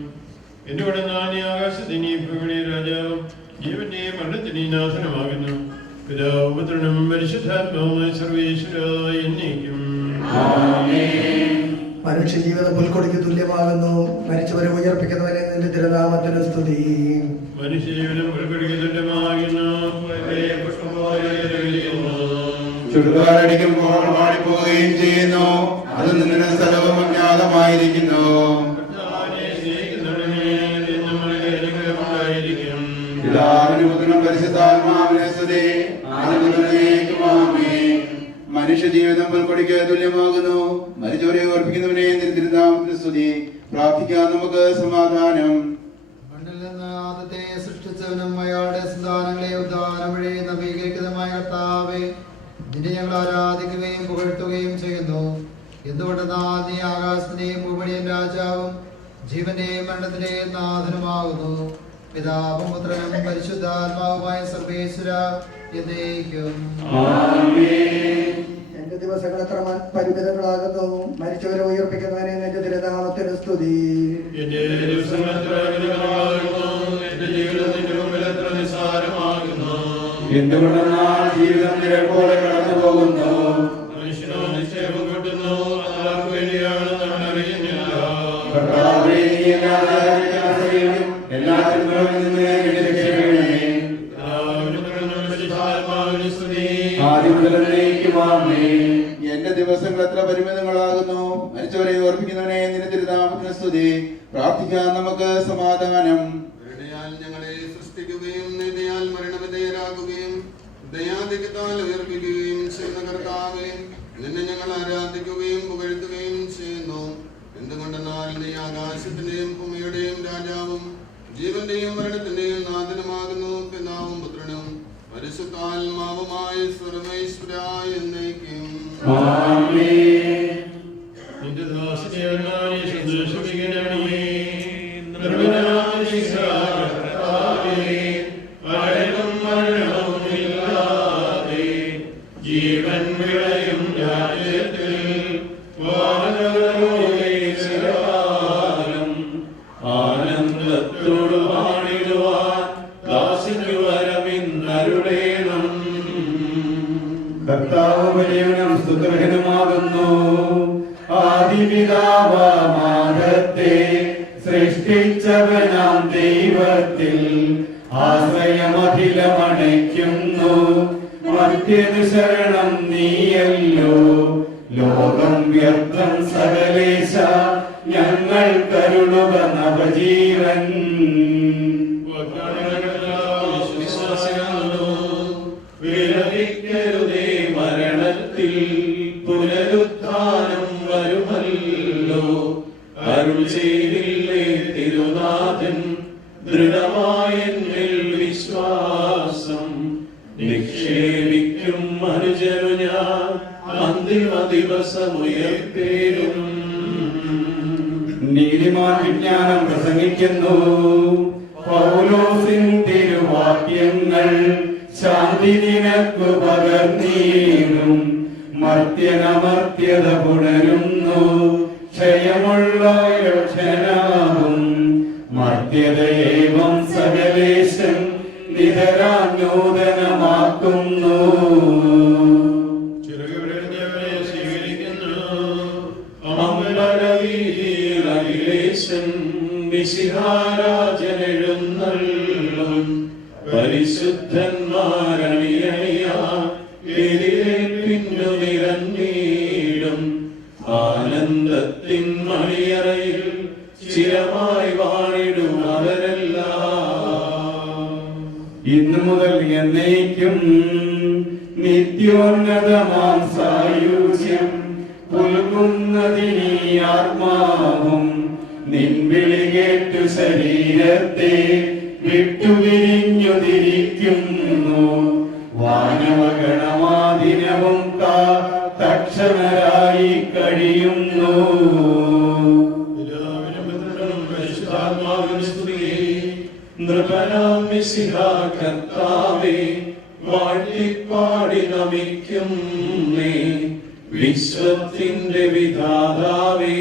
എന്തുകൊണ്ട് ഞാൻ ഈ ആകാശത്തിന് ഭൂമിയുടെ രാജാവും ജീവന്റെയും മരണത്തിന്റെയും നാഥനമാകുന്നു. പിതാവും പുത്രനും പരിശുദ്ധാത്മാവുമായ സർവേശ്വരായ എന്നേക്കും. മനുഷ്യജീവിതം പുൽക്കൊടിക്ക് തുല്യമാകുന്നു. മരിച്ചവരെ ഉയർപ്പിക്കുന്നവരെ നിന്റെ തിരുനാമത്തിന് സ്തുതി. മനുഷ്യജീവിതം പുൽക്കൊടിക്ക് തുല്യമാകുന്നു. ചുടുകാരടിക്കുമ്പോൾ മാറിപ്പോവുകയും ചെയ്യുന്നു. അത് നിന്റെ സ്ഥലവും അജ്ഞാതമായിരിക്കുന്നു. പിതാവിനും പുത്രനും പരിശുദ്ധാത്മാവിനെ സ്തുതി. മനുഷ്യജീവിതം പുൽക്കൊടിക്ക് തുല്യമാകുന്നു. മരിച്ചവരെ ഓർപ്പിക്കുന്നവനെ തിരുനാമത്തിന് സ്തുതി. പ്രാർത്ഥിക്കാൻ നമുക്ക് സമാധാനം. മണ്ണിൽ നിന്ന് ആദത്തെ സൃഷ്ടിച്ചവനും അയാളുടെ സന്താനങ്ങളെ ഉദ്ധാനം വഴി നവീകരിക്കുന്നതുമായ കർത്താവേ, നിന്നെ ഞങ്ങൾ ആരാധിക്കുകയും പുകഴ്ത്തുകയും ചെയ്യുന്നു. എന്തുകൊണ്ടെന്നാൽ നീ ആകാശത്തിന്റെയും ഭൂമിയുടെയും രാജാവും ജീവന്റെയും മരണത്തിന്റെയും നാഥനുമാകുന്നു. പിതാവും പുത്രനും പരിശുദ്ധാത്മാവുമായ സർവേശ്വര എന്നേക്കും. എന്റെ ദിവസങ്ങൾ എത്ര പരിമിതങ്ങളാകുന്നു. മരിച്ചവരെ ഉയർപ്പിക്കുന്നവനെ നിന്റെ തിരുനാമത്തിന് സ്തുതി. എന്തുകൊണ്ടെന്നാൽ ജീവിതം നിഴൽ പോലെ കടന്നു പോകുന്നു. മനുഷ്യനോ നിക്ഷേപം കൂട്ടുന്നു, ആർക്കു വേണ്ടിയാണ് നമ്മൾ അറിയുന്നില്ല. എന്റെ ദിവസങ്ങൾ എത്ര പരിമിതങ്ങളാകുന്നു. മരിച്ചവരെ ഓർപ്പിക്കുന്നവനെ നിന്റെ തിരുനാമത്തിന് സ്തുതി. പ്രാർത്ഥിക്കാൻ നമുക്ക് സമാധാനം. ഞങ്ങളെ സൃഷ്ടിക്കുകയും നീതിയാൽ മരണവിധേയരാകുകയും ദയാധിക്യത്താൽ ഉയർപ്പിക്കുകയും ചെയ്യുന്ന കർത്താവേ, നിന്നെ ഞങ്ങൾ ആരാധിക്കുകയും പുകഴ്ത്തുകയും ചെയ്യുന്നു. എന്തുകൊണ്ടെന്നാൽ നീ ആകാശത്തിന്റെയും ഭൂമിയുടെയും രാജാവും ജീവന്റെയും മരണത്തിന്റെയും നാഥനുമാകുന്നു. പിതാവും പുത്രനും പരിശുദ്ധാത്മാവുമായ സർവേശ്വരായ എന്നേക്കും. നിന്റെ ദാസനെ സന്തോഷിപ്പിക്കണമേ. ജീവൻ വിളയും രാജ്യത്തിൽ ആനന്ദത്തോട് പാടിടുവാൻ ദാസിക്ക് വരമിന്നരുളേണം. കർത്താവ് വലിയവനും സ്തുത്യർഹനുമാകുന്നു. ആദിപിതാവാമാദത്തെ സൃഷ്ടിച്ചവനാം ദൈവത്തിൽ ആശ്രയമഖിലമണയ്ക്കുന്നു. മറ്റേത് ശരണം നീയല്ലോ. ലോകം വ്യർത്ഥം സകലേശ, ഞങ്ങൾ കരുളുക നവജീവൻ. വിലപിക്കരുതേ, മരണത്തിൽ പുനരുത്ഥാനം വരുമല്ലോ. അരുൾ ചെയ്തില്ലേ തിരുനാഥൻ, ദൃഢമായ വിശ്വാസം നിക്ഷേപിക്കും മനുജനു ഞാൻ അന്തിമ ദിവസമുയർത്തേരും. നീതിമാൻ വിജ്ഞാനം പ്രസംഗിക്കുന്നു. പൗലോസിൻ തിരുവാക്യങ്ങൾ ശാന്തി നിനക്കു പകർന്നീരും. മർത്യനമർത്യത പുണരുന്നു. ക്ഷയമുള്ള ക്ഷനാവും മർത്യതയേവം സകലേശൻ നിതരാനൂതനമാക്കുന്നു. മിശിഹാരാജനെഴുന്നള്ളും പരിശുദ്ധന്മാരണിയണിയാതിരേൽപ്പിന്നു നിറഞ്ഞീടും. ആനന്ദത്തിൻ മണിയറയിൽ ചിരമായി വാണിടും അവരെല്ലാം. ഇന്നു മുതൽ എന്നേക്കും നിത്യോന്നതമാം സായുജ്യം പുൽകുന്നതിനീ ആത്മാവും നിൻവിളി കേട്ടു ശരീരത്തെ വിട്ടുപിരിഞ്ഞുതിരിക്കുന്നു. വാനവഗണമാദിനവും തക്ഷണരായി കഴിയുന്നു. നൃപനാം മിശിഹാ കർത്താവേ, വാഴ്ത്തിപ്പാടി നമിക്കുന്നേ. വിശ്വത്തിന്റെ വിധാതാവേ,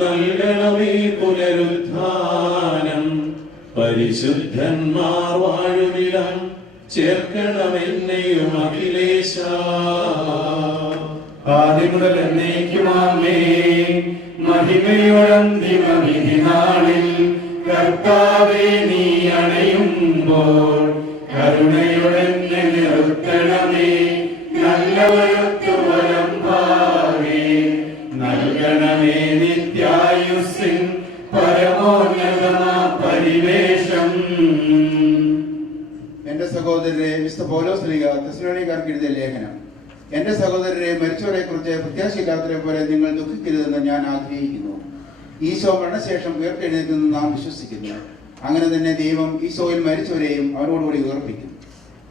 നൽകണമേ പുനരുദ്ധാനം. പരിശുദ്ധന്മാർ വാഴുമിടം ചേർക്കണമെന്നെയും അഖിലേശ. ആദിമുതൽ എന്നേക്കുമാമേ. മഹിമയോടന്തിമ വിധി നാളിൽ കർത്താവേ നീ അണയുമ്പോൾ കരുണയോടെന്നെ നിർത്തണമേ. നല്ലവരൊത്തു വലം ഭാവേ നൽകണമേ നിത്യായുസ്സിൻ പരമോന്നതമാ പരിവേഷം. എന്റെ സഹോദരരെ, വിശുദ്ധ പൗലോസ് ശ്ലീഹ തെസ്സലോനിക്കർക്ക് എഴുതിയ ലേഖനം. എന്റെ സഹോദരരെ, മരിച്ചവരെ കുറിച്ച് പ്രത്യാശയില്ലാത്തവരെ പോലെ നിങ്ങൾ ദുഃഖിക്കരുതെന്ന് ഞാൻ ആഗ്രഹിക്കുന്നു. ഈശോ മരണശേഷം ഉയർത്തെഴുന്നേൽക്കുമെന്ന് നാം വിശ്വസിക്കുന്നു. അങ്ങനെ തന്നെ ദൈവം ഈശോയിൽ മരിച്ചവരെയും അവരോടുകൂടി ഉയർപ്പിക്കും.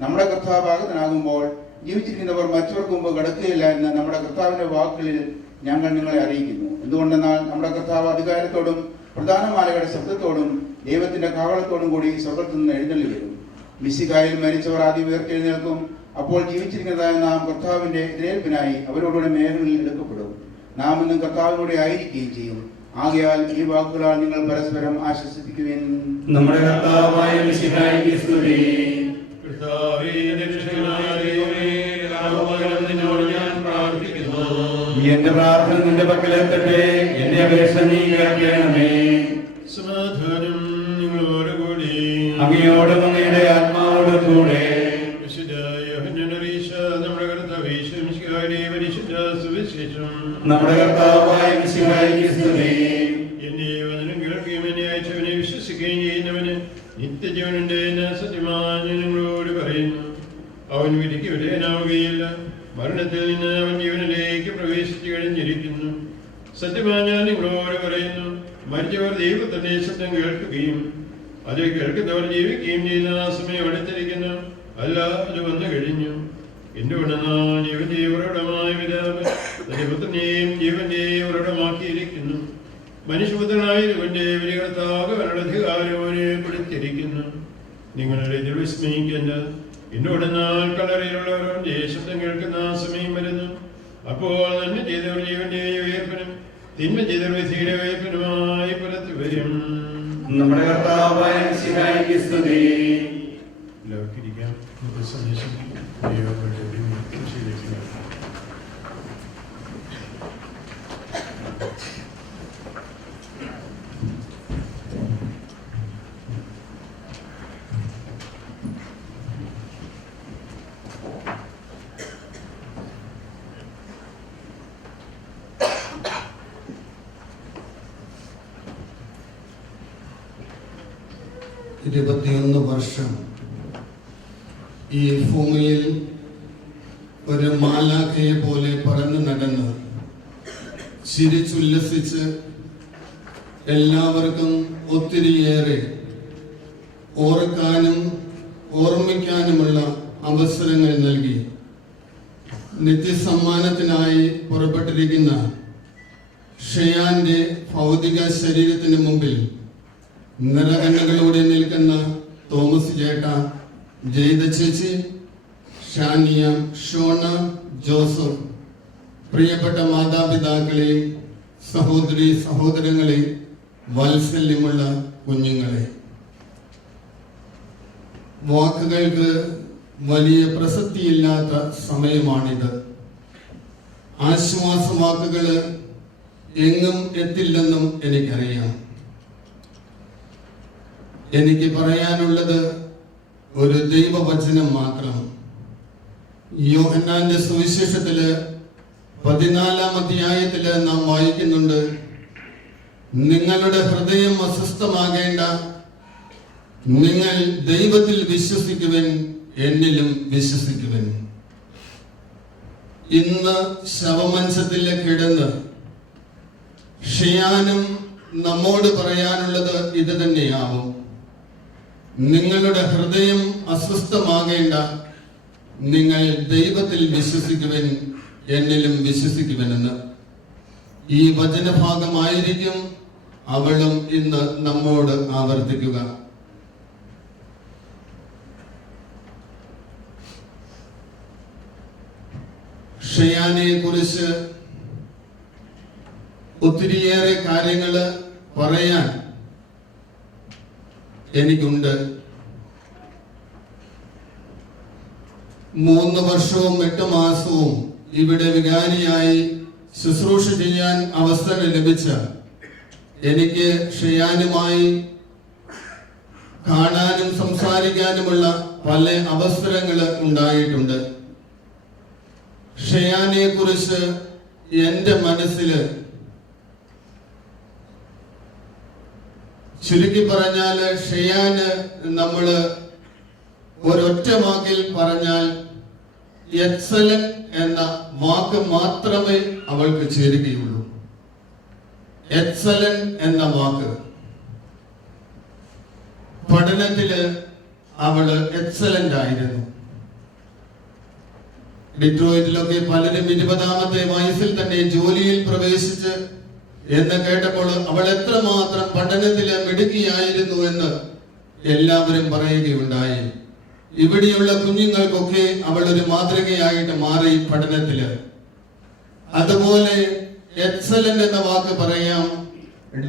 നമ്മുടെ കർത്താവ് ഭാഗത്തിനാകുമ്പോൾ ജീവിച്ചിരിക്കുന്നവർ മറ്റവർക്ക് മുമ്പ് കിടക്കുകയില്ല എന്ന് നമ്മുടെ കർത്താവിന്റെ വാക്കുകളിൽ ഞങ്ങൾ നിങ്ങളെ അറിയിക്കുന്നു. എന്തുകൊണ്ടെന്നാൽ നമ്മുടെ കർത്താവ് അധികാരത്തോടും പ്രധാനമാലയുടെ ശബ്ദത്തോടും ദൈവത്തിന്റെ കാവളത്തോടും കൂടി സ്വർഗ്ഗത്തിൽ നിന്ന് എഴുന്നള്ളി വരും. മിശിഹായിൽ മരിച്ചവർ ആദ്യം ഉയർത്തെഴുന്നേൽക്കും. അപ്പോൾ ജീവിച്ചിരിക്കുന്നതായ നാം കർത്താവിന്റെ എതിരേൽപ്പിനായി അവരോടുകൂടി മേഘങ്ങളിൽ എടുക്കപ്പെടും. നാം ഇന്നും കർത്താവിനോടെ ആയിരിക്കുകയും ചെയ്യും. ആകയാൽ ഈ വാക്കുകളാൽ നിങ്ങൾ പരസ്പരം ആശ്വസിപ്പിക്കുവിൻ. നമ്മുടെ കർത്താവായ മിശിഹായ്ക്ക് സ്തുതി. എന്റെ പ്രാർത്ഥന നിന്റെ പക്കലെത്തട്ടെ. എന്റെ അപേക്ഷ നീ കേൾക്കണമേ. സമാധാനം നിങ്ങളോടുകൂടി. അങ്ങയോടും അങ്ങയുടെ ആത്മാവോടും കൂടെ. നമ്മുടെ കർത്താവായ മിശിഹായ്ക്ക് സ്തുതി. എന്റെ വചനം കേൾക്കുകയും എന്നെ അയച്ചവനെ വിശ്വസിക്കുകയും ചെയ്യുന്നവന് നിത്യജീവനുണ്ട് എന്ന് സത്യമായി ഞാൻ നിങ്ങളോട് പറയുന്നു. അവൻ വിധിക്ക് വിധേയനാവുകയില്ല. മരണത്തിൽ നിന്ന് അവൻ ജീവനിലേക്ക് പ്രവേശിച്ചു കഴിഞ്ഞിരിക്കുന്നു. സത്യമായി ഞാൻ നിങ്ങളോട് പറയുന്നു, മരിച്ചവർ ദൈവത്തിന്റെ ശബ്ദം കേൾക്കുകയും അത് കേൾക്കുന്നവർ ജീവിക്കുകയും ചെയ്യുന്ന ആ സമയം അടുത്തിരിക്കുന്നു. അല്ല, അത് വന്നു കഴിഞ്ഞു. എന്തുകൊണ്ടെന്നാൽ ജീവന്റെ ഉറവിടമായ പിതാവ് തന്റെ പുത്രനെയും ജീവന്റെയും ഉറവിടമാക്കിയിരിക്കുന്നു. മനുഷ്യപുത്രനായതുകൊണ്ട് വിധികർത്താവ് അവരുടെ അധികാരവനെ കൊടുത്തിരിക്കുന്നു. നിങ്ങളുടെ ഇതിൽ വിസ്മയിക്കേണ്ട. എന്തുകൊണ്ടെന്നാൽ കളറിയിലുള്ളവരും ശബ്ദം കേൾക്കുന്ന ആ സമയം വരുന്നു. അപ്പോൾ നന്മ ചെയ്തവർ ജീവന്റെ ഉയർപ്പിനും തിന്മ ചെയ്തവർ വിധിയുടെ ഉയർപ്പിനുമായി പുറത്തു വരും. നമ്മുടെ കർത്താവായ മിശിഹായ്ക്ക് സ്തുതി. ലോകിരിക്കാം സന്ദേശം ദൈവങ്ങളുടെ വർഷം ഈ ഭൂമിയിൽ ഒരു മാലാഖയെ പോലെ പറന്നു നടന്ന് ചിരിച്ചുല്ലസിച്ച് എല്ലാവർക്കും ഒത്തിരിയേറെ ഓർക്കാനും ഓർമ്മിക്കാനുമുള്ള അവസരങ്ങൾ നൽകി നിത്യസമ്മാനത്തിനായി പുറപ്പെട്ടിരിക്കുന്ന ഷയാന്റെ ഭൗതിക ശരീരത്തിന് മുമ്പിൽ നിറകണ്ണുകളോടെ നിൽക്കുന്ന തോമസ് ചേട്ട, ജയ്ത ചേച്ചി, ഷാനിയ, ഷോണ, ജോസഫ്, പ്രിയപ്പെട്ട മാതാപിതാക്കളെ, സഹോദരി സഹോദരങ്ങളെ, വാത്സല്യമുള്ള കുഞ്ഞുങ്ങളെ, വാക്കുകൾക്ക് വലിയ പ്രസക്തിയില്ലാത്ത സമയമാണിത്. ആശ്വാസവാക്കുകൾ എങ്ങും എത്തില്ലെന്നും എനിക്കറിയാം. എനിക്ക് പറയാനുള്ളത് ഒരു ദൈവവചനം മാത്രം. യോഹന്നാന്റെ സുവിശേഷത്തില് 14-ാം അധ്യായത്തില് നാം വായിക്കുന്നുണ്ട്, നിങ്ങളുടെ ഹൃദയം അസ്വസ്ഥമാകേണ്ട, നിങ്ങൾ ദൈവത്തിൽ വിശ്വസിക്കുവൻ, എന്നിലും വിശ്വസിക്കുവൻ. ഇന്ന് ശവമഞ്ചത്തിൽ കിടന്ന് ഷയാനും നമ്മോട് പറയാനുള്ളത് ഇത് തന്നെയാവും. നിങ്ങളുടെ ഹൃദയം അസ്വസ്ഥമാകേണ്ട, നിങ്ങൾ ദൈവത്തിൽ വിശ്വസിക്കുവൻ, എന്നിലും വിശ്വസിക്കുവനെന്ന്. ഈ വചനഭാഗമായിരിക്കും അവളും ഇന്ന് നമ്മോട് ആവർത്തിക്കുക. ഷയാനെ കുറിച്ച് ഒത്തിരിയേറെ കാര്യങ്ങൾ പറയാൻ എനിക്കുണ്ട്. 3 വർഷവും 8 മാസവും ഇവിടെ വികാരിയായി ശുശ്രൂഷ ചെയ്യാൻ അവസരം ലഭിച്ച എനിക്ക് ഷയാനുമായി കാണാനും സംസാരിക്കാനുമുള്ള പല അവസരങ്ങൾ ഉണ്ടായിട്ടുണ്ട്. ഷയാനെ കുറിച്ച് എന്റെ മനസ്സിൽ ചുരുക്കി പറഞ്ഞാൽ ഷയാന് നമ്മള് ഒരൊറ്റ വാക്കിൽ പറഞ്ഞാൽ എക്സലന്റ് എന്ന വാക്ക് മാത്രമേ അവൾക്ക് ചേരുകയുള്ളൂ. എക്സലന്റ് എന്ന വാക്ക്. പഠനത്തില് അവള് എക്സലന്റ് ആയിരുന്നു. ഡിട്രോയിറ്റിലൊക്കെ പലരും 20ാമത്തെ വയസ്സിൽ തന്നെ ജോലിയിൽ പ്രവേശിച്ച് എന്ന് കേട്ടപ്പോൾ അവൾ എത്രമാത്രം പഠനത്തില് മിടുക്കിയായിരുന്നു എന്ന് എല്ലാവരും പറയുകയുണ്ടായി. ഇവിടെയുള്ള കുഞ്ഞുങ്ങൾക്കൊക്കെ അവൾ ഒരു മാതൃകയായിട്ട് മാറി പഠനത്തില്. അതുപോലെ എക്സലന്റ് എന്ന വാക്ക് പറയാം.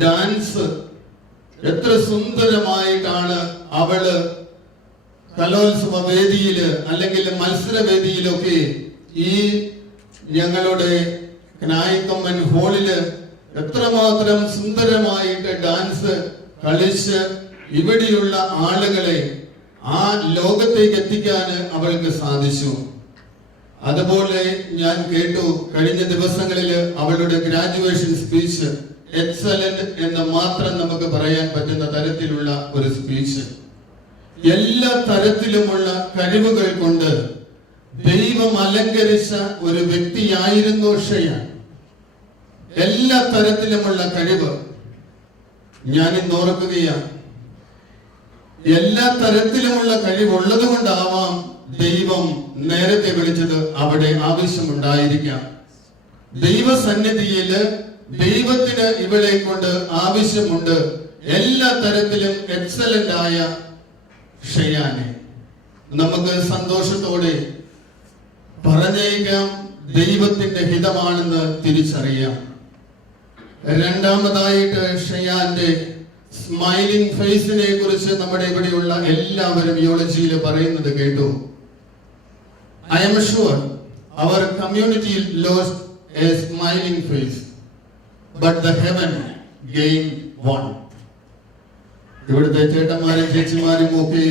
ഡാൻസ് എത്ര സുന്ദരമായിട്ടാണ് അവള് കലോത്സവ വേദിയില് അല്ലെങ്കിൽ മത്സരവേദിയിലൊക്കെ ഈ ഞങ്ങളുടെ നായിക്കമ്മൻ ഹോളില് എത്രമാത്രം സുന്ദരമായിട്ട് ഡാൻസ് കളിച്ച് ഇവിടെയുള്ള ആളുകളെ ആ ലോകത്തേക്ക് എത്തിക്കാൻ അവൾക്ക് സാധിച്ചു. അതുപോലെ ഞാൻ കേട്ടു കഴിഞ്ഞ ദിവസങ്ങളിൽ അവളുടെ ഗ്രാജുവേഷൻ സ്പീച്ച് എക്സലന്റ് എന്ന് മാത്രം നമുക്ക് പറയാൻ പറ്റുന്ന തരത്തിലുള്ള ഒരു സ്പീച്ച്. എല്ലാ തരത്തിലുമുള്ള കഴിവുകൾ കൊണ്ട് ദൈവം അലങ്കരിച്ച ഒരു വ്യക്തിയായിരുന്നു ഷയാൻ. എല്ലാ തരത്തിലുമുള്ള കഴിവ് ഞാൻ ഇന്ന് ഓർക്കുകയാണ്. എല്ലാ തരത്തിലുമുള്ള കഴിവുള്ളത് കൊണ്ടാവാം ദൈവം നേരത്തെ വിളിച്ചത്. അവിടെ ആവശ്യമുണ്ടായിരിക്കാം. ദൈവസന്നിധിയില് ദൈവത്തിന് ഇവളെ കൊണ്ട് ആവശ്യമുണ്ട്. എല്ലാ തരത്തിലും എക്സലന്റ് ആയ ഷയാനെ നമുക്ക് സന്തോഷത്തോടെ പറഞ്ഞേക്കാം. ദൈവത്തിന്റെ ഹിതമാണെന്ന് തിരിച്ചറിയാം. രണ്ടാമതായിട്ട് ഷയാന്റെ സ്മൈലിംഗ് ഫേസിനെ കുറിച്ച് നമ്മുടെ ഇവിടെയുള്ള എല്ലാവരും യോളജിയിൽ പറയുന്നത് കേട്ടു. I'm sure our community lost a smiling face, but the heaven gain one. ഇവിടുത്തെ ചേട്ടന്മാരും ചേച്ചിമാരും ഒക്കെ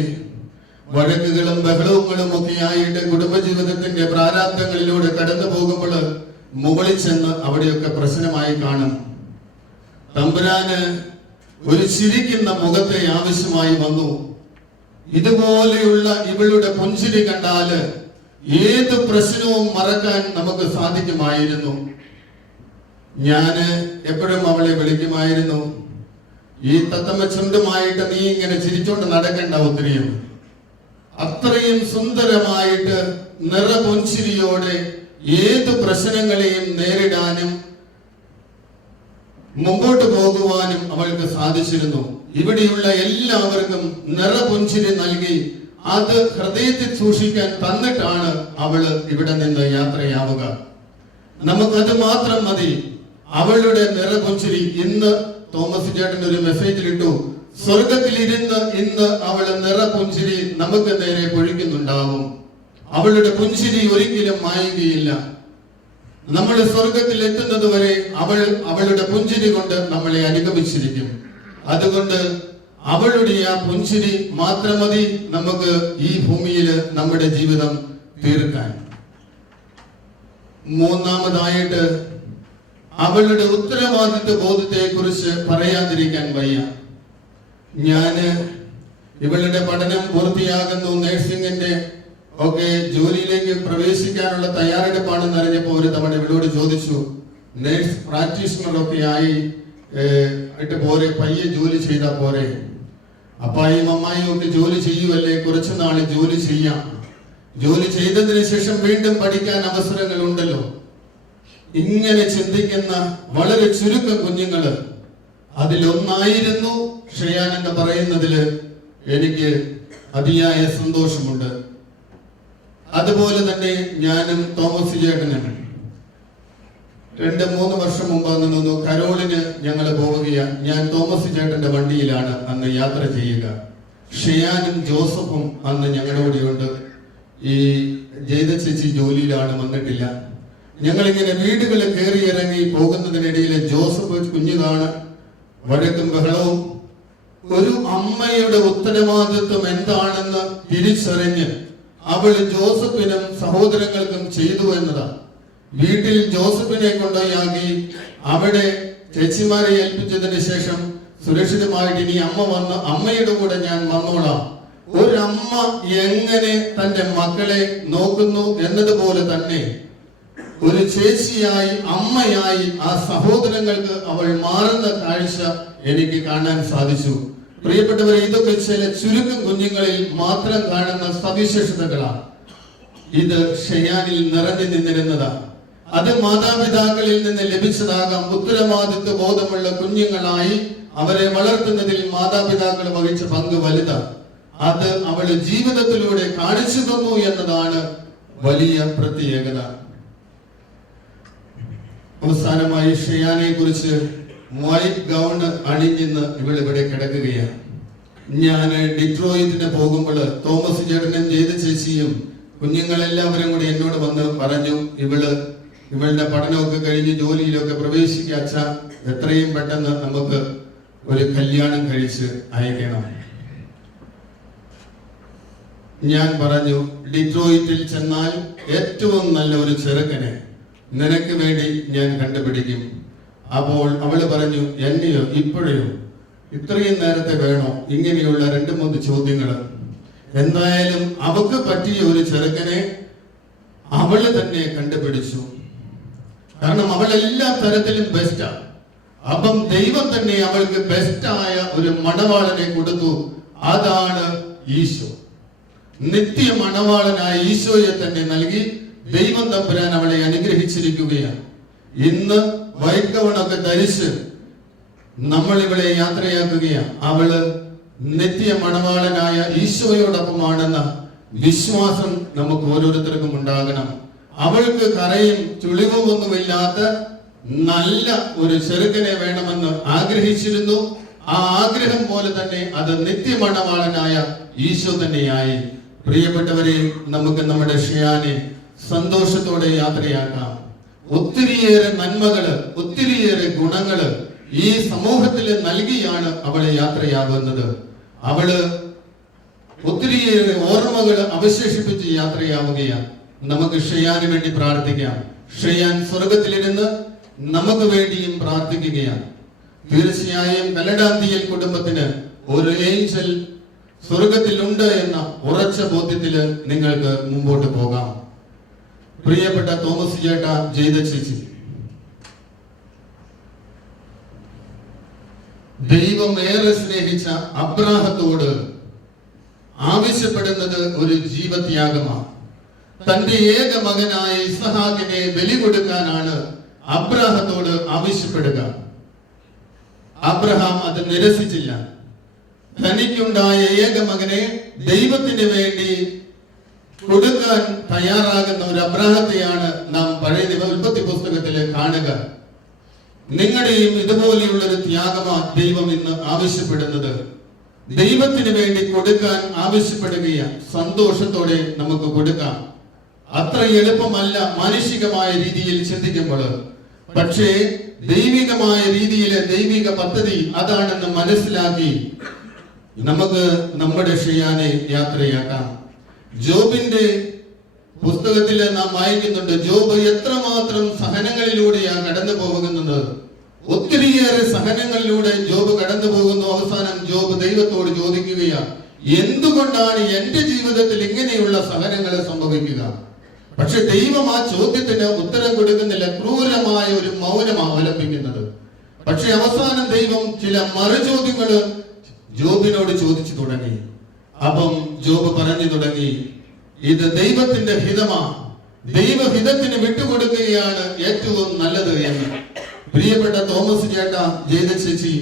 വഴക്കുകളും ബഹളങ്ങളും ഒക്കെ ആയിട്ട് കുടുംബജീവിതത്തിന്റെ പ്രാരാബ്ദങ്ങളിലൂടെ കടന്നു പോകുമ്പോൾ മുകളിൽ ചെന്ന് അവിടെയൊക്കെ പ്രശ്നമായി കാണും. തമ്പുരാന് ഒരു ചിരിക്കുന്ന മുഖത്തെ ആവശ്യമായി വന്നു. ഇതുപോലെയുള്ള ഇവളുടെ പുഞ്ചിരി കണ്ടാല് ഏത് പ്രശ്നവും മറക്കാൻ നമുക്ക് സാധിക്കുമായിരുന്നു. ഞാന് എപ്പോഴും അവളെ വിളിക്കുമായിരുന്നു, ഈ തത്തമ്മ ചുണ്ടുമായിട്ട് നീ ഇങ്ങനെ ചിരിച്ചോണ്ട് നടക്കണ്ട ഒത്തിരിയും. അത്രയും സുന്ദരമായിട്ട് നിറപുഞ്ചിരിയോടെ ഏത് പ്രശ്നങ്ങളെയും നേരിടാനും മുമ്പോട്ട് പോകുവാനും അവൾക്ക് സാധിച്ചിരുന്നു. ഇവിടെയുള്ള എല്ലാവർക്കും നിറപുഞ്ചിരി നൽകി അത് ഹൃദയത്തിൽ സൂക്ഷിക്കാൻ തന്നിട്ടാണ് അവള് ഇവിടെ നിന്ന് യാത്രയാവുക. നമുക്കത് മാത്രം മതി. അവളുടെ നിറപുഞ്ചിരി. ഇന്ന് തോമസ് ചേട്ടൻ ഒരു മെസ്സേജിൽ ഇട്ടു, സ്വർഗത്തിലിരുന്ന് ഇന്ന് അവള് നിറപുഞ്ചിരി നമുക്ക് നേരെ പൊഴിക്കുന്നുണ്ടാവും. അവളുടെ പുഞ്ചിരി ഒരിക്കലും മായുകയില്ല. നമ്മൾ സ്വർഗത്തിൽ എത്തുന്നത് വരെ അവളുടെ പുഞ്ചിരി കൊണ്ട് നമ്മളെ അനുഗമിച്ചിരിക്കും. അതുകൊണ്ട് അവളുടെ ആ പുഞ്ചിരി മാത്രം മതി നമുക്ക് ഈ ഭൂമിയിൽ നമ്മുടെ ജീവിതം തീർക്കാൻ. മൂന്നാമതായിട്ട് അവളുടെ ഉത്തരവാദിത്വ ബോധത്തെ കുറിച്ച് പറയാതിരിക്കാൻ വയ്യ. ഞാന് ഇവളുടെ പഠനം പൂർത്തിയാകുന്നു, നഴ്സിംഗിന്റെ ഒക്കെ ജോലിയിലേക്ക് പ്രവേശിക്കാനുള്ള തയ്യാറെടുപ്പാണെന്ന് അറിഞ്ഞപ്പോൾ ഒരു തവണ ഇവളോട് ചോദിച്ചു, നേഴ്സ് പ്രാക്ടീഷണർ ഒക്കെ ആയി പോരെ, പയ്യെ ജോലി ചെയ്താൽ പോരെ? അപ്പായും അമ്മായും ഒക്കെ ജോലി ചെയ്യുമല്ലേ, കുറച്ചു നാള് ജോലി ചെയ്യാം. ജോലി ചെയ്തതിനു ശേഷം വീണ്ടും പഠിക്കാൻ അവസരങ്ങൾ ഉണ്ടല്ലോ. ഇങ്ങനെ ചിന്തിക്കുന്ന വളരെ ചുരുക്കം കുഞ്ഞുങ്ങള് അതിലൊന്നായിരുന്നു ഷയാൻ എന്ന് പറയുന്നതില് എനിക്ക് അതിയായ സന്തോഷമുണ്ട്. അതുപോലെ തന്നെ ഞാനും തോമസ് ചേട്ടനും 2-3 വർഷം മുമ്പ് നിന്നു കരോളിന് ഞങ്ങൾ പോവുകയാണ്. ഞാൻ തോമസ് ചേട്ടന്റെ വണ്ടിയിലാണ് അന്ന് യാത്ര ചെയ്യുക. ഷയാനും ജോസഫും അന്ന് ഞങ്ങളുടെ കൂടെയുണ്ട്. ഈ ജയ്ത ചേച്ചി ജോലിയിലാണ്, വന്നിട്ടില്ല. ഞങ്ങളിങ്ങനെ വീടുകൾ കയറി ഇറങ്ങി പോകുന്നതിനിടയിൽ ജോസഫ് കുഞ്ഞുകാണ് വഴക്കും ബഹളവും. ഒരു അമ്മയുടെ ഉത്തരവാദിത്വം എന്താണെന്ന് തിരിച്ചറിഞ്ഞ് അവൾ ജോസഫിനും സഹോദരങ്ങൾക്കും ചെയ്തു എന്നതാണ്. വീട്ടിൽ ജോസഫിനെ കൊണ്ടുപോയി അവിടെ ചേച്ചിമാരെ ഏൽപ്പിച്ചതിന് ശേഷം സുരക്ഷിതമായിട്ട് ഇനി അമ്മ വന്ന് അമ്മയുടെ കൂടെ ഞാൻ വന്നോളാം. ഒരമ്മ എങ്ങനെ തന്റെ മക്കളെ നോക്കുന്നു എന്നതുപോലെ തന്നെ ഒരു ചേച്ചിയായി അമ്മയായി ആ സഹോദരങ്ങൾക്ക് അവൾ മാറുന്ന കാഴ്ച എനിക്ക് കാണാൻ സാധിച്ചു. പ്രിയപ്പെട്ടവരെ, ഇതൊക്കെ ചില ചുരുക്കം കുഞ്ഞുങ്ങളിൽ മാത്രം കാണുന്ന സവിശേഷതകളാണ്. ഇത് ഷയാനിൽ നിറഞ്ഞു നിന്നിരുന്നതാണ്. അത് മാതാപിതാക്കളിൽ നിന്ന് ലഭിച്ചതാകാം. ഉത്തരവാദിത്വ ബോധമുള്ള കുഞ്ഞുങ്ങളായി അവരെ വളർത്തുന്നതിൽ മാതാപിതാക്കൾ വഹിച്ച പങ്ക് വലുതാണ്. അത് അവള് ജീവിതത്തിലൂടെ കാണിച്ചു തന്നു എന്നതാണ് വലിയ പ്രത്യേകത. അവസാനമായി ഷയാനെ കുറിച്ച് വൈറ്റ് ഗൗൺ അണിഞ്ഞിന്ന് ഇവിടെ കിടക്കുകയാണ്. ഞാൻ ഡിട്രോയിറ്റിന് പോകുമ്പോൾ തോമസ് ചേട്ടനും ജയത ചേച്ചിയും കുഞ്ഞുങ്ങളെല്ലാവരും കൂടി എന്നോട് വന്ന് പറഞ്ഞു, ഇവളുടെ പഠനമൊക്കെ കഴിഞ്ഞ് ജോലിയിലൊക്കെ പ്രവേശിക്കുക അച്ഛ, എത്രയും പെട്ടെന്ന് നമുക്ക് ഒരു കല്യാണം കഴിച്ച് അയക്കണം. ഞാൻ പറഞ്ഞു, ഡിട്രോയിറ്റിൽ ചെന്നാൽ ഏറ്റവും നല്ല ഒരു ചെറുക്കനെ നിനക്ക് വേണ്ടി ഞാൻ കണ്ടുപിടിക്കും. അപ്പോൾ അവള് പറഞ്ഞു, എന്നെയോ ഇപ്പോഴോ ഇത്രയും നേരത്തെ വേണോ? ഇങ്ങനെയുള്ള 2-3 ചോദ്യങ്ങൾ. എന്തായാലും അവക്ക് പറ്റിയ ഒരു ചെറുക്കനെ അവള് തന്നെ കണ്ടുപിടിച്ചു. കാരണം അവൾ എല്ലാ തരത്തിലും ബെസ്റ്റാണ്. അപ്പം ദൈവം തന്നെ അവൾക്ക് ബെസ്റ്റായ ഒരു മണവാളനെ കൊടുത്തു. അതാണ് ഈശോ. നിത്യ മണവാളനായ ഈശോയെ തന്നെ നൽകി ദൈവം തമ്പുരാൻ അവളെ അനുഗ്രഹിച്ചിരിക്കുകയാണ്. ഇന്ന് വൈറ്റ് ഗൗണൊക്കെ ധരിച്ച് നമ്മൾ ഇവിടെ യാത്രയാക്കുകയാണ്. അവള് നിത്യ മണവാളനായ ഈശോയോടൊപ്പമാണെന്ന വിശ്വാസം നമുക്ക് ഓരോരുത്തർക്കും ഉണ്ടാകണം. അവൾക്ക് കറയും ചുളിവും ഒന്നുമില്ലാത്ത നല്ല ഒരു ചെറുക്കനെ വേണമെന്ന് ആഗ്രഹിച്ചിരുന്നു. ആ ആഗ്രഹം പോലെ തന്നെ അത് നിത്യമണവാളനായ ഈശോ തന്നെയായി. പ്രിയപ്പെട്ടവരെ, നമുക്ക് നമ്മുടെ ഷയാനെ സന്തോഷത്തോടെ യാത്രയാക്കാം. ഒത്തിരിയേറെ നന്മകള്, ഒത്തിരിയേറെ ഗുണങ്ങള് ഈ സമൂഹത്തിൽ നൽകിയാണ് അവളെ യാത്രയാകുന്നത്. അവള് ഒത്തിരിയേറെ ഓർമ്മകൾ അവശേഷിപ്പിച്ച് യാത്രയാവുകയാണ്. നമുക്ക് ഷയാന് വേണ്ടി പ്രാർത്ഥിക്കാം. ഷയാൻ സ്വർഗത്തിലിരുന്ന് നമുക്ക് വേണ്ടിയും പ്രാർത്ഥിക്കുകയാണ്. തീർച്ചയായും കല്ലടാന്തിയിൽ കുടുംബത്തിന് ഒരു ഏഞ്ചൽ സ്വർഗത്തിലുണ്ട് എന്ന ഉറച്ച ബോധ്യത്തില് നിങ്ങൾക്ക് മുമ്പോട്ട് പോകാം. പ്രിയപ്പെട്ട തോമസ് ചേട്ട, ജയത ചേച്ചി, ദൈവം ഏറെ സ്നേഹിച്ച അബ്രാഹത്തോട് ആവശ്യപ്പെടുന്നത് ഒരു ജീവത്യാഗമാണ്. തന്റെ ഏക മകനായ ഇസ്ഹാക്കിനെ ബലി കൊടുക്കാനാണ് അബ്രാഹത്തോട് ആവശ്യപ്പെടുക. അബ്രഹാം അത് നിരസിച്ചില്ല. തനിക്കുണ്ടായ ഏക മകനെ ദൈവത്തിന് വേണ്ടി കൊടുക്കാൻ തയ്യാറാകുന്ന ഒരു അബ്രാഹത്തെയാണ് നാം പഴയ ഉൽപ്പത്തി പുസ്തകത്തിൽ കാണുക. നിങ്ങളുടെയും ഇതുപോലെയുള്ള ഒരു ത്യാഗമാണ് ദൈവം ഇന്ന് ആവശ്യപ്പെടുന്നത്. ദൈവത്തിന് വേണ്ടി കൊടുക്കാൻ ആവശ്യപ്പെടുകയാണ്. സന്തോഷത്തോടെ നമുക്ക് കൊടുക്കാം. അത്ര എളുപ്പമല്ല മാനുഷികമായ രീതിയിൽ ചിന്തിക്കുമ്പോൾ. പക്ഷേ ദൈവികമായ രീതിയിലെ ദൈവിക പദ്ധതി അതാണെന്ന് മനസ്സിലാക്കി നമുക്ക് നമ്മുടെ ഷയാനെ യാത്രയാക്കാം. ജോബിന്റെ പുസ്തകത്തിൽ നാം വായിക്കുന്നുണ്ട്, ജോബ് എത്രമാത്രം സഹനങ്ങളിലൂടെയാണ് കടന്നു പോകുന്നത്. ഒത്തിരിയേറെ സഹനങ്ങളിലൂടെ ജോബ് കടന്നു പോകുന്നു. അവസാനം ജോബ് ദൈവത്തോട് ചോദിക്കുകയാണ്, എന്തുകൊണ്ടാണ് എന്റെ ജീവിതത്തിൽ ഇങ്ങനെയുള്ള സഹനങ്ങൾ സംഭവിക്കുക? പക്ഷെ ദൈവം ആ ചോദ്യത്തിന് ഉത്തരം കൊടുക്കുന്നില്ല. ക്രൂരമായ ഒരു മൗനം അവലംബിക്കുന്നത്. പക്ഷെ അവസാനം ദൈവം ചില മറുചോദ്യങ്ങൾ ജോബിനോട് ചോദിച്ചു തുടങ്ങി. അപ്പം ജോബ് പറഞ്ഞു തുടങ്ങി, ഇത് ദൈവത്തിന്റെ ഹിതമാണ്, ദൈവഹിതത്തിന് വിട്ടുകൊടുക്കുകയാണ് ഏറ്റവും നല്ലത് എന്ന്. പ്രിയപ്പെട്ട തോമസ് ചേട്ട, ജയത ചേച്ചി,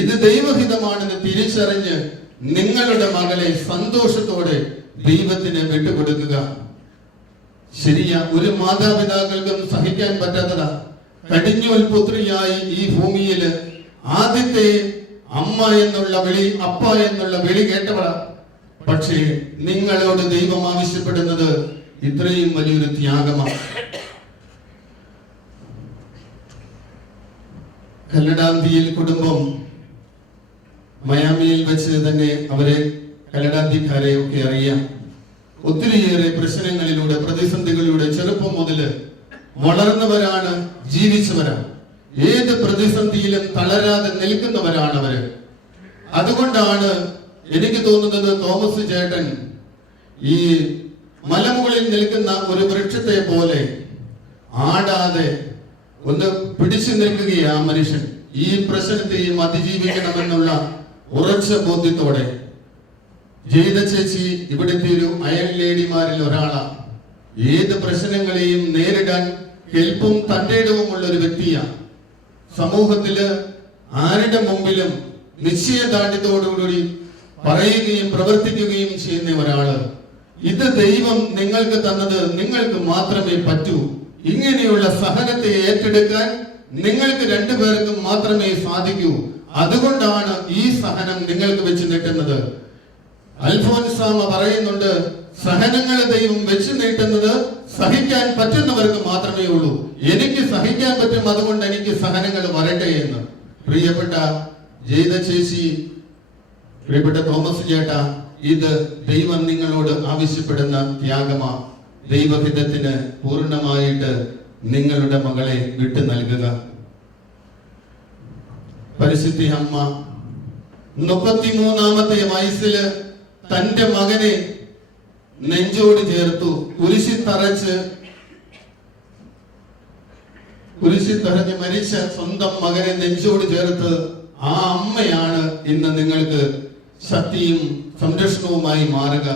ഇത് ദൈവഹിതമാണെന്ന് തിരിച്ചറിഞ്ഞ് നിങ്ങളുടെ മകളെ സന്തോഷത്തോടെ ദൈവത്തിന് വിട്ടുകൊടുക്കുക. ശരിയാ, ഒരു മാതാപിതാക്കൾക്കും സഹിക്കാൻ പറ്റാത്തതാ. കടിഞ്ഞൂൽ പുത്രിയായി ഈ ഭൂമിയില് ആദ്യത്തെ അമ്മ എന്നുള്ള വിളി, അപ്പ എന്നുള്ള വിളി കേട്ടവളാ. പക്ഷേ നിങ്ങളോട് ദൈവം ആവശ്യപ്പെടുന്നത് ഇത്രയും വലിയൊരു ത്യാഗമാണ്. കല്ലടാന്തിയിൽ കുടുംബം മയാമിയിൽ വെച്ച് തന്നെ അവരെ കല്ലടാന്തിക്കാരെ ഒക്കെ അറിയാം. ഒത്തിരിയേറെ പ്രശ്നങ്ങളിലൂടെ പ്രതിസന്ധികളിലൂടെ ചെറുപ്പം മുതൽ വളർന്നവരാണ്, ജീവിച്ചവരാണ്. ഏത് പ്രതിസന്ധിയിലും തളരാതെ നിൽക്കുന്നവരാണ് അവര്. അതുകൊണ്ടാണ് എനിക്ക് തോന്നുന്നത് തോമസ് ചേട്ടൻ ഈ മലമുകളിൽ നിൽക്കുന്ന ഒരു വൃക്ഷത്തെ പോലെ ആടാതെ ഒന്ന് പിടിച്ചു നിൽക്കുകയാ മനുഷ്യൻ. ഈ പ്രശ്നത്തെയും അതിജീവിക്കണമെന്നുള്ള ഉറച്ച ബോധ്യത്തോടെ. ജയിത ചേച്ചി ഇവിടുത്തെ ഒരു അയൽ ലേഡിമാരിൽ ഒരാളാണ്. ഏത് പ്രശ്നങ്ങളെയും നേരിടാൻ കെൽപ്പും തന്റേടവുമുള്ള ഒരു വ്യക്തിയാണ്. സമൂഹത്തില് ആരുടെ മുമ്പിലും നിശ്ചയദാർഢ്യത്തോടുകൂടി പറയുകയും പ്രവർത്തിക്കുകയും ചെയ്യുന്ന ഒരാള്. ഇത് ദൈവം നിങ്ങൾക്ക് തന്നത് നിങ്ങൾക്ക് മാത്രമേ പറ്റൂ. ഇങ്ങനെയുള്ള സഹനത്തെ ഏറ്റെടുക്കാൻ നിങ്ങൾക്ക് രണ്ടുപേർക്കും മാത്രമേ സാധിക്കൂ. അതുകൊണ്ടാണ് ഈ സഹനം നിങ്ങൾക്ക് വെച്ച് നീട്ടുന്നത്. അൽഫോൻസാമ പറയുന്നുണ്ട്, സഹനങ്ങളെ ദൈവം വെച്ച് നീട്ടുന്നത് സഹിക്കാൻ പറ്റുന്നവർക്ക് മാത്രമേ ഉള്ളൂ. എനിക്ക് സഹിക്കാൻ പറ്റും, അതുകൊണ്ട് എനിക്ക് സഹനങ്ങൾ വരട്ടെ എന്ന്. പ്രിയപ്പെട്ട ജയിത ചേച്ചി, പ്രിയപ്പെട്ട തോമസ് ചേട്ട, ഇത് ദൈവം നിങ്ങളോട് ആവശ്യപ്പെടുന്ന ത്യാഗമാ. ദൈവഹിതത്തിന് പൂർണ്ണമായിട്ട് നിങ്ങളുടെ മകളെ വിട്ടു നൽകുക. പരിശുദ്ധി അമ്മ 33-ാമത്തെ വയസ്സില് തന്റെ മകനെ നെഞ്ചോട് ചേർത്തു. കുരിശിൽ തറഞ്ഞ് മരിച്ച സ്വന്തം മകനെ നെഞ്ചോട് ചേർത്ത് ആ അമ്മയാണ് ഇന്ന് നിങ്ങൾക്ക് ശക്തിയും സംരക്ഷണവുമായി മാറുക.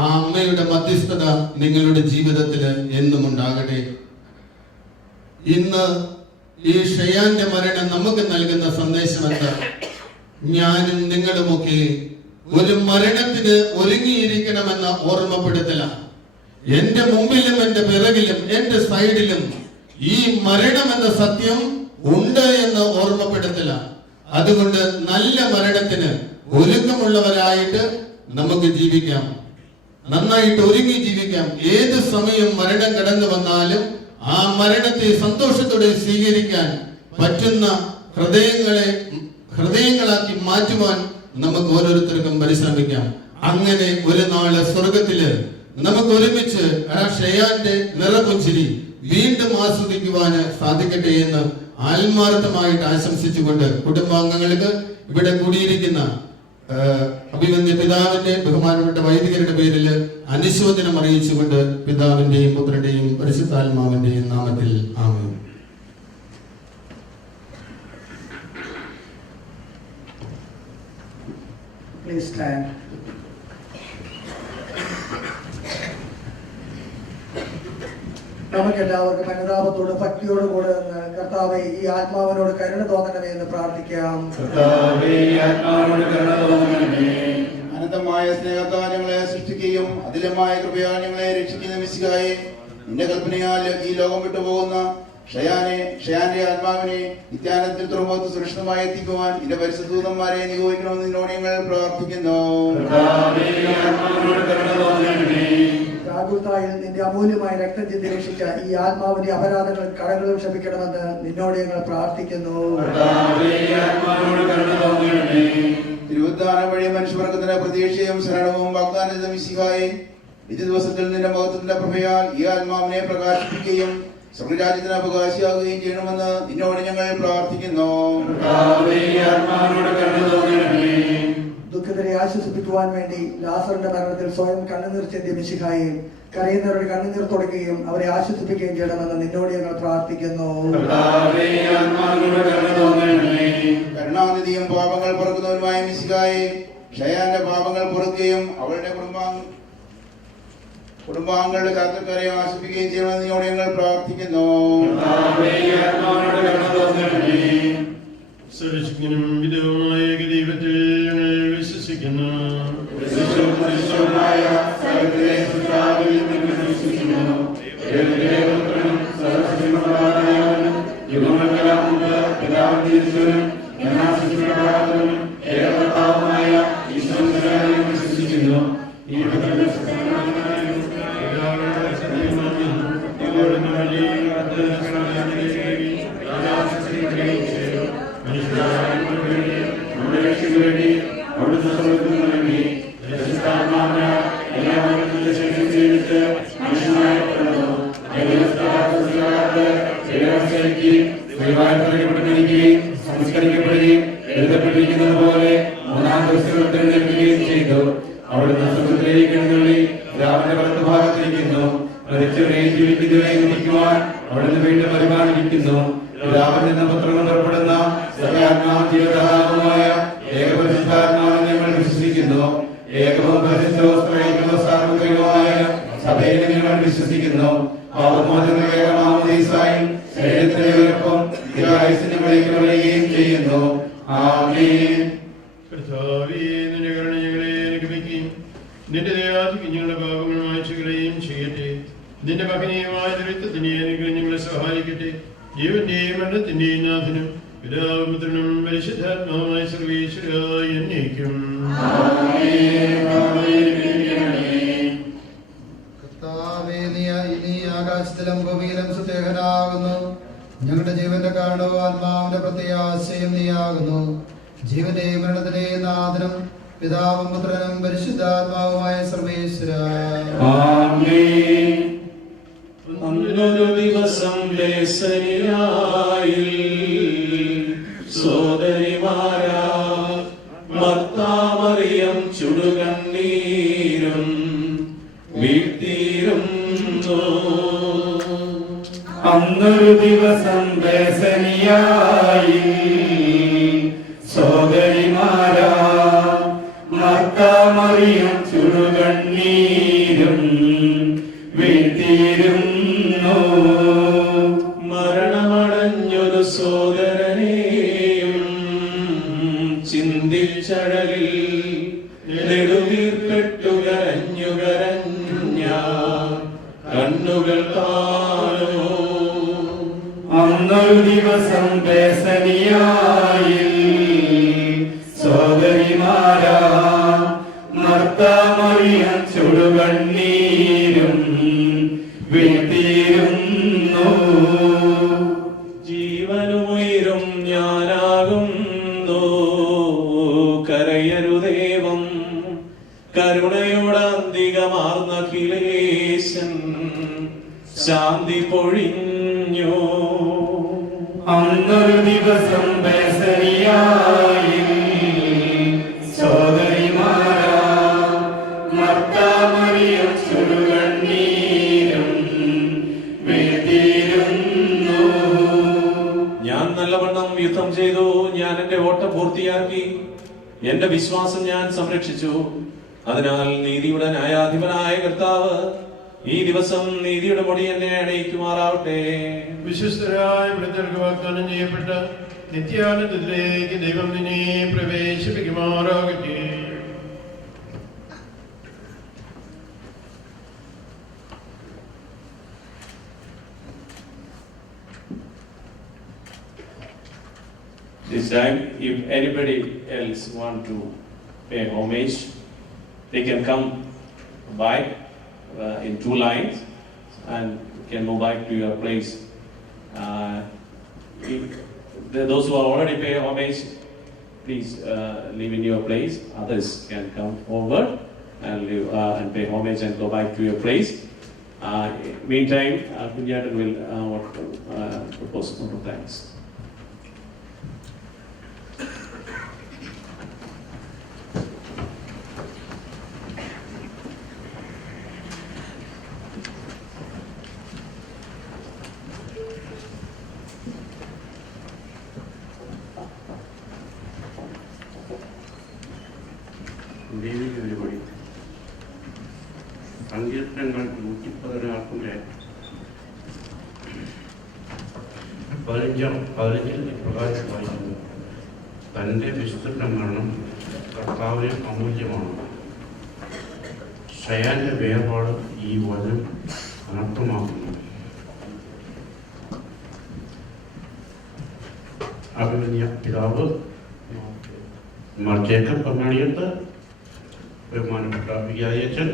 ആ അമ്മയുടെ മധ്യസ്ഥത നിങ്ങളുടെ ജീവിതത്തിൽ എന്നും ഉണ്ടാകട്ടെ. ഇന്ന് ഈ ഷയാന്റെ മരണം നമുക്ക് നൽകുന്ന സന്ദേശം എന്താ? ഞാനും നിങ്ങളുമൊക്കെ ഒരു മരണത്തിന് ഒരുങ്ങിയിരിക്കണമെന്ന ഓർമ്മപ്പെടുത്തലാണ്. എന്റെ മുമ്പിലും എന്റെ പിറകിലും എന്റെ സൈഡിലും ഈ മരണം എന്ന സത്യം ഉണ്ട് എന്ന് ഓർമ്മപ്പെടുത്തലാണ്. അതുകൊണ്ട് നല്ല മരണത്തിന് ഒരുക്കമുള്ളവരായിട്ട് നമുക്ക് ജീവിക്കാം, നന്നായിട്ട് ഒരുങ്ങി ജീവിക്കാം. ഏത് സമയം മരണം കടന്നു വന്നാലും ആ മരണത്തെ സന്തോഷത്തോടെ സ്വീകരിക്കാൻ പറ്റുന്ന ഹൃദയങ്ങളാക്കി മാറ്റുവാൻ നമുക്ക് ഓരോരുത്തർക്കും പരിശ്രമിക്കാം. അങ്ങനെ ഒരു നാള് സ്വർഗത്തില് നമുക്ക് ഒരുമിച്ച് ആ ഷയാന്റെ നിറപുഞ്ചിരി വീണ്ടും ആസ്വദിക്കുവാന് സാധിക്കട്ടെ എന്ന് ആത്മാർത്ഥമായിട്ട് ആശംസിച്ചുകൊണ്ട് കുടുംബാംഗങ്ങൾക്ക് ഇവിടെ കൂടിയിരിക്കുന്ന അഭിവന്ദ്യ പിതാവിന്റെ ബഹുമാനപ്പെട്ട വൈദികരുടെ പേരിൽ അനുശോചനം അറിയിച്ചുകൊണ്ട് പിതാവിന്റെയും പുത്രന്റെയും പരിശുദ്ധാത്മാവിന്റെയും നാമത്തിൽ ആമേൻ. Please stand. നമുക്കെല്ലാവർക്കും അനുതാപത്തോട് ഭക്തിയോട് കൂടെ നിന്ന് കർത്താവേ ഈ ആത്മാവിനോട് കരുണ തോന്നണമേ എന്ന് പ്രാർത്ഥിക്കാം. അനന്തമായ സ്നേഹത്താൽ ഞങ്ങളെ സൃഷ്ടിക്കുകയും അതിലമായ കൃപയാൽ ഞങ്ങളെ രക്ഷിക്കുന്ന മിശിഹായെ, നിന്റെ കൽപ്പനയാൽ ഈ ലോകം വിട്ടുപോകുന്ന ഷയാന്റെ ആത്മാവിനെ നിത്യാനന്ദത്തിൽ തുറമുഖത്ത് സുരക്ഷിതമായി എത്തിക്കുവാൻ നിന്റെ പരിശുദ്ധൂതന്മാരെ നിയോഗിക്കണമെന്ന് നിന്നോട് ഞങ്ങൾ പ്രാർത്ഥിക്കുന്നു. കാൽവരിയിൽ നിന്റെ അമൂല്യമായ രക്തം ചിന്തി രക്ഷിച്ച ഈ ആത്മാവിന്റെ അപരാധങ്ങളും കടങ്ങളും ക്ഷമിക്കണമെന്ന് നിന്നോട് ഞങ്ങൾ പ്രാർത്ഥിക്കുന്നു. തിരുവുദ്ധാനം വഴി മനുഷ്യവർഗത്തിന്റെ പ്രതീക്ഷയും ശരണവും വാഗ്ദാനം ചെയ്ത മിശിഹായെ, വിധി ദിവസത്തിൽ നിന്റെ മഹത്വത്തിന്റെ പ്രഭയാൽ ഈ ആത്മാവിനെ പ്രകാശിപ്പിക്കുകയും സ്വർഗരാജ്യത്തിന് അവകാശിയാകുകയും ചെയ്യണമെന്ന് നിന്നോട് ഞങ്ങൾ പ്രാർത്ഥിക്കുന്നു. ദുഃഖിതരെ ആശ്വസിപ്പിക്കുവാൻ വേണ്ടി ലാസറിന്റെ മരണത്തിൽ സ്വയം കണ്ണുനീർ ചെന്തിയ മിശിഹായെ, കരയുന്നവരുടെ കണ്ണുനീർ തുടയ്ക്കുകയും അവരെ ആശ്വസിപ്പിക്കുകയും ചെയ്യണമെന്ന് നിന്നോട് ഞങ്ങൾ പ്രാർത്ഥിക്കുന്നു. കരുണാനിധിയും പാപങ്ങൾ പൊറുക്കുന്നവരുമായ മിശിഹായെ, ഷയാന്റെ പാപങ്ങൾ പൊറുക്കുകയും അവളുടെ കുടുംബാംഗങ്ങളുടെ കാത്തക്കാരെ ആശ്വസിപ്പിക്കുകയും ചെയ്യണമെന്ന് നിന്നോട് ഞങ്ങൾ പ്രാർത്ഥിക്കുന്നു. സർവശക്തനും പിതാവുമായ ദൈവത്തിൽ ഞങ്ങൾ വിശ്വസിക്കുന്നു. ഭാഗത്തിരിക്കുന്നു. മരിച്ചവരെയും ജീവിക്കുന്നവരെയും നിൽക്കുവാൻ അവിടുന്ന് വീണ്ടും പരിപാലിക്കുന്നു. പിതാവിൽ നിന്ന് പുത്രനും പുറപ്പെടുന്ന സകലാത്മാവുമായ ഏകപരിശുദ്ധാത്മാവിനെ ഞങ്ങൾ വിശ്വസിക്കുന്നു. ഏകവും പരിശുദ്ധവും സ്ത്രൈകവും സാർവത്രികവുമായ സഭയിൽ ഞങ്ങൾ വിശ്വസിക്കുന്നു. പാപമോചനമായ മാമോദീസായും ശരീരത്തിന്റെ ഉയർപ്പും നിത്യായുസ്സിനെ വിളിക്കുകയും ചെയ്യുന്നു. ആമേൻ. കർത്താവേ, നിന്റെ കരുണ ഞങ്ങളെ അനുഗ്രഹിക്കുകയും നിന്റെ ദയാധികം ഞങ്ങളുടെ പാപങ്ങൾ മായ്ച്ചുകളയും ചെയ്യട്ടെ. നിന്റെ മകനീയമായ ദരിദ്രത്തിനെ അനുഗ്രഹം ഞങ്ങളെ സഹായിക്കട്ടെ. ജീവന്റെയും മരണത്തിന്റെയും നാഥനും പിതാവും പുത്രനും പരിശുദ്ധാത്മാവുമായ സർവ്വേശ്വരായ എന്നേക്കും. കർത്താവേ, നീ ആകാശത്തിലും ഭൂമിയിലും സുത്തേഹനാകുന്നു. ഞങ്ങളുടെ ജീവന്റെ കാരണവും ആത്മാവിന്റെ പ്രത്യാശയും നീയാകുന്നു. ജീവന്റെയും മരണത്തിന്റെയും നാഥനും പിതാവും പുത്രനും പരിശുദ്ധാത്മാവുമായ സർവ്വേശ്വര. അന്നൊരു ദിവസം ലേസനിയായി സോദരിമാരാ മർത്താമറിയം ചുടുകണ്ണീരും വീഴ്ത്തിയിരുന്നു. അന്നൊരു ദിവസം ലേസനിയായി സോദരിമാരാ മർത്താമറിയം ചുടുകണ്ണീരും വീഴ്ത്തിയിരുന്നു. മരണമടഞ്ഞൊരു സോദരനെയും ചിന്തിച്ചഴലിൽ നെടുവീർപ്പെട്ടുകരഞ്ഞുകരഞ്ഞ കണ്ണുകൾ കാണുമോ. അന്നൊരു ദിവസം ലേസനിയായി സോദരിമാരാ മർത്താമറിയം ചുടുകണ്ണീരും വീഴ്ത്തിയിരുന്നു. ജീവനുമുയരും ഞാനാകുന്നു കരയരുദേവം കരുണയോടന്തികമാർന്ന അഖിലേശൻ ശാന്തി പൊഴിഞ്ഞു. അന്നൊരു ദിവസം ലേസനിയായി സോദരിമാരാ മർത്താമറിയം ചുടുകണ്ണീരും വീഴ്ത്തിയിരുന്നു. ഞാൻ നല്ലവണ്ണം യുദ്ധം ചെയ്തു, ഞാൻ എന്റെ ഓട്ടം പൂർത്തിയാക്കി, എന്റെ വിശ്വാസം ഞാൻ സംരക്ഷിച്ചു. അതിനാൽ നീതിയുടെ ന്യായാധിപനായ കർത്താവ് ഈ ദിവസം നീതിയുടെ മുടി എന്നെ അണിയിക്കുമാറാവട്ടെ. വിശ്വസ്തരായ വൃദ്ധർക്ക് വാഗ്ദാനം ചെയ്യപ്പെട്ട നിത്യാനന്ദത്തിലേക്ക് ദൈവം നിന്നെ പ്രവേശിപ്പിക്കുമാറാകട്ടെ. This time, if anybody else want to pay homage, they can come by in two lines and can move back to your place. Those who are already pay homage, please leave in your place. Others can come forward and leave, and pay homage and go back to your place. Meantime, Punyatan will propose a vote of thanks. ദേവികയുടെ സങ്കീർത്തനങ്ങൾ 116 15 പ്രകാശം വായിക്കുന്നു. തൻ്റെ വിശുദ്ധ മരണം കർത്താവിന് അമൂല്യമാണ്. ഷയാന്റെ വേർപാട് ഈ വചനം അനർത്ഥമാക്കുന്നു. അഭിമന്യ പിതാവ് ജേക്കബ് കങ്ങാടിയത്ത്, ബഹുമാനപ്പെട്ട വികാരിയച്ഛൻ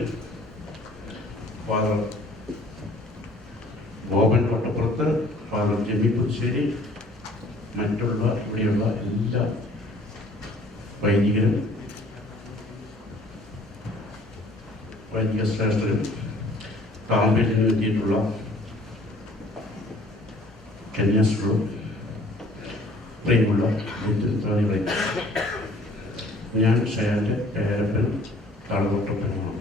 ഫാദർ ബോബൻ വട്ടപ്പുറത്ത്, ഫാദർ ജെമി പുതുശ്ശേരി, മറ്റുള്ള ഇവിടെയുള്ള എല്ലാ വൈദികരും വൈദിക ശ്രേഷ്ഠരും താമ്പര്യത്തിന് എത്തിയിട്ടുള്ള കന്യാസ്ത്രീകളും പ്രിയമുള്ള വിദ്യാർത്ഥികളെ, ഞാൻ ഷയാന്റെ പേരപ്പൻ കാളവട്ടപ്പനുമാണ്.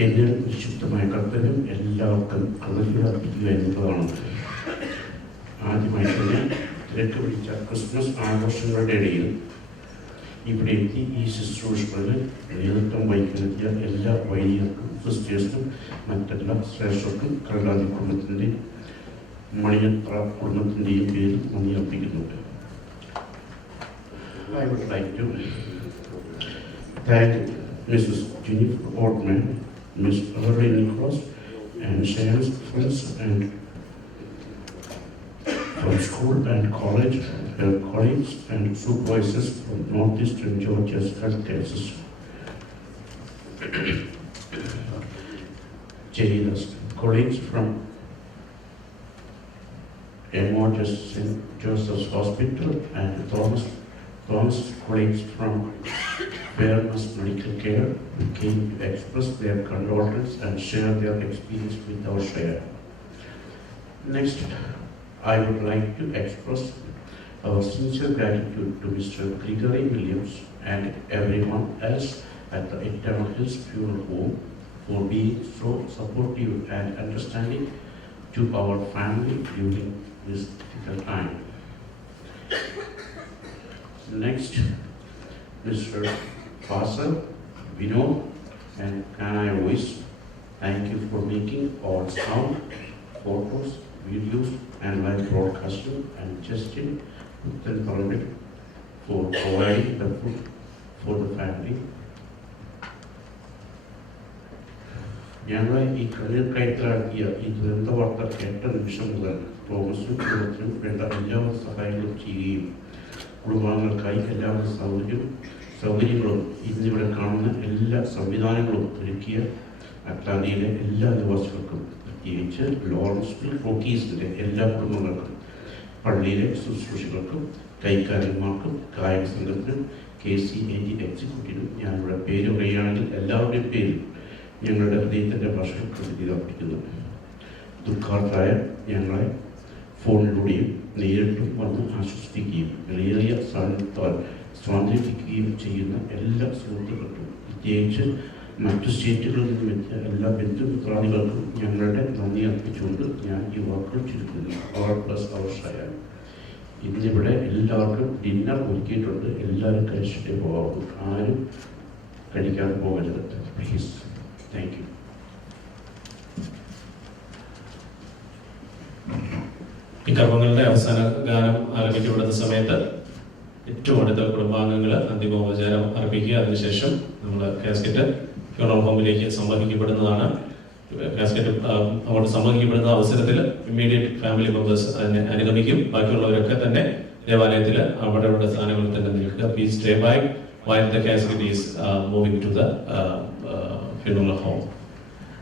എൻ്റെ വിശുദ്ധമായ കർത്തവ്യം എല്ലാവർക്കും കൃതജ്ഞത അർപ്പിക്കുക എന്നുള്ളതാണ്. ആദ്യമായി തന്നെ തിരക്ക് പിടിച്ച ക്രിസ്മസ് ആഘോഷങ്ങളുടെ ഇടയിൽ ഇവിടെ എത്തി ഈ ശുശ്രൂഷകളിൽ നേതൃത്വം വഹിക്കാനെത്തിയ എല്ലാ വൈദികർക്കും സിസ്റ്റേഴ്സിനും മറ്റെല്ലാ ശ്രേഷ്ഠർക്കും കല്ലാതി കുടുംബത്തിൻ്റെ മണിയത്ര കുടുംബത്തിൻ്റെയും പേരിൽ നന്ദി അർപ്പിക്കുന്നുണ്ട്. I would like to thank Mrs. Jennifer Ortman, Ms. Evelyn Nicholas, and Shayaan's friends and from school and college, her colleagues and supervisors from Northeastern Georgia's health cases. Cheyenne colleagues from Emojis St. Joseph's Hospital and Thomas colleagues from Fairness Medical Care who came to express their condolences and share their experience with our Shayaan. Next, I would like to express our sincere gratitude to Mr. Gregory Williams and everyone else at the Eternal Hills Funeral Home for being so supportive and understanding to our family during this difficult time. Next, Mr. Fasal, Vinod, and Kanai Voice, thank you for making all sound, photos, videos, and live broadcasting and Justin for providing the food for the family. ഞങ്ങളെ ഈ കണ്ണീർ കയറ്റിലാക്കിയ ഈ ദുരന്ത വാർത്ത കേട്ട നിമിഷം മുതൽ തോമസും കുടുംബത്തിനും വേണ്ട എല്ലാ സഹായങ്ങളും ചെയ്യുകയും കുടുംബാംഗങ്ങൾക്കായി എല്ലാവിധ സൗകര്യങ്ങളും ഇന്നിവിടെ കാണുന്ന എല്ലാ സംവിധാനങ്ങളും ഒരുക്കിയ അറ്റ്ലാന്റയിലെ എല്ലാ നിവാസികൾക്കും, പ്രത്യേകിച്ച് ലോറൻസ്വിൽ റോക്കീസിലെ എല്ലാ കുടുംബങ്ങൾക്കും, പള്ളിയിലെ ശുശ്രൂഷകൾക്കും, കൈക്കാരന്മാർക്കും, കായിക സംഘത്തിനും, KCAG എക്സിക്യൂട്ടീവിനും ഞാനിവിടെ പേര് പറയുകയാണെങ്കിൽ എല്ലാവരുടെയും പേരും ഞങ്ങളുടെ ഹൃദയത്തിൻ്റെ ഭാഷയിൽ കൃതി അർപ്പിക്കുന്നു. ദുഃഖാർത്തായ ഞങ്ങളെ ഫോണിലൂടെയും നേരിട്ടും വന്ന് ആശ്വസിപ്പിക്കുകയും വിലയേറിയ സാന്നിധ്യത്താൽ സ്വാതന്ത്ര്യപ്പിക്കുകയും ചെയ്യുന്ന എല്ലാ സുഹൃത്തുക്കൾക്കും, പ്രത്യേകിച്ച് മറ്റു സ്റ്റേറ്റുകളിൽ നിന്നും എത്തിയ എല്ലാ ബന്ധുമിത്രാദികൾക്കും ഞങ്ങളുടെ നന്ദി അർപ്പിച്ചുകൊണ്ട് ഞാൻ ഈ വാക്കുകൾ ചുരുക്കുന്നു. അവർ പ്ലസ് അവർ ഷയാൻ. ഇന്നിവിടെ എല്ലാവർക്കും ഡിന്നർ ഒരുക്കിയിട്ടുണ്ട്. എല്ലാവരും കഴിച്ചിട്ടേ പോകാവുള്ളൂ. ആരും കഴിക്കാതെ പോകരുത് പ്ലീസ്. Thank you. ഈ കർമ്മങ്ങളുടെ അവസാന ഗാനം ആരംഭിക്കപ്പെടുന്ന സമയത്ത് ഏറ്റവും അടുത്ത കുടുംബാംഗങ്ങൾ അന്തിമോപചാരം അർപ്പിക്കുക. അതിനുശേഷം നമ്മൾ കാസ്കറ്റ് ഫ്യൂണറൽ ഹോമിലേക്ക് സംവഹിക്കപ്പെടുന്നതാണ്. കാസ്കറ്റ് അങ്ങോട്ട് സംവഹിക്കപ്പെടുന്ന അവസരത്തിൽ ഇമ്മീഡിയറ്റ് ഫാമിലി മെമ്പേഴ്സ് അതിനെ അനുഗമിക്കും. ബാക്കിയുള്ളവരൊക്കെ തന്നെ ദേവാലയത്തിൽ അവിടെ സ്ഥാനങ്ങളിൽ തന്നെ നിൽക്കുക. Please stay back while the casket is moving to the funeral home.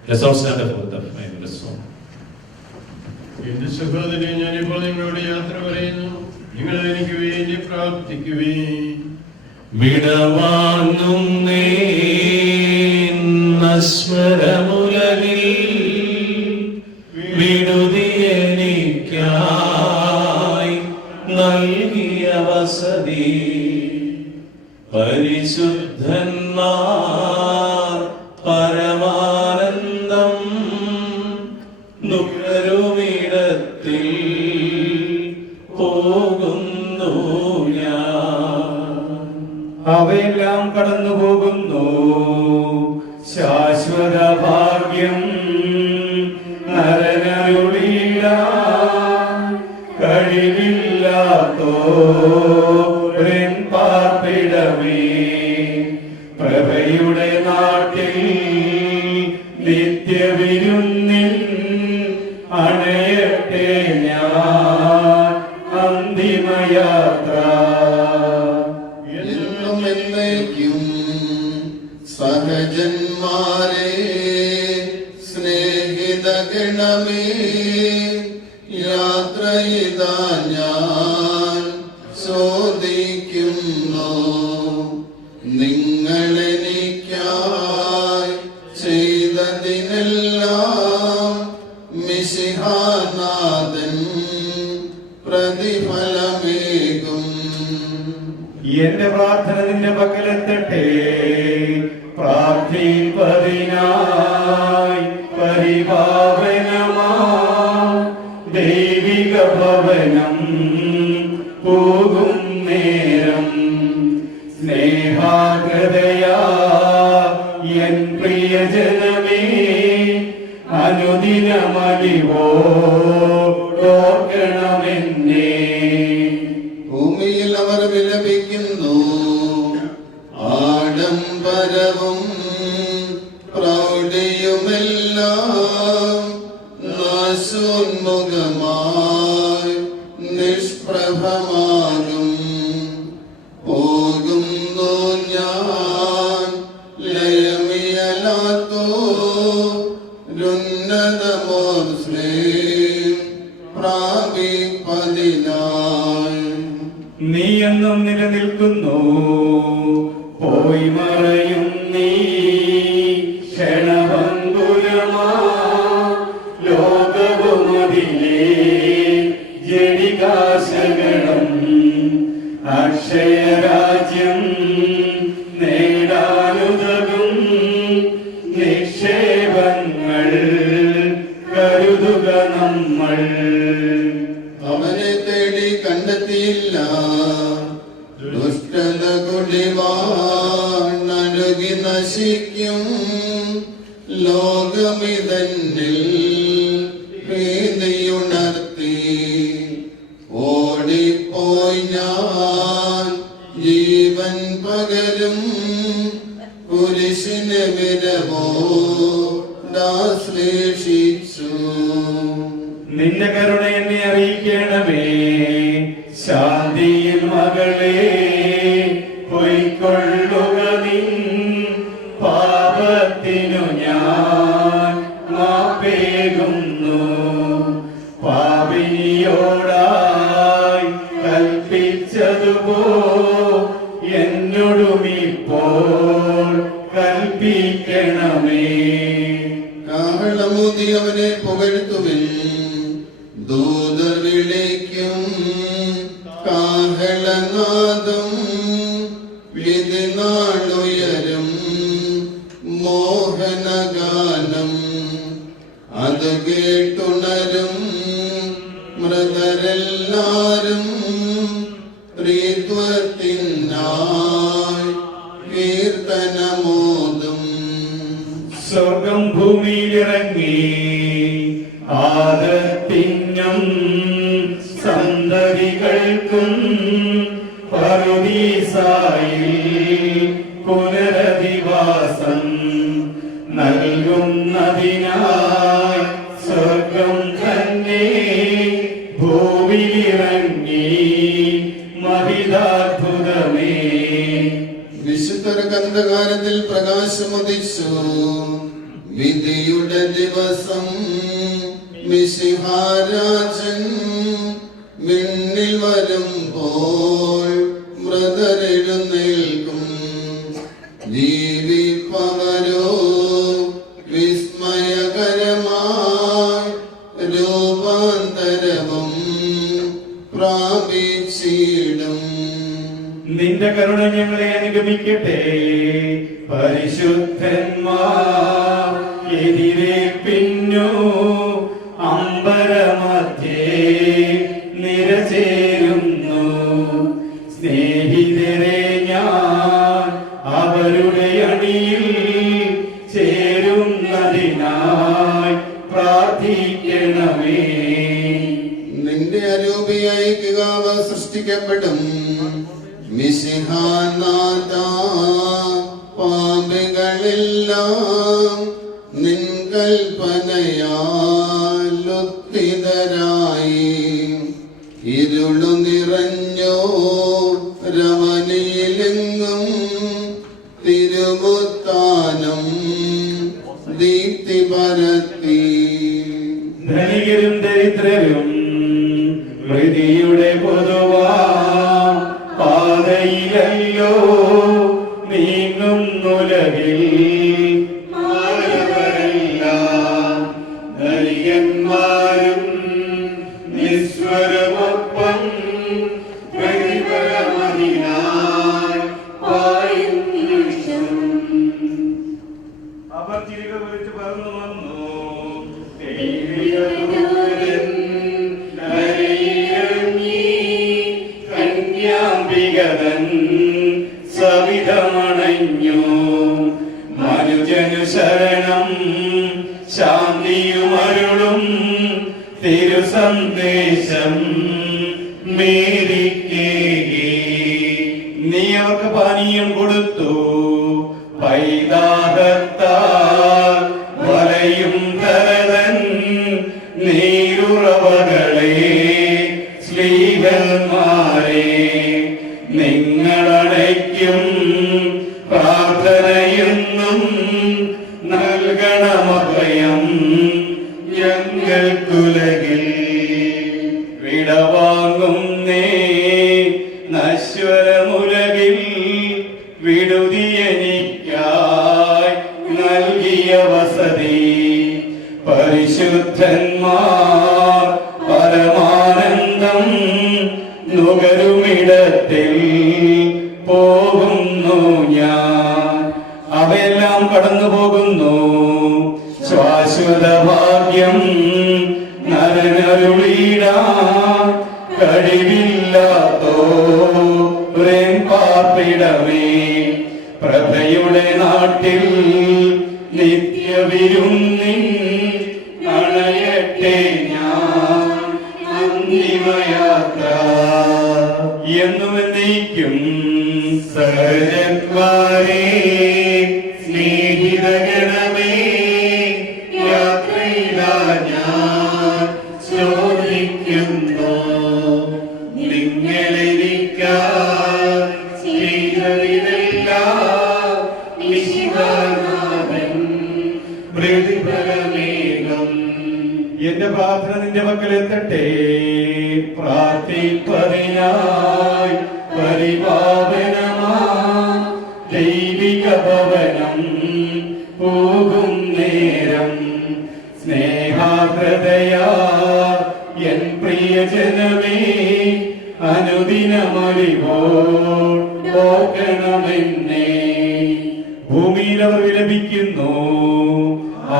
Let's all stand up for the final song. എന്റെ സഹോദരൻ, ഞാനിപ്പോൾ നിങ്ങളോട് യാത്ര പറയുന്നു. നിങ്ങൾ എനിക്ക് വേണ്ടി പ്രാർത്ഥിക്കുവേൻ. വിടവാങ്ങും നശ്വരമുലകിൽ വിടുതിയെനിക്കായി നൽകിയ വസതി പരിശുദ്ധന്മാർ പരമാനന്ദം നുകരുമിടത്തിൽ പോകുന്നു ഞാൻ. അവയെല്ലാം കടന്നു പോകുന്നു. ശാശ്വത ഭാഗ്യം നരനരുളിയിടാൻ കഴിവില്ലാത്തോരൻ പാർപ്പിടമേ. പ്രഭയുടെ നാട്ടിൽ നിത്യവിരുന്നിൽ അണയട്ടെ ഞാൻ അന്തിമയാത്ര. എന്നും എന്നേക്കും സഹജന്മാരെ സ്നേഹിതഗണമേ, യാത്ര ഇതാ ഞാൻ ചോദിക്കുന്നു. നിങ്ങളെനിക്കായി ചെയ്തതിനെല്ലാം മിശിഹാനാഥൻ പ്രതിഫലമേകും. എന്റെ പ്രാർത്ഥന നിന്റെ പക്കലെത്തട്ടെ. പ്രാർത്ഥിപ്പതിനായി അനുദിനമലിവോർക്കണമെന്നേ. ഭൂമിയിൽ അവർ വിലപിക്കുന്നു, ആഡംബരവും പ്രൗഢിയുമെല്ലാം നാശോന്മുഖമായി നിഷ്പ്രഭമാകും. പോകുന്നു ഞാൻ ലയമിയലാത്തോരുന്നതമോർ ശ്രീം പ്രാപിപ്പതിനായി. നീ എന്നും നിലനിൽക്കുന്നു, പോയി മറയും നീ ക്ഷണഭംഗുരമാ ലോകവുമതിലേ ജഡികാശകളും അക്ഷയരാജ്യം നേടാനുതകും നിക്ഷേപങ്ങൾ കരുതുക നമ്മൾ. അവനെ തേടി കണ്ടെത്തിയില്ല, ദുഷ്ടത കുടിവാണഴുകി നശിക്കും. ലോകമിതന്നിൽ പ്രീതിയുണർത്തി ഓടിപ്പോയി ഞാൻ ജീവൻ പകരും കുരിശിന് വിരവോടാശ്ലേഷിച്ചു. നിന്റെ കരുണ എന്നെ അറിയിക്കണമേ, ശാന്തിയിൽ മകളെ പൊയ്ക്കൊള്ളുക നിൻ പാപത്തിനു ഞാൻ മാപ്പേകുന്നു. പാപിനിയോടായി കൽപ്പിച്ചതുപോ എന്നോടുമിപ്പോൾ കൽപ്പിക്കണമേ. കാഹളമൂതി അവനെ പുകഴ്ത്തുവിൻ, ദൂതർ വിളിക്കും കാഹളനാദം. വിധിനാളുയരും മോഹനഗാനം, അത് കേട്ടുണരും മൃതരെല്ലാരും. ത്രിത്വത്തിനായി കീർത്തനമോദം. സ്വർഗം ഭൂമിയിലിറങ്ങി ആദത്തിനും സന്തതികൾക്കും പറുദീസായിൽ പുനരധിവാസം നൽകുന്നതിനായി സ്വർഗം തന്നെ ഭൂമിയിലിറങ്ങി മഹിതാത്ഭുതമേ. വിശുദ്ധർ അന്ധകാരത്തിൽ പ്രകാശമുദിച്ചു, വിധിയുടെ ദിവസം മിശിഹാരാജൻ വിണ്ണിൽ വരുമ്പോൾ മൃതരെഴുന്നേൽക്കും. ജീവിപ്പവരോ വിസ്മയകരമായി രൂപാന്തരവും പ്രാപിച്ചിടും. നിന്റെ കരുണ ഞങ്ങളെ അനുഗമിക്കട്ടെ, പരിശുദ്ധന്മാർ എതിരേൽപ്പിന്നു അമ്പരമധ്യേ നിരചേരുന്നു. സ്നേഹിതരെ ഞാൻ അവരുടെ അണിയിൽ ചേരുന്നതിനായി പ്രാർത്ഥിക്കണമേ. നിന്റെ അരൂപിയായി കികാവ സൃഷ്ടിക്കപ്പെടും. മിശിഹാനാഥ, പാപികളെല്ലാം നിൻ കൽപ്പനയാലുത്തിതരായി ഇരുളു നിറഞ്ഞോ രമണിയിലെങ്ങും തിരുവുത്താനം ദീപ്തി പരത്തി. ധനികരും ദരിദ്രരും വൃതിയുടെ പൊതുവാ പാതയിലല്ലോ നീങ്ങുന്നുലകിൽ. മാനവരെല്ലാം ധനികന്മാരും നിസ്വരമൊപ്പം പ്രതിഫലമതിനായി പായും നിമിഷം. അവർ തിരികെ വിളിച്ചു പറഞ്ഞു വന്നു, കന്യാംബികതൻ സവിധമണഞ്ഞു മനുജനു ശരണം ശാന്തിയുമരുളും തിരുസന്ദേശം മേരിക്കേകി. നീ അവർക്ക് പാനീയം കൊടുത്തു, പൈതാഹത്താൽ വലയും ധരതൻ നീരുറവകളെ സ്ലീഹന്മാരെ നിങ്ങളടയ്ക്കും പ്രാർത്ഥനയെന്നും നൽകണമഭയം ഞങ്ങൾക്കുലകിൽ. വിടവാങ്ങും നേ നശ്വരമുലകിൽ വിടുതിയെനിക്കായി നൽകിയ വസതി. പരിശുദ്ധന്മാർ പരമാനന്ദം നുകരുമിടത്തിൽ പോകുന്നു ഞാൻ. അവയെല്ലാം കടന്നു പോകുന്നു. ശാശ്വത ഭാഗ്യം നരനരുളിടാൻ കഴിവില്ലാത്തോരൻ പാർപ്പിടമേ. പ്രഭയുടെ നാട്ടിൽ നിത്യവിരുന്നിൻ അണയട്ടെ ഞാൻ അന്തിമയാത്ര എന്നും എന്നേക്കും. സഹജന്മാരെ സ്നേഹിതഗണമേ യാത്രയിലാ ഞാൻ ചോദിക്കുന്നു, നിങ്ങളെനിക്കായി ചെയ്തതിനെല്ലാം നിശിതാനാഥൻ പ്രതിഫലമേകം. എന്റെ പ്രാർത്ഥന നിന്റെ പക്കലെത്തട്ടെ. പ്രാർത്ഥിപ്പതിനായി പരിപാവനമാ ദൈവിക ഭവനം പോകും നേരം സ്നേഹാഗ്രതയാ എൻ പ്രിയജനമേ അനുദിനമറിവോർക്കണമെന്നേ. ഭൂമിയിൽ അവർ വിലപിക്കുന്നു,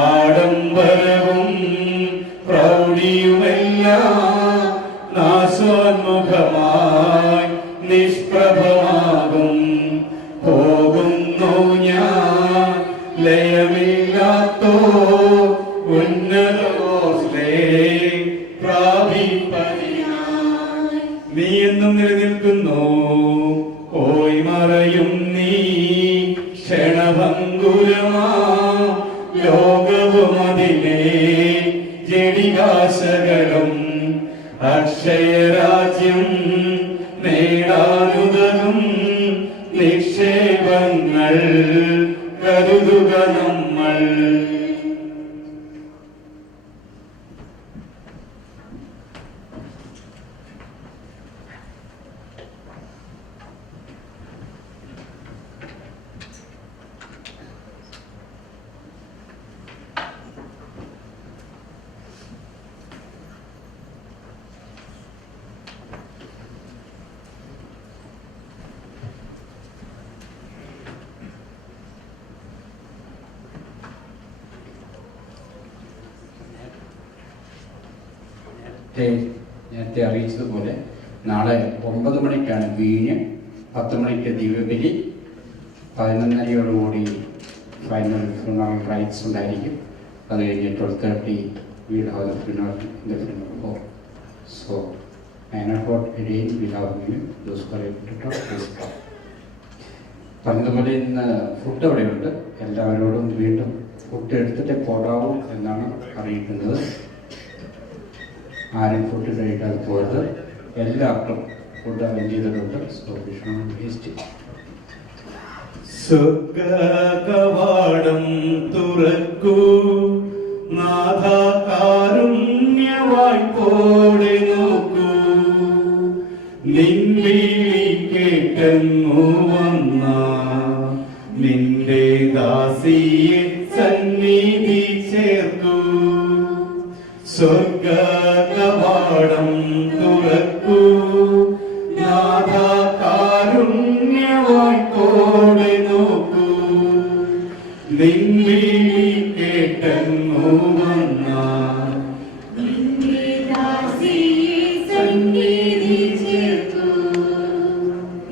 ആഡംബരവും പ്രൗഢിയുമെല്ലാം നാശോന്മുഖമായി നിഷ്പ്രഭമാകും. പോകുന്നു ഞാൻ ലയമില്ലാത്തോ ഉന്നതോസ്ലേ പ്രാപിപ്പതിനായി. നീ എന്നും നിലനിൽക്കുന്നു, പോയി മറയും നീ ക്ഷണഭംഗുരമാ ലോകവും അതിലെ ജഡികാശകളും. അക്ഷയരാജ്യം നേടാനുതകും നിക്ഷേപങ്ങൾ കരുതുക നമ്മൾ. നേരത്തെ അറിയിച്ചതുപോലെ നാളെ 9 മണിക്കാണ് വീഞ്ഞ്, 10 മണിക്ക് ദിവ്യബലി, 11:30 ഫൈനൽ ഫ്യൂണറൽ റൈറ്റ്സ് ഉണ്ടായിരിക്കും. അത് കഴിഞ്ഞ് 12:30 we'll have the funeral in the funeral hall. So 9 o'clock again we'll have meal. Those who are able to talk, please talk. പറഞ്ഞതുപോലെ ഇന്ന് ഫുഡ് അവിടെയുണ്ട്. എല്ലാവരോടും വീണ്ടും ഫുഡ് എടുത്തിട്ട് പോകാവൂ എന്നാണ് അറിയിക്കുന്നത്. ആരും ഫുഡ് കഴിക്കാതെ പോയത്. എല്ലാവർക്കും ഫുഡ് അറേഞ്ച് ചെയ്തിട്ടുണ്ട്. So Vishnu waste. സ്വർഗകവാടം തുറക്കൂ നാഥ, കാരുണ്യവായ്പോടെ നോക്കൂ. നിൻവിളി കേട്ടെങ്ങു വന്ന നിന്റെ ദാസിയെ സന്നിധി ചേർക്കൂ. സ്വർഗകവാടം തുറക്കൂ നാഥ, കാരുണ്യവായ്പോടെ നോക്കൂ. നിൻവിളി കേട്ടെങ്ങു വന്ന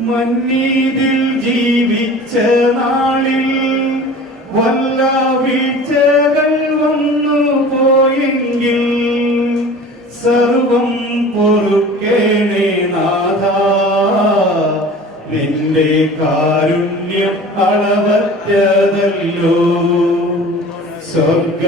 മന്നീതിൽ ജീവിച്ച നാളിൽ വല്ല കാരുണ്യം അളവറ്റതല്ലോ. സ്വർഗ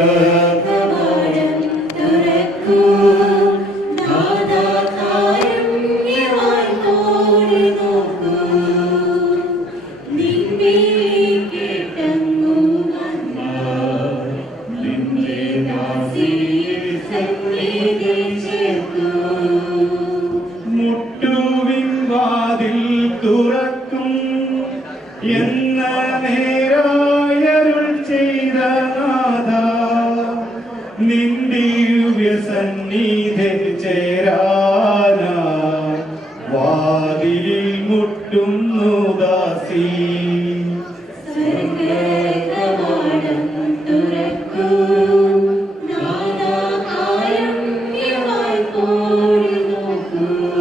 മുട്ടുവിൻ വാതിൽ തുറക്കും എന്ന നേരായരുൾ ചെയ്ത നാഥ, നിന്റെ സന്നിധി ചേരാന വാതിലിൽ മുട്ടുന്നു ദാസി.